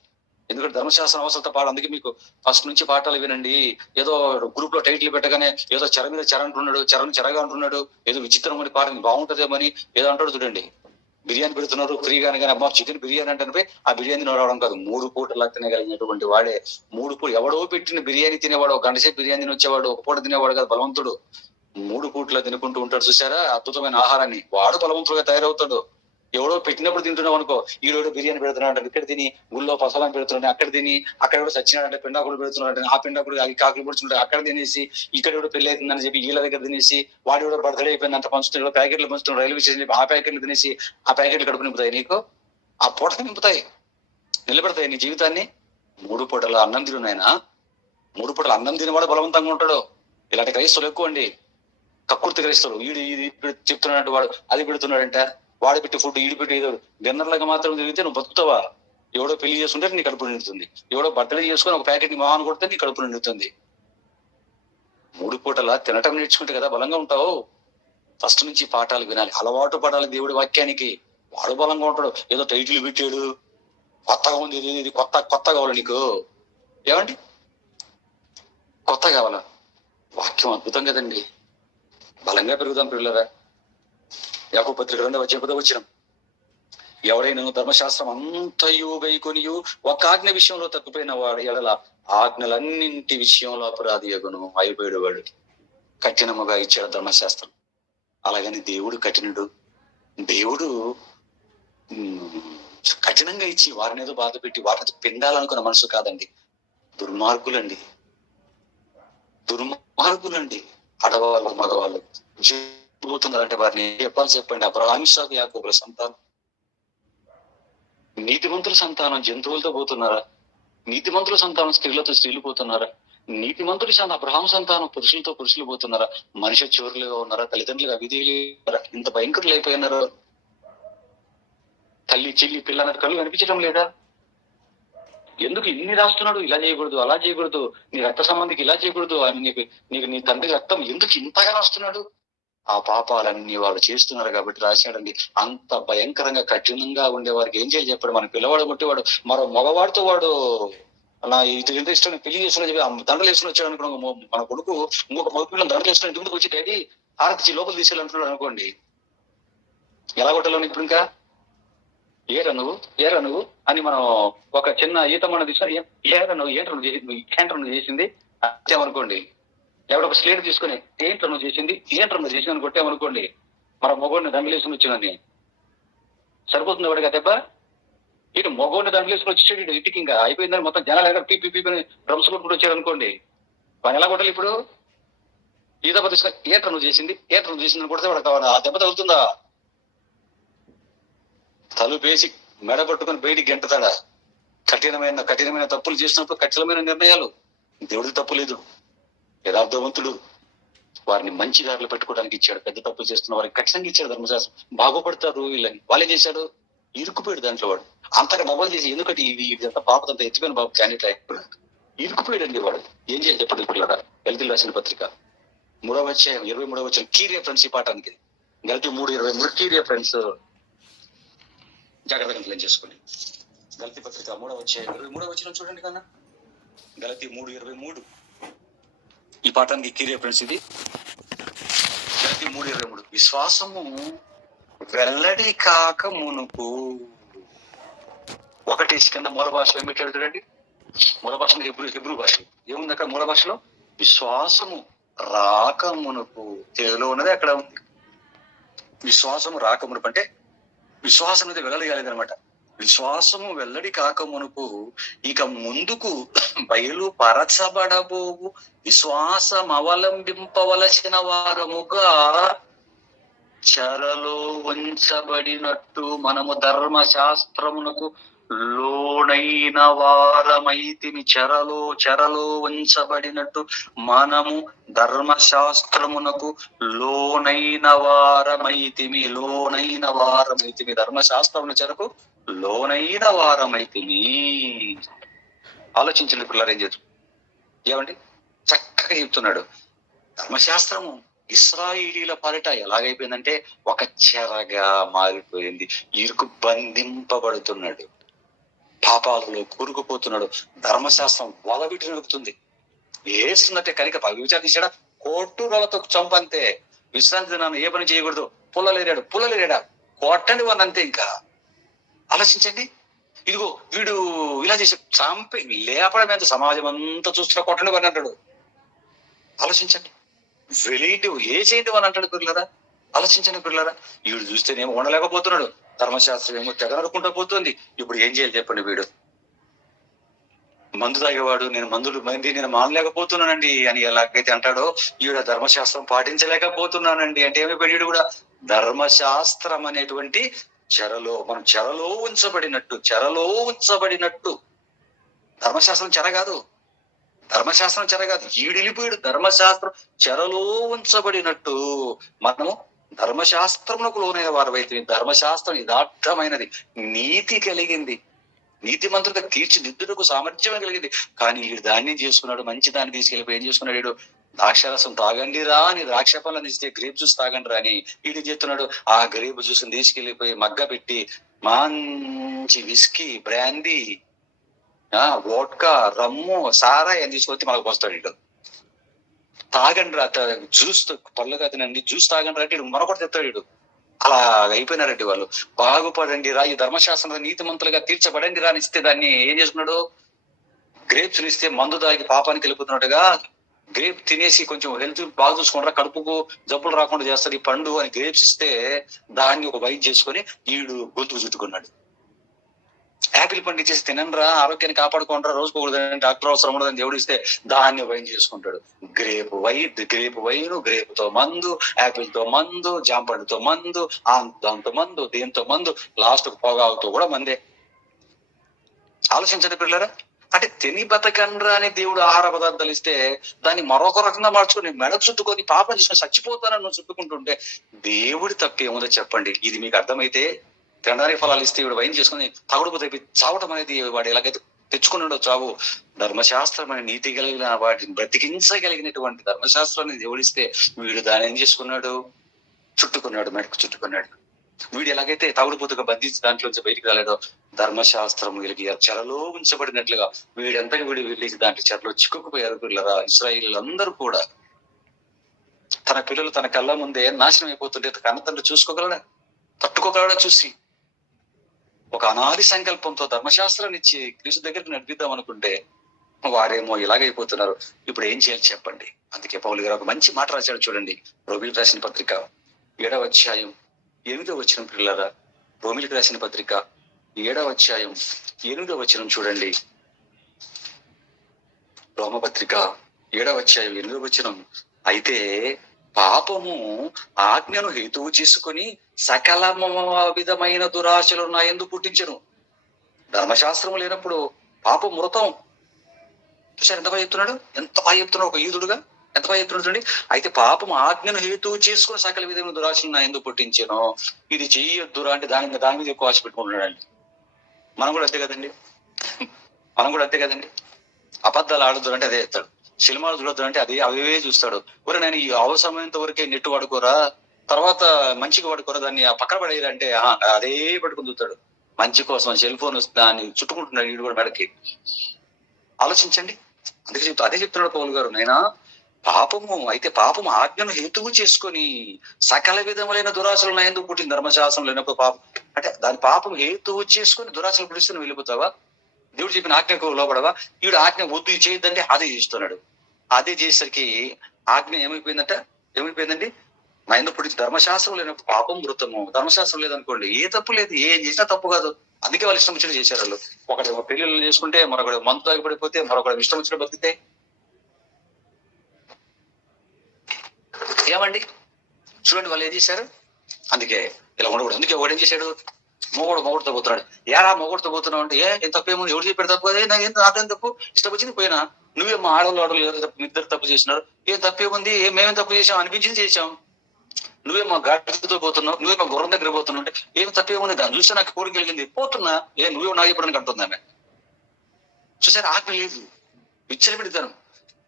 ఎందుకంటే ధర్మశాస్త్రం అవసరత పాఠం, అందుకే మీకు ఫస్ట్ నుంచి పాఠాలు వినండి. ఏదో గ్రూప్ లో టైటిల్ పెట్టగానే ఏదో చెర మీద చెర అంటున్నాడు, చెరగా అంటున్నాడు, ఏదో విచిత్రమైన పాఠం బాగుంటదేమని ఏదో అంటాడు చూడండి. బిర్యానీ పెడుతున్నారు ఫ్రీగా కానీ అమ్మ చికెన్ బిర్యానీ అంటే ఆ బిర్యానీ రావడం కాదు, 3 పూటలా తినగలిగినటువంటి వాడే. 3 పూట ఎవడో పెట్టిన బిర్యానీ తినేవాడు, ఒక గంట సేపు బిర్యానీ వచ్చేవాడు, ఒక పూట తినేవాడు కాదు బలవంతుడు. 3 పూటలా తినుకుంటూ ఉంటాడు చూసారా అద్భుతమైన ఆహారాన్ని, వాడు బలవంతుడుగా తయారవుతాడు. ఎవడో పెట్టినప్పుడు తింటున్నావు అనుకో, ఈరోజు బిర్యానీ పెడుతున్నాడు ఇక్కడ తిని, గుళ్ళో పసలాన్ని పెడుతున్నాడు అక్కడ తిని, అక్కడ కూడా సచ్చినాడంటే పిండాకుడు పెడుతున్నాడు, ఆ పిండాకుడు కాకులు పెడుతున్నాడు అక్కడ తినేసి, ఇక్కడ కూడా పెళ్లి అవుతుందని చెప్పి వీళ్ళ దగ్గర తినేసి, వాడు కూడా బర్త్డే అయిపోయింది అంత పంచుతున్నాడు, ప్యాకెట్లు పంచుతున్నాడు రైల్వే స్టేషన్ చెప్పి ఆ ప్యాకెట్లు తినేసి, ఆ ప్యాకెట్లు కడుపు నింపుతాయి నీకు, ఆ పూట నింపుతాయి, నిలబెడతాయి నీ జీవితాన్ని. 3 పూటల అన్నం తిరునాయన, 3 పూటల అన్నం తినేవాడు బలవంతంగా ఉంటాడు. ఇలాంటి క్రైస్తవులు ఎక్కువ అండి, కక్కుర్తి క్రైస్తవులు. ఇది చెప్తున్నాడు, వాడు అది పెడుతున్నాడంట, వాడు పెట్టి ఫుడ్ ఈడు పెట్టి ఏదో డిన్నర్లాగా మాత్రం తిరిగితే నువ్వు బతుకుతావా? ఎవడో పెళ్లి చేసుకుంటే నీ కడుపు నిండుతుంది, ఎవడో బర్త్డే చేసుకుని ఒక ప్యాకెట్ ని మొహాన్ని కొడితే నీ కడుపు నిండుతుంది. 3 పూటలా తినటం నేర్చుకుంటే కదా బలంగా ఉంటావు. ఫస్ట్ నుంచి పాఠాలు వినాలి, అలవాటు పడాలి దేవుడి వాక్యానికి. వాడు బలంగా ఉంటాడు, ఏదో టైటిల్ పెట్టాడు, కొత్తగా ఉంది, ఇది కొత్త కావాలి నీకు. ఏమండి కొత్త కావాలా? వాక్యం అద్భుతం కదండి, బలంగా పెరుగుదాం పిల్లరా. యాకోబు పత్రిక 2వ అధ్యాయం 10వ వచనం. ఎవడైనా ధర్మశాస్త్రం అంతయు గైకొనియు ఒక ఆజ్ఞ విషయంలో తప్పిపోయిన వాడు ఎడల ఆజ్ఞలన్నింటి విషయంలో అపరాధి యగును. అయిపోయాడు వాడు. కఠినముగా ఇచ్చాడు ధర్మశాస్త్రం. అలాగని దేవుడు కఠినుడు. దేవుడు కఠినంగా ఇచ్చి వారిని ఏదో బాధ పెట్టి వారిని పిండాలనుకున్న మనసు కాదండి. దుర్మార్గులండి, ఆడవాళ్ళు మగవాళ్ళు పోతున్నారంటే వారిని చెప్పండి. అబ్రహాము ఇస్సాకు యాకోబుల సంతానం, నీతిమంతుల సంతానం జంతువులతో పోతున్నారా? నీతిమంతుల సంతానం స్త్రీలు పోతున్నారా? నీతిమంతుడి అబ్రహాము సంతానం పురుషులు పోతున్నారా? మనిషి చోరులుగా ఉన్నారా? తల్లిదండ్రులుగా అవిధేయులు, ఇంత భయంకరులు అయిపోయినారు. తల్లి చెల్లి పిల్లల కళ్ళు కనిపించడం లేదా? ఎందుకు ఇన్ని రాస్తున్నాడు? ఇలా చేయకూడదు, అలా చేయకూడదు, నీ రక్త సంబంధికి ఇలా చేయకూడదు అని నీకు నీ తండ్రి రక్తం ఎందుకు ఇంతగా రాస్తున్నాడు? ఆ పాపాలన్నీ వాడు చేస్తున్నారు కాబట్టి రాశాడండి. అంత భయంకరంగా కఠినంగా ఉండే వారికి ఏం చేయాలి చెప్పాడు? మన పిల్లవాడు కొట్టేవాడు మరో మగవాడితో వాడు అలా ఇంత ఇష్టం పెళ్లి చేసుకుని చెప్పి దండలు వేసుకుని వచ్చాడు అనుకో, మన కొడుకు ఇంకొక మగ పిల్లలు దండలు వేసుకుని ఇంటి ముందుకు వచ్చి డాడీ ఆరతిచ్చి లోపల తీసుకెళ్ళి అనుకోండి, ఎలా కొట్టాలని ఇప్పుడు ఇంకా ఏరా నువ్వు అని మనం ఒక చిన్న ఈతమన్న తీసుకొని ఏరా నువ్వు ఏంట్రా నువ్వు చేసింది అంతేమనుకోండి. ఎవడో ఒక స్లేట్ తీసుకుని ఏంట్రా నువ్వు చేసింది అని కొట్టామనుకోండి, మన మొగోడిని దండలేసుకుని వచ్చిందని సరిపోతుంది వాడికి దెబ్బ. ఇటు మొగోడిని దండలేసుకుని వచ్చేసాడు ఇంటికి, ఇంకా అయిపోయిందని మొత్తం జనాలు ఎక్కడ పీపీ డ్రమ్స్ కొట్టుకుంటూ వచ్చాడు అనుకోండి, వాడిని ఎలా కొట్టాలి ఇప్పుడు? ఈ దెబ్బ తీసుకొని ఏంట్రా నువ్వు చేసింది అని కొడితే వాడు ఆ దెబ్బ తగులుతుందా? తలుపేసి మెడ పట్టుకుని బయటికి గెంటతాడా? కఠినమైన తప్పులు చేసినప్పుడు కఠినమైన నిర్ణయాలు. దేవుడికి తప్పు లేదు, యథార్థవంతుడు, వారిని మంచి దారిలో పెట్టుకోవడానికి ఇచ్చాడు. పెద్ద తప్పులు చేస్తున్న వారికి కఠినంగా ఇచ్చాడు ధర్మశాస్త్రం. బాగుపడతారు వీళ్ళని. వాళ్ళేం చేశాడు? ఇరుక్కుపోయాడు దాంట్లో వాడు. అంతగా డబ్బులు చేసి ఎందుకంటే ఇదంతా పాపదంతా ఎత్తిపోయిన బాబు క్యాండిడేట్ అయిపోయాడు, ఇరుక్కుపోయాడండి వాడు. ఏం చేయాలి చెప్పండి ఇప్పుడు? గలతీయులకు రాసిన పత్రిక 3వ అధ్యాయం 23వ వచనం కీ రిఫరెన్స్ ఈ పాఠానికి. గలతీ 3:23 కీ రిఫరెన్స్. జాగ్రత్తగా క్లీన్ చేసుకోండి. గలతీ పత్రిక 3వ అధ్యాయం 23వ వచనం చూడండి కన్నా. గలతీ 3:23 ఈ పాఠానికి కీ రిఫరెన్స్ ఇది. గలతీ 3:23 విశ్వాసము వెల్లడి కాక మునుపు. ఒకటి కింద మూల భాషలో ఏం పెట్టాడు చూడండి. మూల భాష హెబ్రూ భాష ఏముంది అక్కడ? మూల భాషలో విశ్వాసము రాక మునుపు. తెలుగులో ఉన్నది అక్కడ ఉంది. విశ్వాసము రాక మునుపు అంటే విశ్వాసం అనేది వెల్లడి కాలేదనమాట. విశ్వాసము వెల్లడి కాక మునుపు ఇక ముందుకు బయలుపరచబడబోవు విశ్వాసం అవలంబింపవలసిన వారముగా చెరలో ఉంచబడినట్టు మనము ధర్మశాస్త్రమునకు లోనైన వారమైతిమి. చెరలో ఉంచబడినట్టు మనము ధర్మశాస్త్రమునకు లోనైన వారమైతిమి. ధర్మశాస్త్రమున చెరకు లోనైన వారమైతిమి. ఆలోచించండి పిల్లలు, ఏం చెప్తారు ఏమండి? చక్కగా చెప్తున్నాడు. ధర్మశాస్త్రము ఇశ్రాయేలీల పాలిట ఎలాగైపోయిందంటే ఒక చెరగా మారిపోయింది. ఇరుకు బంధింపబడుతున్నాడు, పాపాలలో కూరుకుపోతున్నాడు. ధర్మశాస్త్రం వలవిటి నడుపుతుంది. వేస్తున్నట్టే కనుక విచారణ తీసాడా, కోట్టు రవతో చంపంతే. విశ్రాంతి దినాన్ని ఏ పని చేయకూడదు, పుల్లలేరాడా కొట్టండి వాడిని అంతే. ఇంకా ఆలోచించండి. ఇదిగో వీడు ఇలా చేసి చంపి లేపడం ఎంత, సమాజం అంతా చూస్తున్నా కొట్టండి వాడిని అంటాడు. ఆలోచించండి. వెలిటి ఏ చేయండి అని అంటాడు పిల్లరా. ఆలోచించండి పిల్లరా. వీడు చూస్తేనేమో ఉండలేకపోతున్నాడు, ధర్మశాస్త్రం ఏమో తెగ నడుకుంటూ పోతుంది. ఇప్పుడు ఏం చేయాలి చెప్పండి? వీడు మందు తాగేవాడు, నేను మానలేకపోతున్నానండి అని ఎలాగైతే అంటాడో, ఈవిడ ధర్మశాస్త్రం పాటించలేకపోతున్నానండి అంటే ఏమైపోయాడు కూడా ధర్మశాస్త్రం అనేటువంటి మనం చెరలో ఉంచబడినట్టు. ధర్మశాస్త్రం చెర కాదు, ఈడిలిపోయాడు. ధర్మశాస్త్రం చెరలో ఉంచబడినట్టు మనము ధర్మశాస్త్రములకు లోనైన వారైతే. ధర్మశాస్త్రం యథార్థమైనది, నీతి కలిగింది, నీతిమంతులుగా తీర్చిదిద్దుటకు సామర్థ్యం కలిగింది. కానీ వీడు దాన్ని చేసుకున్నాడు, మంచి దాన్ని తీసుకెళ్ళిపోయి ఏం చేసుకున్నాడు? వీడు ద్రాక్షరసం తాగండి రా అని, ద్రాక్ష పళ్ళని ఇస్తే గ్రేప్ జ్యూస్ తాగండి రా అని వీడు చేస్తున్నాడు. ఆ గ్రేప్ జ్యూస్ తీసుకెళ్లిపోయి మగ్గ పెట్టి మంచి విస్కీ, బ్రాందీ, వోడ్కా, రమ్ము, సారా అని తీసుకొచ్చి మనకు వస్తాడు. వీడు తాగండి రా, జ్యూస్ పళ్ళుగా తినండి, జ్యూస్ తాగండి రా అంటే మరొకటి తెస్తాడు. వీడు అలా అయిపోయినారండి వాళ్ళు. బాగుపడండి రా, ఈ ధర్మశాస్త్రం నీతిమంతులుగా తీర్చబడండి రా అని ఇస్తే దాన్ని ఏం చేసుకున్నాడు? గ్రేప్స్ ఇస్తే మందు తాగి పాపానికి వెళ్ళిపోతున్నట్టుగా గ్రేప్ తినేసి కొంచెం హెల్త్ బాగా చూసుకుంటారా, కడుపుకు జబ్బులు రాకుండా చేస్తారు ఈ పండు అని గ్రేప్స్ ఇస్తే దాన్ని ఒక వైట్ చేసుకొని ఈడు గొంతుకు చుట్టుకున్నాడు. యాపిల్ పండు ఇచ్చేసి తినండిరా, ఆరోగ్యాన్ని కాపాడుకుంటారా, రోజుకోకూడదని డాక్టర్ అవసరం ఉండదని దేవుడు ఇస్తే దాన్ని వైన్ చేసుకుంటాడు. గ్రేప్ వైన్, గ్రేప్తో మందు, యాపిల్ తో మందు, జాంపండుతో మందు, దాంతో మందు, దీంతో మందు, లాస్ట్ పొగాకుతో కూడా మందే. ఆలోచించండి పిల్లరా. అంటే తిని బతకండ్రా అని దేవుడు ఆహార పదార్థాలు ఇస్తే దాన్ని మరొక రకంగా మార్చుకొని మెడ చుట్టుకొని పాపం చేసుకొని చచ్చిపోతానని నువ్వు చుట్టుకుంటుంటే దేవుడి తప్పేముందో చెప్పండి? ఇది మీకు అర్థమైతే తినడానికి ఫలాలు ఇస్తే వీడు వైన్ చేసుకుని తగుడుపు తెప్పి చావటం అనేది వాడు ఎలాగైతే తెచ్చుకున్నాడో చావు. ధర్మశాస్త్రం అనే నీతి కలిగిన వాటిని బ్రతికించగలిగినటువంటి ధర్మశాస్త్రాన్ని దేవుడిస్తే వీడు దాన్ని ఏం చేసుకున్నాడు? చుట్టుకున్నాడు, మెడకు చుట్టుకున్నాడు. వీడు ఎలాగైతే తాగుడుపోతుగా బంధించి దాంట్లోంచి బయటికి రాలేడో, ధర్మశాస్త్రం వీళ్ళకి చెరలో ఉంచబడినట్లుగా వీడంతగా వీళ్ళకి దాంట్లో చెరలో చిక్కుకుపోయారు. పిల్లరా, ఇశ్రాయేలీయులందరూ కూడా తన పిల్లలు తన కళ్ళ ముందే నాశనం అయిపోతుంటే కన్నతండ్రి చూసుకోగలడా, తట్టుకోగలడా? చూసి ఒక అనాది సంకల్పంతో ధర్మశాస్త్రాన్ని ఇచ్చి క్రీస్తు దగ్గరికి నడిపిద్దాం అనుకుంటే వారేమో ఇలాగైపోతున్నారు. ఇప్పుడు ఏం చేయాలి చెప్పండి? అందుకే పౌలు గారు ఒక మంచి మాట రాశాడు చూడండి. రోమిలికి రాసిన పత్రిక 7వ అధ్యాయం 8వ వచనం. పిల్లరా, రోమిలికి రాసిన పత్రిక 7వ అధ్యాయం 8వ వచనం చూడండి. రోమపత్రిక 7వ అధ్యాయం 8వ వచనం. అయితే పాపము ఆజ్ఞను హేతువు చేసుకుని సకల విధమైన దురాశలు నా యందు పుట్టించను. ధర్మశాస్త్రం లేనప్పుడు పాపం మృతం. చూసారు ఎంత బాగా చెప్తున్నాడు? ఒక యూదుడుగా ఎంత బాగా చెప్తున్నాడు చూడండి. అయితే పాపం ఆజ్ఞను హేతువు చేసుకుని సకల విధమైన దురాశలు నా యందు పుట్టించాను. ఇది చెయ్యొద్దురా అంటే దాని మీద ఎక్కువ ఆశ పెట్టుకుంటున్నాడండి. మనం కూడా అంతే కదండి. అబద్ధాలు ఆడొద్దు అంటే అదే చేస్తాడు. సినిమాలు చూడొద్దు అంటే అవే చూస్తాడు. ఊరే నేను ఈ అవసరమైనంత వరకే నెట్ వాడుకోరా, తర్వాత మంచిగా వాడుకోరా, దాన్ని పక్కన పడేయాలి అంటే అదే పట్టుకుని చూస్తాడు. మంచి కోసం సెల్ ఫోన్ వస్తుంది దాన్ని చుట్టుకుంటున్నాడు వీడు కూడా మెడకి. ఆలోచించండి. అదే చెప్తున్నాడు పౌలు గారు. పాపము ఆజ్ఞను హేతువు చేసుకొని సకల విధములైన దురాశలు నా యందు పుట్టింది. ధర్మశాస్త్రం లేనప్పుడు పాపం అంటే దాని పాపం హేతువు చేసుకొని దురాశలు పుట్టిస్తే నువ్వు వెళ్ళిపోతావా? దేవుడు చెప్పిన ఆజ్ఞకు లోపడవా? వీడు ఆజ్ఞ వద్దు చేయొద్దంటే అదే చేస్తున్నాడు. అదే చేసేసరికి ఆజ్ఞ ఏమైపోయిందండి? నా యందు పుట్టించి ధర్మశాస్త్రం లేనప్పుడు పాపం మృతము. ధర్మశాస్త్రం లేదనుకోండి ఏ తప్పు లేదు, ఏం చేసినా తప్పు కాదు. అందుకే వాళ్ళు ఇష్టం వచ్చినట్టు చేశారు. వాళ్ళు ఒకటి పెళ్లిళ్ళు చేసుకుంటే మరొకటి మందు తాగి పడిపోతే మరొకటి ఇష్టం వచ్చినట్టు బతికితే ఏమండి? చూడండి వాళ్ళు ఏం చేశారు. అందుకే ఇలా ఉండకూడదు. అందుకే వాడు ఏం చేశాడు, మొగుడుతో పోతున్నాడు. ఏరా మొగుడుతో పోతున్నావు అంటే ఏం తప్పేముంది, ఎవరు చెప్పాడు తప్పు, అదే నాకేం తప్పు, ఇష్టం వచ్చింది పోయినా, నువ్వే మా ఆడవాళ్ళు తప్పు, ఇద్దరు తప్పు చేసినారు, ఏం తప్పేముంది, మేమేం తప్పు చేసాం, అనిపించింది చేసాం, నువ్వే మా గాడితో పోతున్నావు, నువ్వే మా గుర్రం దగ్గర పోతున్నావు అంటే ఏం తప్పేముంది, దాన్ని చూస్తే నాకు కోరిక కలిగింది పోతున్నా, నువ్వే నాకు చెప్పడానికి అంటుంది ఆమె. చూసారు, ఆజ్ఞ లేదు, విచ్చలబెడతాను,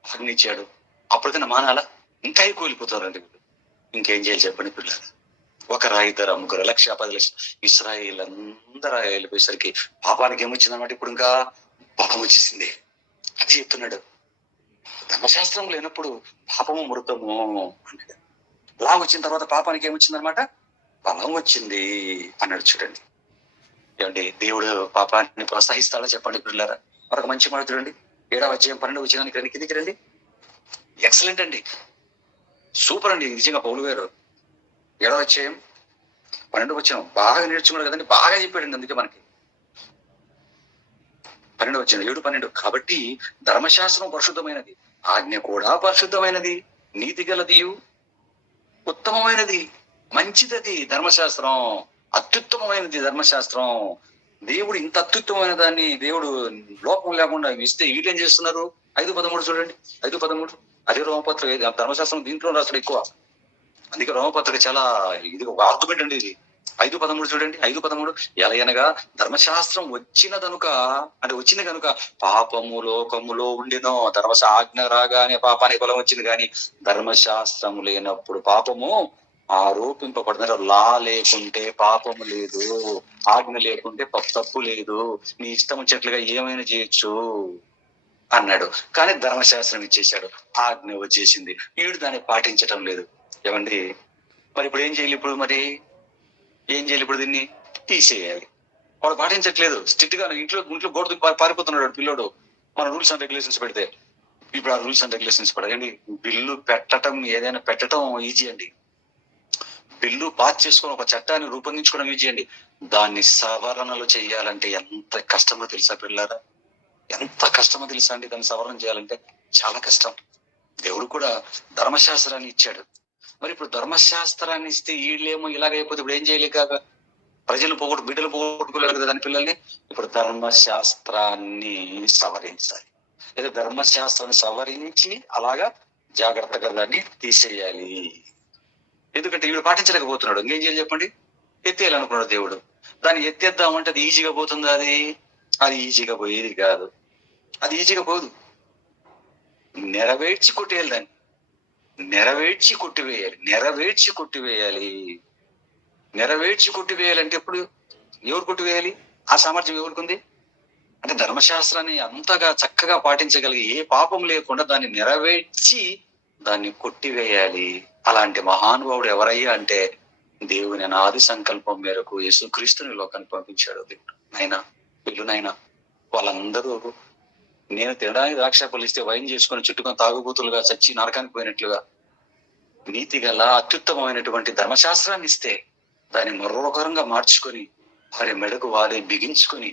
ఆజ్ఞ ఇచ్చాడు. అప్పటికైనా మానాలా? ఇంకా ఎక్కువ వెళ్ళిపోతారండి. ఇంకేం చేయాలి చెప్పండి పిల్లలు? ఒకరా ఇద్దరు ముగ్గురు 1,10,00,000 ఇస్రాయేల్ అందరూ వెళ్ళిపోయేసరికి పాపానికి ఏమొచ్చిందన్నమాట. ఇప్పుడు ఇంకా పాపం వచ్చేసింది. అది చెప్తున్నాడు. ధర్మశాస్త్రం లేనప్పుడు పాపము మృతము అన్నాడు. లా వచ్చిన తర్వాత పాపానికి ఏమొచ్చిందనమాట, బలం వచ్చింది అన్నాడు. చూడండి ఏమండి, దేవుడు పాపాన్ని ప్రోత్సహిస్తాడా చెప్పండి పిల్లరా? మరొక మంచి మాట చూడండి, 7వ అధ్యాయం 12వ వచనానికి కిందికి రండి. ఎక్సలెంట్ అండి, సూపర్ అండి, నిజంగా పౌలు గారు 7వ అధ్యాయం 12వ వచనం బాగా నేర్చుకున్నాడు కదండి, బాగా చెప్పాడండి. అందుకే మనకి 12వ వచనం 7:12 కాబట్టి ధర్మశాస్త్రం పరిశుద్ధమైనది, ఆజ్ఞ కూడా పరిశుద్ధమైనది, నీతి గలదియు ఉత్తమమైనది, మంచిదది. ధర్మశాస్త్రం అత్యుత్తమమైనది. ధర్మశాస్త్రం దేవుడు ఇంత అత్యుత్తమైన దాన్ని దేవుడు లోపం లేకుండా ఇస్తే వీళ్ళేం చేస్తున్నారు? 5:13 చూడండి, 5:13 అదే రోమపత్రిక. ధర్మశాస్త్రం దీంట్లో రాస్తాడు ఎక్కువ, అందుకే రోమపత్రిక చాలా ఇది ఒక ఆర్గ్యుమెంట్ అండి ఇది. 5:13 చూడండి, 5:13 ఎలయనగా ధర్మశాస్త్రం వచ్చింది కనుక పాపము లోకములో ఉండినో. ఆజ్ఞ రాగానే పాపానికి బలం వచ్చింది, కానీ ధర్మశాస్త్రము లేనప్పుడు పాపము ఆరోపింపబడుతున్నారు. లా లేకుంటే పాపము లేదు, ఆజ్ఞ లేకుంటే తప్పు లేదు, నీ ఇష్టం వచ్చేట్లుగా ఏమైనా చేయొచ్చు అన్నాడు. కానీ ధర్మశాస్త్రం ఇచ్చేశాడు, ఆజ్ఞ వచ్చేసింది, వీడు దాన్ని పాటించటం లేదు. ఏమండి మరి ఇప్పుడు ఏం చేయాలి? ఇప్పుడు దీన్ని తీసేయాలి. వాడు పాటించట్లేదు, స్ట్రిక్ట్ గా ఇంట్లో గోడ పారిపోతున్నాడు పిల్లోడు. మన రూల్స్ అండ్ రెగ్యులేషన్స్ పెడితే ఇప్పుడు ఆ రూల్స్ అండ్ రెగ్యులేషన్స్ పడకండి. బిల్లు పెట్టడం, ఏదైనా పెట్టడం ఈజీ అండి. బిల్లు పాస్ చేసుకొని ఒక చట్టాన్ని రూపొందించుకోవడం ఈజీ అండి. దాన్ని సవరణలు చేయాలంటే ఎంత కష్టమో తెలుసా పిల్లారా? ఎంత కష్టమో తెలుసా అండి? దాన్ని సవరణ చేయాలంటే చాలా కష్టం. దేవుడు కూడా ధర్మశాస్త్రాన్ని ఇచ్చాడు. మరి ఇప్పుడు ధర్మశాస్త్రాన్ని ఇస్తే వీళ్ళేమో ఇలాగైపోతే ఇప్పుడు ఏం చేయలేక బిడ్డలు పోగొట్టుకోలేరు కదా దాని పిల్లల్ని. ఇప్పుడు ధర్మశాస్త్రాన్ని సవరించాలి, లేదా ధర్మశాస్త్రాన్ని సవరించి అలాగా జాగ్రత్తగా దాన్ని తీసేయాలి. ఎందుకంటే వీడు పాటించలేకపోతున్నాడు, ఇంకేం చేయాలి చెప్పండి? ఎత్తేయాలనుకున్నాడు దేవుడు. దాన్ని ఎత్తేద్దామంటే అది ఈజీగా పోతుందా? అది ఈజీగా పోయేది కాదు, అది ఈజీగా పోదు. నెరవేర్చి కొట్టేయాలి, దాన్ని నెరవేర్చి కొట్టివేయాలంటే ఎప్పుడు ఎవరు కొట్టివేయాలి? ఆ సామర్థ్యం ఎవరికి ఉంది అంటే ధర్మశాస్త్రాన్ని అంతగా చక్కగా పాటించగలిగి ఏ పాపం లేకుండా దాన్ని నెరవేర్చి దాన్ని కొట్టివేయాలి. అలాంటి మహానుభావుడు ఎవరయ్యా అంటే దేవుని అనాది సంకల్పం మేరకు యేసుక్రీస్తుని లోకానికి పంపించాడు దేవుడు. వీళ్ళునైనా వాళ్ళందరూ నేను తినడానికి ద్రాక్ష పళ్ళు ఇస్తే వైన్ చేసుకుని చుట్టుకొని తాగుబోతులుగా చచ్చి నరకానికి పోయినట్లుగా నీతి గల అత్యుత్తమమైనటువంటి ధర్మశాస్త్రాన్ని ఇస్తే దాన్ని మరొకరంగా మార్చుకొని వారి మెడకు వారే బిగించుకొని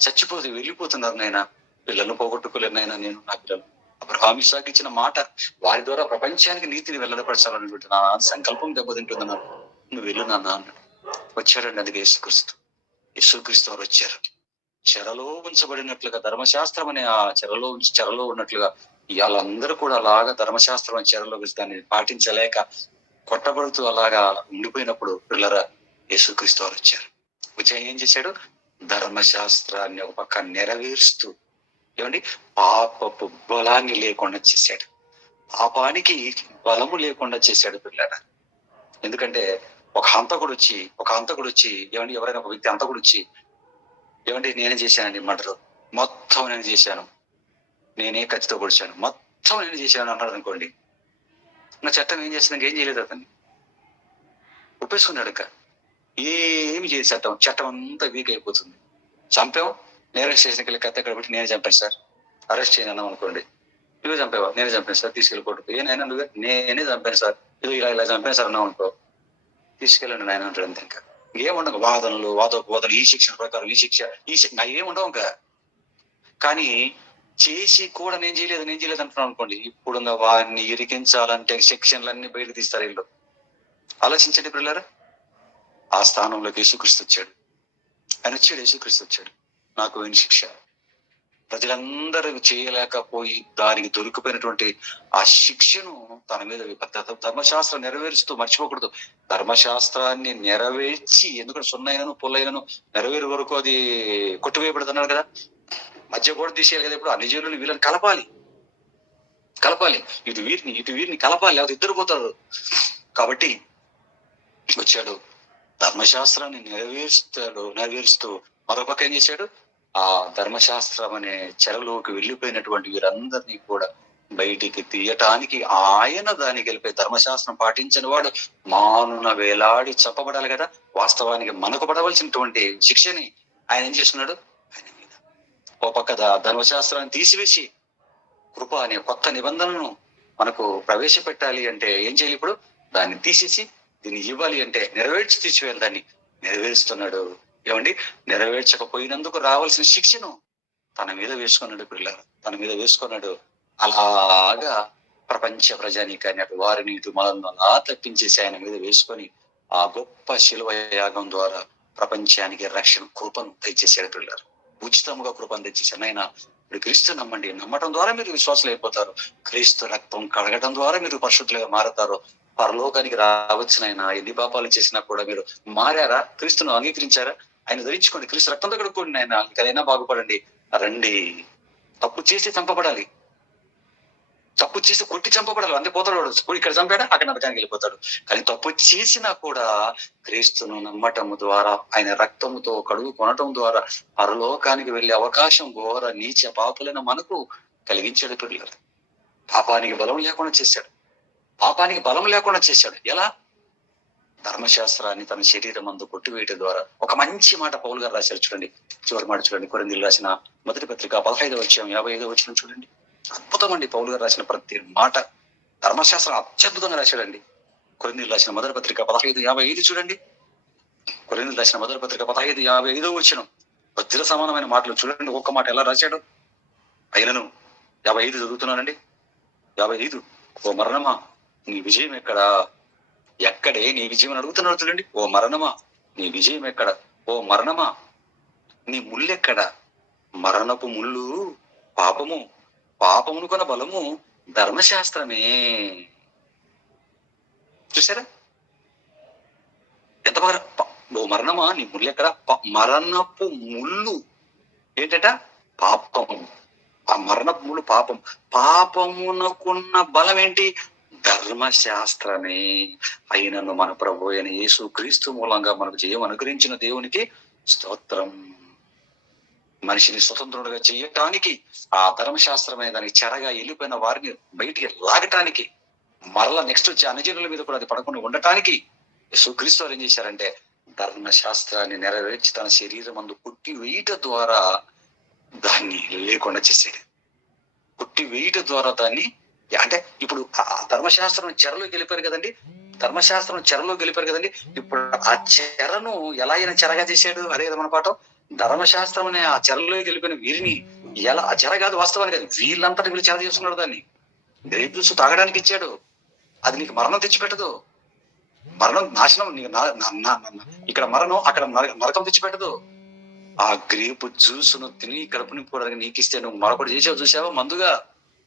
చచ్చిపోతే వెళ్ళిపోతున్నారు. నైనా పిల్లలను పోగొట్టుకోలేరు. నేను నా పిల్లలు అబ్రహాము ఇస్సాకు ఇచ్చిన మాట వారి ద్వారా ప్రపంచానికి నీతిని వెల్లడపరచాలనుకుంటున్నా, సంకల్పం దెబ్బతింటుందన్నాను. నువ్వు వెళ్ళు నాన్న అన్నాడు. వచ్చాడండి. అందుకే యేసుక్రీస్తు వారు వచ్చారు. చెరలో ఉంచబడినట్లుగా ధర్మశాస్త్రం అనే ఆ చెరలో ఉన్నట్లుగా వాళ్ళందరూ కూడా అలాగా ధర్మశాస్త్రం అనే చెరలో దాన్ని పాటించలేక కొట్టబడుతూ అలాగా ఉండిపోయినప్పుడు పిల్లరా యేసుక్రీస్తు వారు వచ్చారు. వచ్చి ఏం చేశాడు? ధర్మశాస్త్రాన్ని ఒక పక్క నెరవేరుస్తూ పాపపు బలాన్ని లేకుండా చేశాడు, పాపానికి బలము లేకుండా చేశాడు పిల్లరా. ఎందుకంటే ఒక హంతకుడు వచ్చి ఎవరైనా ఒక వ్యక్తి హంతకుడు వచ్చి నేనే చేశానండి మర్డర్, మొత్తం నేను చేశాను, నేనే కత్తితో పొడిచాను, మొత్తం నేను చేశాను అన్నాడు అనుకోండి, నా చట్టం ఏం చేస్తుంది? ఏం చేయలేదు, అతన్ని ఒప్పేసుకున్నాడు. ఏమి చేయదు చట్టం అంతా వీక్ అయిపోతుంది. చంపాం, నేర స్టేషన్కి వెళ్ళి కత్తి ఎక్కడ పెట్టి నేనే చంపాను సార్, అరెస్ట్ చేయను అనుకోండి, నువ్వే చంపావా? నేనే చంపాను సార్, తీసుకెళ్ళి కొట్టుకు. ఏనైనా నేనే చంపాను సార్, ఇలా చంపాను సార్ అన్నావు అనుకో, తీసుకెళ్ళండి నాయన అంటాడు. అంతే. ఇంకా ఏముండవు, వాదోపవాదనలు, ఈ శిక్షణ ప్రకారం ఈ శిక్ష నా ఏముండవు ఇంకా. కానీ చేసి కూడా నేను చేయలేదు అంటున్నాను అనుకోండి, ఇప్పుడు వారిని ఇరికించాలంటే శిక్షణలన్నీ బయట తీస్తారు వీళ్ళు. ఆలోచించండి పిల్లరా, ఆ స్థానంలోకి యేసుక్రీస్తు వచ్చాడు. యేసుక్రీస్తు వచ్చాడు. నాకు ఏం శిక్ష? ప్రజలందరూ చేయలేకపోయి దానికి దొరికిపోయినటువంటి ఆ శిక్షను తన మీద ధర్మశాస్త్రం నెరవేరుస్తూ, మర్చిపోకూడదు, ధర్మశాస్త్రాన్ని నెరవేర్చి, ఎందుకంటే సున్నైనను పుల్లైనను నెరవేరు వరకు అది కొట్టివేయబడుతున్నాడు కదా, మధ్య కూడా తీసేయాలి కదా. ఇప్పుడు అన్ని జీవులను వీళ్ళని కలపాలి, ఇటు వీరిని కలపాలి, లేకపోతే ఇద్దరు పోతారు. కాబట్టి వచ్చాడు, ధర్మశాస్త్రాన్ని నెరవేరుస్తూ మరొక ఏం చేశాడు, ఆ ధర్మశాస్త్రం అనే చెరలోకి వెళ్ళిపోయినటువంటి వీరందరినీ కూడా బయటికి తీయటానికి ఆయన దానికి వెళ్ళిపోయి, ధర్మశాస్త్రం పాటించిన వాడు మానున వేలాడి చంపబడాలి కదా. వాస్తవానికి మనకు పడవలసినటువంటి శిక్షని ఆయన ఏం చేస్తున్నాడు, ఆయన మీద ఓ పక్క ధర్మశాస్త్రాన్ని తీసివేసి కృప అనే కొత్త నిబంధనను మనకు ప్రవేశపెట్టాలి అంటే ఏం చేయాలి? ఇప్పుడు దాన్ని తీసేసి దీన్ని ఇవ్వాలి అంటే నెరవేర్చి తీసివేయాలి. దాన్ని నెరవేరుస్తున్నాడు. ఏమండి, నెరవేర్చకపోయినందుకు రావాల్సిన శిక్షను తన మీద వేసుకున్నాడు పిల్లలు, తన మీద వేసుకున్నాడు. అలాగా ప్రపంచ ప్రజానీకాన్ని అటు వారిని ఇటు మనల్ని అలా తప్పించేసి ఆయన మీద వేసుకొని ఆ గొప్ప శిలువ యాగం ద్వారా ప్రపంచానికి రక్షణ కృపను తెచ్చేసాడు పిల్లలు. ఉచితంగా కృపను తెచ్చేసాడు ఆయన. ఇప్పుడు క్రీస్తు నమ్మండి, నమ్మటం ద్వారా మీరు విశ్వాసులు అయిపోతారు. క్రీస్తు రక్తం కడగటం ద్వారా మీరు పరిశుద్ధులుగా మారతారు. పరలోకానికి రావచ్చిన ఆయన ఎన్ని పాపాలు చేసినా కూడా మీరు మారారా? క్రీస్తును అంగీకరించారా? ఆయన ధరించుకోండి, క్రీస్తు రక్తంతో కడుక్కోండి, ఆయన ఇంకైనా బాగుపడండి. రండి. తప్పు చేసి చంపబడాలి, తప్పు చేసి కొట్టి చంపబడాలి, అంతే పోతాడు వాడు. ఇక్కడ చంపాడా అక్కడ నరకానికి వెళ్ళిపోతాడు. కానీ తప్పు చేసినా కూడా క్రీస్తును నమ్మటము ద్వారా, ఆయన రక్తముతో కడుగు కొనటం ద్వారా పరలోకానికి వెళ్ళే అవకాశం ఘోర నీచ పాపులైన మనకు కలిగించాడు పిల్లలు. పాపానికి బలం లేకుండా చేశాడు. ఎలా? ధర్మశాస్త్రాన్ని తన శరీరం అందు కొట్టివేయటం ద్వారా. ఒక మంచి మాట పౌలు గారు రాశారు చూడండి, చివరి మాట చూడండి, కొరింథీయులకు రాసిన మొదటి పత్రిక 15వ అధ్యాయం 55వ వచనం చూడండి. అద్భుతం అండి, పౌలు గారు రాసిన ప్రతి మాట ధర్మశాస్త్రం అత్యద్భుతంగా రాశాడండి. కొరింథీయులకు రాసిన మొదటి పత్రిక 15:55 చూడండి. కొరింథీయులకు రాసిన మొదటి పత్రిక 15:55వ వచనం. వజ్ర సమానమైన మాటలు చూడండి, ఒక్క మాట ఎలా రాశాడు. అయినను 55 చదువుతున్నానండి. 55, ఓ మరణమా నీ విజయం ఎక్కడా? ఎక్కడే నీ విజయం అని అడుగుతున్నాడు చూడండి. ఓ మరణమా నీ విజయం ఎక్కడ? ఓ మరణమా నీ ముళ్ళెక్కడ? మరణపు ముళ్ళు పాపము, పాపమును కొన బలము ధర్మశాస్త్రమే. చూసారా ఎంత బాగా? ఓ మరణమా నీ ముళ్ళెక్కడ? మరణపు ముళ్ళు ఏంటట? పాపము. ఆ మరణపు ముళ్ళు పాపం. పాపమునకున్న బలం ఏంటి? ధర్మశాస్త్రమే. అయినను మన ప్రభు అయిన యేసు క్రీస్తు మూలంగా మనకు జయం అనుగ్రహించిన దేవునికి స్తోత్రం. మనిషిని స్వతంత్రుడుగా చేయటానికి, ఆ ధర్మశాస్త్రమే దానికి చెరగా వెళ్ళిపోయిన వారిని బయటికి లాగటానికి, మరలా నెక్స్ట్ వచ్చే అన్నజనుల మీద కూడా అది పడకుండా ఉండటానికి యేసు క్రీస్తు వారు ఏం చేశారంటే ధర్మశాస్త్రాన్ని నెరవేర్చి తన శరీరం అందు కుట్టి వేయట ద్వారా దాన్ని లేకుండా చేసేది. కుట్టి వేయట ద్వారా దాన్ని, అంటే ఇప్పుడు ఆ ధర్మశాస్త్రం చెరలోకి వెళ్ళిపోయారు కదండి, ఇప్పుడు ఆ చెరను ఎలా అయినా చెరగా చేశాడు. అదే కదా మన పాఠం. ధర్మశాస్త్రం అనే ఆ చెరలోకి వెళ్ళిపోయిన వీరిని ఎలా, ఆ చెర కాదు వాస్తవానికి అది వీళ్ళంతటి వీళ్ళు చెర చేస్తున్నాడు. దాన్ని గ్రేప్స్ తాగడానికి ఇచ్చాడు. అది నీకు మరణం తెచ్చిపెట్టదు. మరణం నాశనం, ఇక్కడ మరణం అక్కడ నరకం తెచ్చిపెట్టదు. ఆ గ్రేపు జ్యూసును తిని కడుపు నింపుకోవడానికి నీకు ఇస్తే నువ్వు మరొకటి చేసావు చూసావా? మందుగా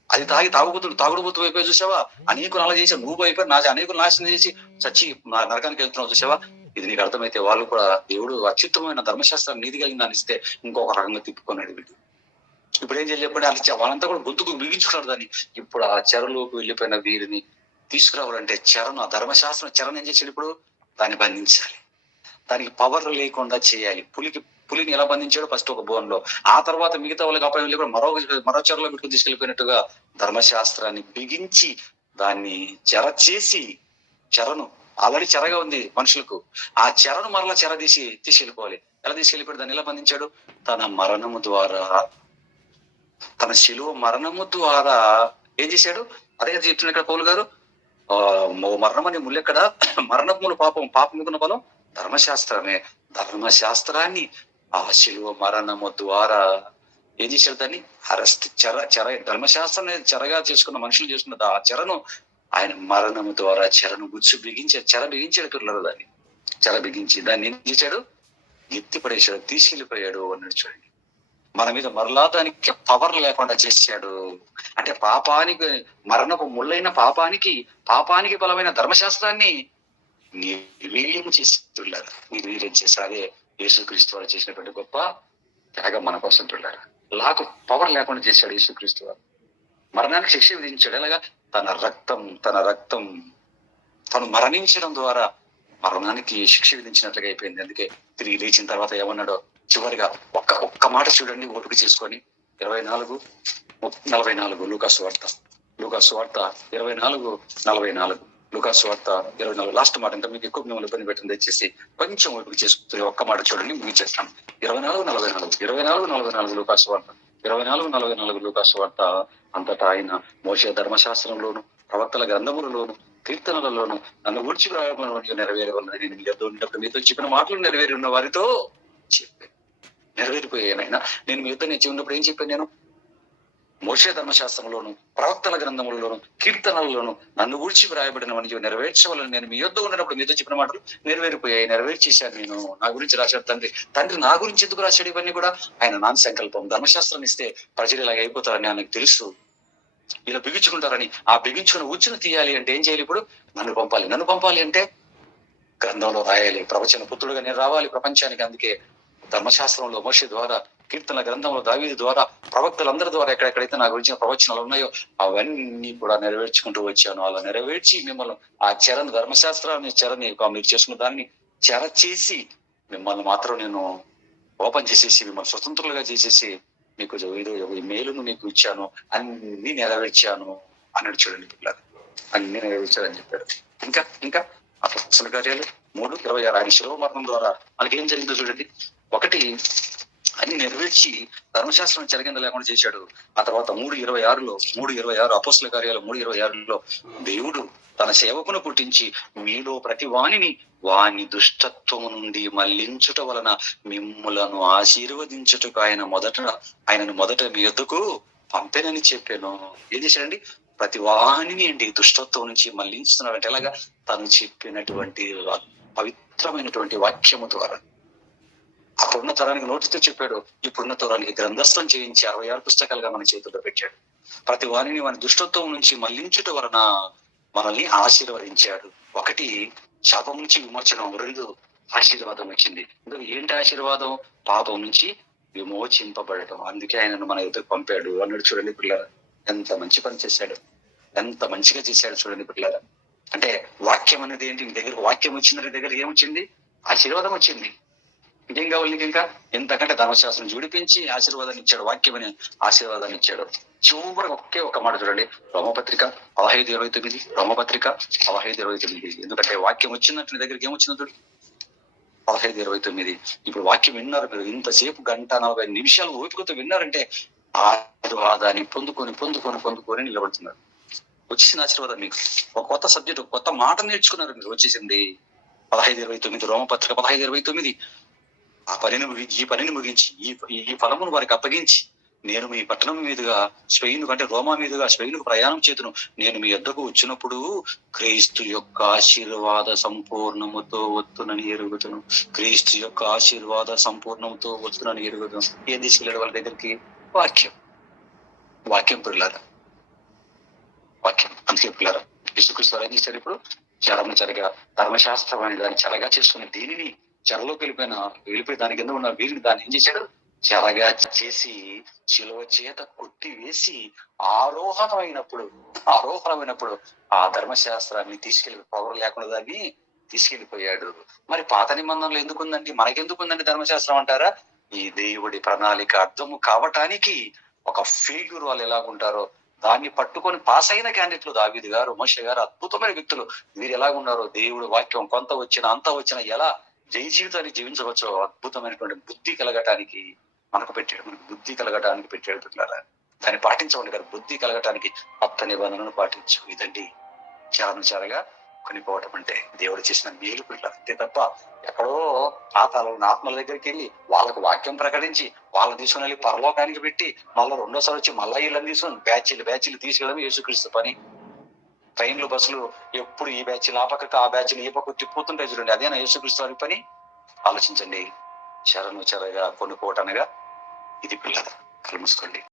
అది తాగుడుబోతు అయిపోయి చూసావా? అనేకులు అలా చేసావు, నువ్వు అయిపోయి అనేకులు నాశనం చేసి చచ్చి నరకానికి వెళ్తున్నావు చూసావా? ఇది నీకు అర్థమైతే వాళ్ళు కూడా దేవుడు అత్యుత్తమైన ధర్మశాస్త్రాన్ని నీతి కలిగిన ఇస్తే ఇంకొక రకంగా తిప్పుకున్నాడు వీడు. ఇప్పుడు ఏం చేయాలి చెప్పండి? అది వాళ్ళంతా కూడా గొంతుకు బిగించుకున్నారు దాన్ని. ఇప్పుడు ఆ చెరలోకి వెళ్ళిపోయిన వీరిని తీసుకురావాలంటే చెరను, ఆ ధర్మశాస్త్రం చెరను ఏం చేసాడు? ఇప్పుడు దాన్ని బంధించాలి, దానికి పవర్ లేకుండా చేయాలి. పులిని ఎలా బంధించాడో ఫస్ట్ ఒక బోన్ లో, ఆ తర్వాత మిగతా వాళ్ళకి అపాయం లేకుండా మరో చెరలో పెట్టుకుని తీసుకెళ్లిపోయినట్టుగా ధర్మశాస్త్రాన్ని బిగించి దాన్ని చెర చేసి, చెరను ఆల్రెడీ చెరగా ఉంది మనుషులకు, ఆ చెరను మరలా చెర తీసుకెళ్ళిపోవాలి. ఎలా తీసుకెళ్ళిపోయాడు? దాన్ని ఎలా బంధించాడు? తన మరణము ద్వారా, తన శిలువ మరణము ద్వారా ఏం చేశాడు? అదే చెప్తున్నా ఇక్కడ పౌలు గారు. మరణమని ముళ్ళెక్కడ? మరణములు పాపం, పాపముకున్న బలం ధర్మశాస్త్రాన్ని ఆ శిలువ మరణము ద్వారా ఏం చేశాడు? దాన్ని అరెస్ట్ ధర్మశాస్త్రం చెరగా చేసుకున్న మనుషులు చేసుకున్న ఆ చెరను ఆయన మరణము ద్వారా చెరను బిగించాడు పిల్లలు. దాన్ని చెర బిగించి దాన్ని ఏం చేశాడు? ఎత్తి పడేశాడు, తీసుకెళ్లిపోయాడు అన్నాడు. చూడండి, మన మీద మరలా దానికి పవర్ లేకుండా చేశాడు. అంటే పాపానికి మరణపు ముళ్ళైన పాపానికి బలమైన ధర్మశాస్త్రాన్ని నిర్వీర్యం చేశారు. అదే యేసుక్రీస్తు వారు చేసినటువంటి గొప్ప త్యాగం మన కోసం చూడారు. పవర్ లేకుండా చేశాడు యేసుక్రీస్తు వారు. మరణానికి శిక్ష విధించాడు. ఎలాగా? తన రక్తం తను మరణించడం ద్వారా మరణానికి శిక్ష విధించినట్లుగా అయిపోయింది. అందుకే తిరిగి లేచిన తర్వాత ఏమన్నాడో చివరిగా ఒక్క మాట చూడండి, ఓపిక చేసుకొని. 24:44 లూకాసు వార్త 24:44 లూకాసు వార్త 24 లాస్ట్ మాట. ఇంకా మీకు ఎక్కువ మిమ్మల్ని ఇబ్బంది పెట్టింది, దయచేసి కొంచెం ఓపిక చేసుకుని ఒక్క మాట చూడండి, ముగించేస్తాను. 24:44 లూకాసు వార్త 24:44 లూకాసు వార్త. అంతటా ఆయన మోషే ధర్మశాస్త్రంలోను ప్రవక్తల గ్రంథములలోను కీర్తనలలోను నన్ను గూర్చి నెరవేరవలనని నేను మీ యొద్ద ఉన్నప్పుడు మీతో చెప్పిన మాటలు నెరవేరి ఉన్న వారితో చెప్పాను. నెరవేరిపోయాయనైనా నేను మీ యొద్ద నేను ఉన్నప్పుడు ఏం చెప్పాను? నేను మోషే ధర్మశాస్త్రంలోను ప్రవక్తల గ్రంథములలోను కీర్తనలలోను నన్ను గూర్చి వ్రాయబడినవని నెరవేర్చవాలని నేను మీ యొద్ద ఉన్నప్పుడు మీతో చెప్పిన మాటలు నెరవేరిపోయాయి, నెరవేర్చేశాను. నేను నా గురించి రాశాడు తండ్రి నా గురించి ఎందుకు రాశాడు? ఇవన్నీ కూడా ఆయన నాన్న సంకల్పం. ధర్మశాస్త్రం ఇస్తే ప్రజలు ఇలాగ అయిపోతారని ఆయనకు తెలుసు, ఇలా బిగించుకుంటారని. ఆ బిగించుకుని ఉచ్చును తీయాలి అంటే ఏం చేయాలి? ఇప్పుడు నన్ను పంపాలి అంటే గ్రంథంలో రాయాలి. ప్రవచన పుత్రుడుగా నేను రావాలి ప్రపంచానికి. అందుకే ధర్మశాస్త్రంలో మోషే ద్వారా, కీర్తన గ్రంథంలో దావీదు ద్వారా, ప్రవక్తలందరి ద్వారా ఎక్కడెక్కడైతే నా గురించిన ప్రవచనాలు ఉన్నాయో అవన్నీ కూడా నెరవేర్చుకుంటూ వచ్చాను. అలా నెరవేర్చి మిమ్మల్ని ఆ ధర్మశాస్త్రాన్ని మీరు చేసుకున్న దాన్ని చెర చేసి మిమ్మల్ని మాత్రం నేను ఓపెన్ చేసేసి మిమ్మల్ని స్వతంత్రులుగా చేసేసి మీకు ఈ మేలును మీకు ఇచ్చాను, అన్ని నెరవేర్చాను అన్నాడు. చూడండి పిల్లలు, అన్ని నెరవేర్చాలని చెప్పాడు. ఇంకా అపొస్తలుల కార్యాలు 3:26 ఆయన శిలువ మరణం ద్వారా మనకి ఏం జరిగిందో చూడండి. ఒకటి, అన్ని నెరవేర్చి ధర్మశాస్త్రం చెరగింద లేకుండా చేశాడు. ఆ తర్వాత 3:26 అపొస్తలుల కార్యాలు 3:26 దేవుడు తన సేవకును పుట్టించి మీలో ప్రతి వాని దుష్టత్వము నుండి మళ్లించుట వలన మిమ్ములను ఆశీర్వదించుటకు ఆయనను మొదట మీ యొద్దకు పంపెనని చెప్పాను. ఏం చేశాడండి? ప్రతి వాణిని దుష్టత్వం నుంచి మళ్లించుతున్నాడంటే ఎలాగా? తను చెప్పినటువంటి పవిత్రమైనటువంటి వాక్యము ద్వారా. అప్పుడున్న తరానికి నోటితో చెప్పాడు, ఇప్పుడున్న తరానికి గ్రంథస్థం చేయించి 66 పుస్తకాలుగా మన చేతుల్లో పెట్టాడు. ప్రతి వాణిని వాని దుష్టత్వం నుంచి మళ్లించుట వలన మనల్ని ఆశీర్వదించాడు. ఒకటి, శాపం నుంచి విమోచనం. 2, ఆశీర్వాదం వచ్చింది. ఏంటి ఆశీర్వాదం? పాపం నుంచి విమోచింపబడటం. అందుకే ఆయనను మన ఎదురు పంపాడు అన్నాడు. చూడండి పిల్లరా, ఎంత మంచి పని చేశాడు, ఎంత మంచిగా చేశాడు. చూడండి పిల్లరా, అంటే వాక్యం అనేది ఏంటి? నీ దగ్గర వాక్యం వచ్చింది, నీ దగ్గర ఏమొచ్చింది? ఆశీర్వాదం వచ్చింది. ఇంకేం కావాలి నీకు? ఇంకా ఎంతకంటే ధర్మశాస్త్రం జుడిపించి ఆశీర్వాదాన్ని ఇచ్చాడు, వాక్యం అనే ఆశీర్వాదాన్ని ఇచ్చాడు. చివరికి ఒక మాట చూడండి, రోమపత్రిక 15:29. ఎందుకంటే వాక్యం వచ్చిందంటే నీ దగ్గరికి ఏమొచ్చిందో చూడండి, 15:29. ఇప్పుడు వాక్యం విన్నారు మీరు, ఇంతసేపు 1:40 ఓపికతో విన్నారంటే ఆశీర్వాదాన్ని పొందుకొని నిలబడుతున్నారు. వచ్చేసిన ఆశీర్వాదం మీకు. ఒక కొత్త సబ్జెక్ట్, ఒక కొత్త మాట నేర్చుకున్నారు మీరు, వచ్చేసింది. 15:29 రోమపత్రిక 15:29. ఈ పనిని ముగించి ఈ ఫలమును వారికి అప్పగించి నేను మీ పట్టణం మీదుగా రోమా మీదుగా స్పెయిన్కు ప్రయాణం చేతును. నేను మీ యొద్దకు వచ్చినప్పుడు క్రీస్తు యొక్క ఆశీర్వాద సంపూర్ణముతో వత్తునని ఎరుగుతును. క్రీస్తు యొక్క ఆశీర్వాద సంపూర్ణంతో వత్తునని ఎరుగుతును. ఏం తీసుకెళ్ళాడు వాళ్ళ దగ్గరికి? వాక్యం పిల్లారా, వాక్యం. అందుకే పిల్లారా, యేసుక్రీస్తు ఏం చేశారు? ఇప్పుడు చెరగా ధర్మశాస్త్రం అనే దాన్ని చెరగా చేసుకుని దీనిని చెరలోకి వెళ్ళిపోయి దాని కింద ఉన్న వీరిని దాన్ని ఏం చేశాడు? చెరగా చేసి శిలువ చేత కొట్టి వేసి ఆరోహణమైనప్పుడు ఆ ధర్మశాస్త్రాన్ని పవర్ లేకుండా దాన్ని తీసుకెళ్లిపోయాడు. మరి పాత నిబంధనలు ఎందుకుందండి? మనకెందుకుందండి ధర్మశాస్త్రం అంటారా? ఈ దేవుడి ప్రణాళిక అర్థము కావటానికి ఒక ఫిగర్ వాళ్ళు ఎలాగుంటారో దాన్ని పట్టుకొని పాస్ అయిన క్యాండిడేట్లు దావీదు గారు, మోషే గారు అద్భుతమైన వ్యక్తులు. వీరు ఎలాగున్నారో దేవుడి వాక్యం కొంత వచ్చినా అంత వచ్చినా ఎలా జయ జీవితాన్ని జీవించవచ్చో అద్భుతమైనటువంటి బుద్ధి కలగటానికి మనకు బుద్ధి కలగటానికి పెట్టాడు. దాన్ని పాటించండి గారు. బుద్ధి కలగటానికి కొత్త నిబంధనను పాటించు. ఇదండి చెరగా కొనిపోవటం అంటే దేవుడు చేసిన మేలు పిల్ల, అంతే తప్ప ఎక్కడో పాతాళం ఆత్మల దగ్గరికి వెళ్ళి వాళ్ళకు వాక్యం ప్రకటించి వాళ్ళని తీసుకుని వెళ్ళి పరలోకానికి పెట్టి మళ్ళీ రెండోసారి వచ్చి మళ్ళా వీళ్ళని తీసుకొని బ్యాచీలు తీసుకెళ్ళడం యేసుక్రీస్తు పని. ట్రైన్లు బస్సులు ఎప్పుడు ఈ బ్యాచ్లు ఆ పక్కకు ఆ బ్యాచ్లు ఈ పక్కకు తిప్పుతుంటాయి చూడండి, అదేనా యేసుక్రీస్తు వారి పని? ఆలోచించండి. చెరగా కొనుక్కోవటనగా ఇది పిల్లలు. కళ్ళు మూసుకోండి.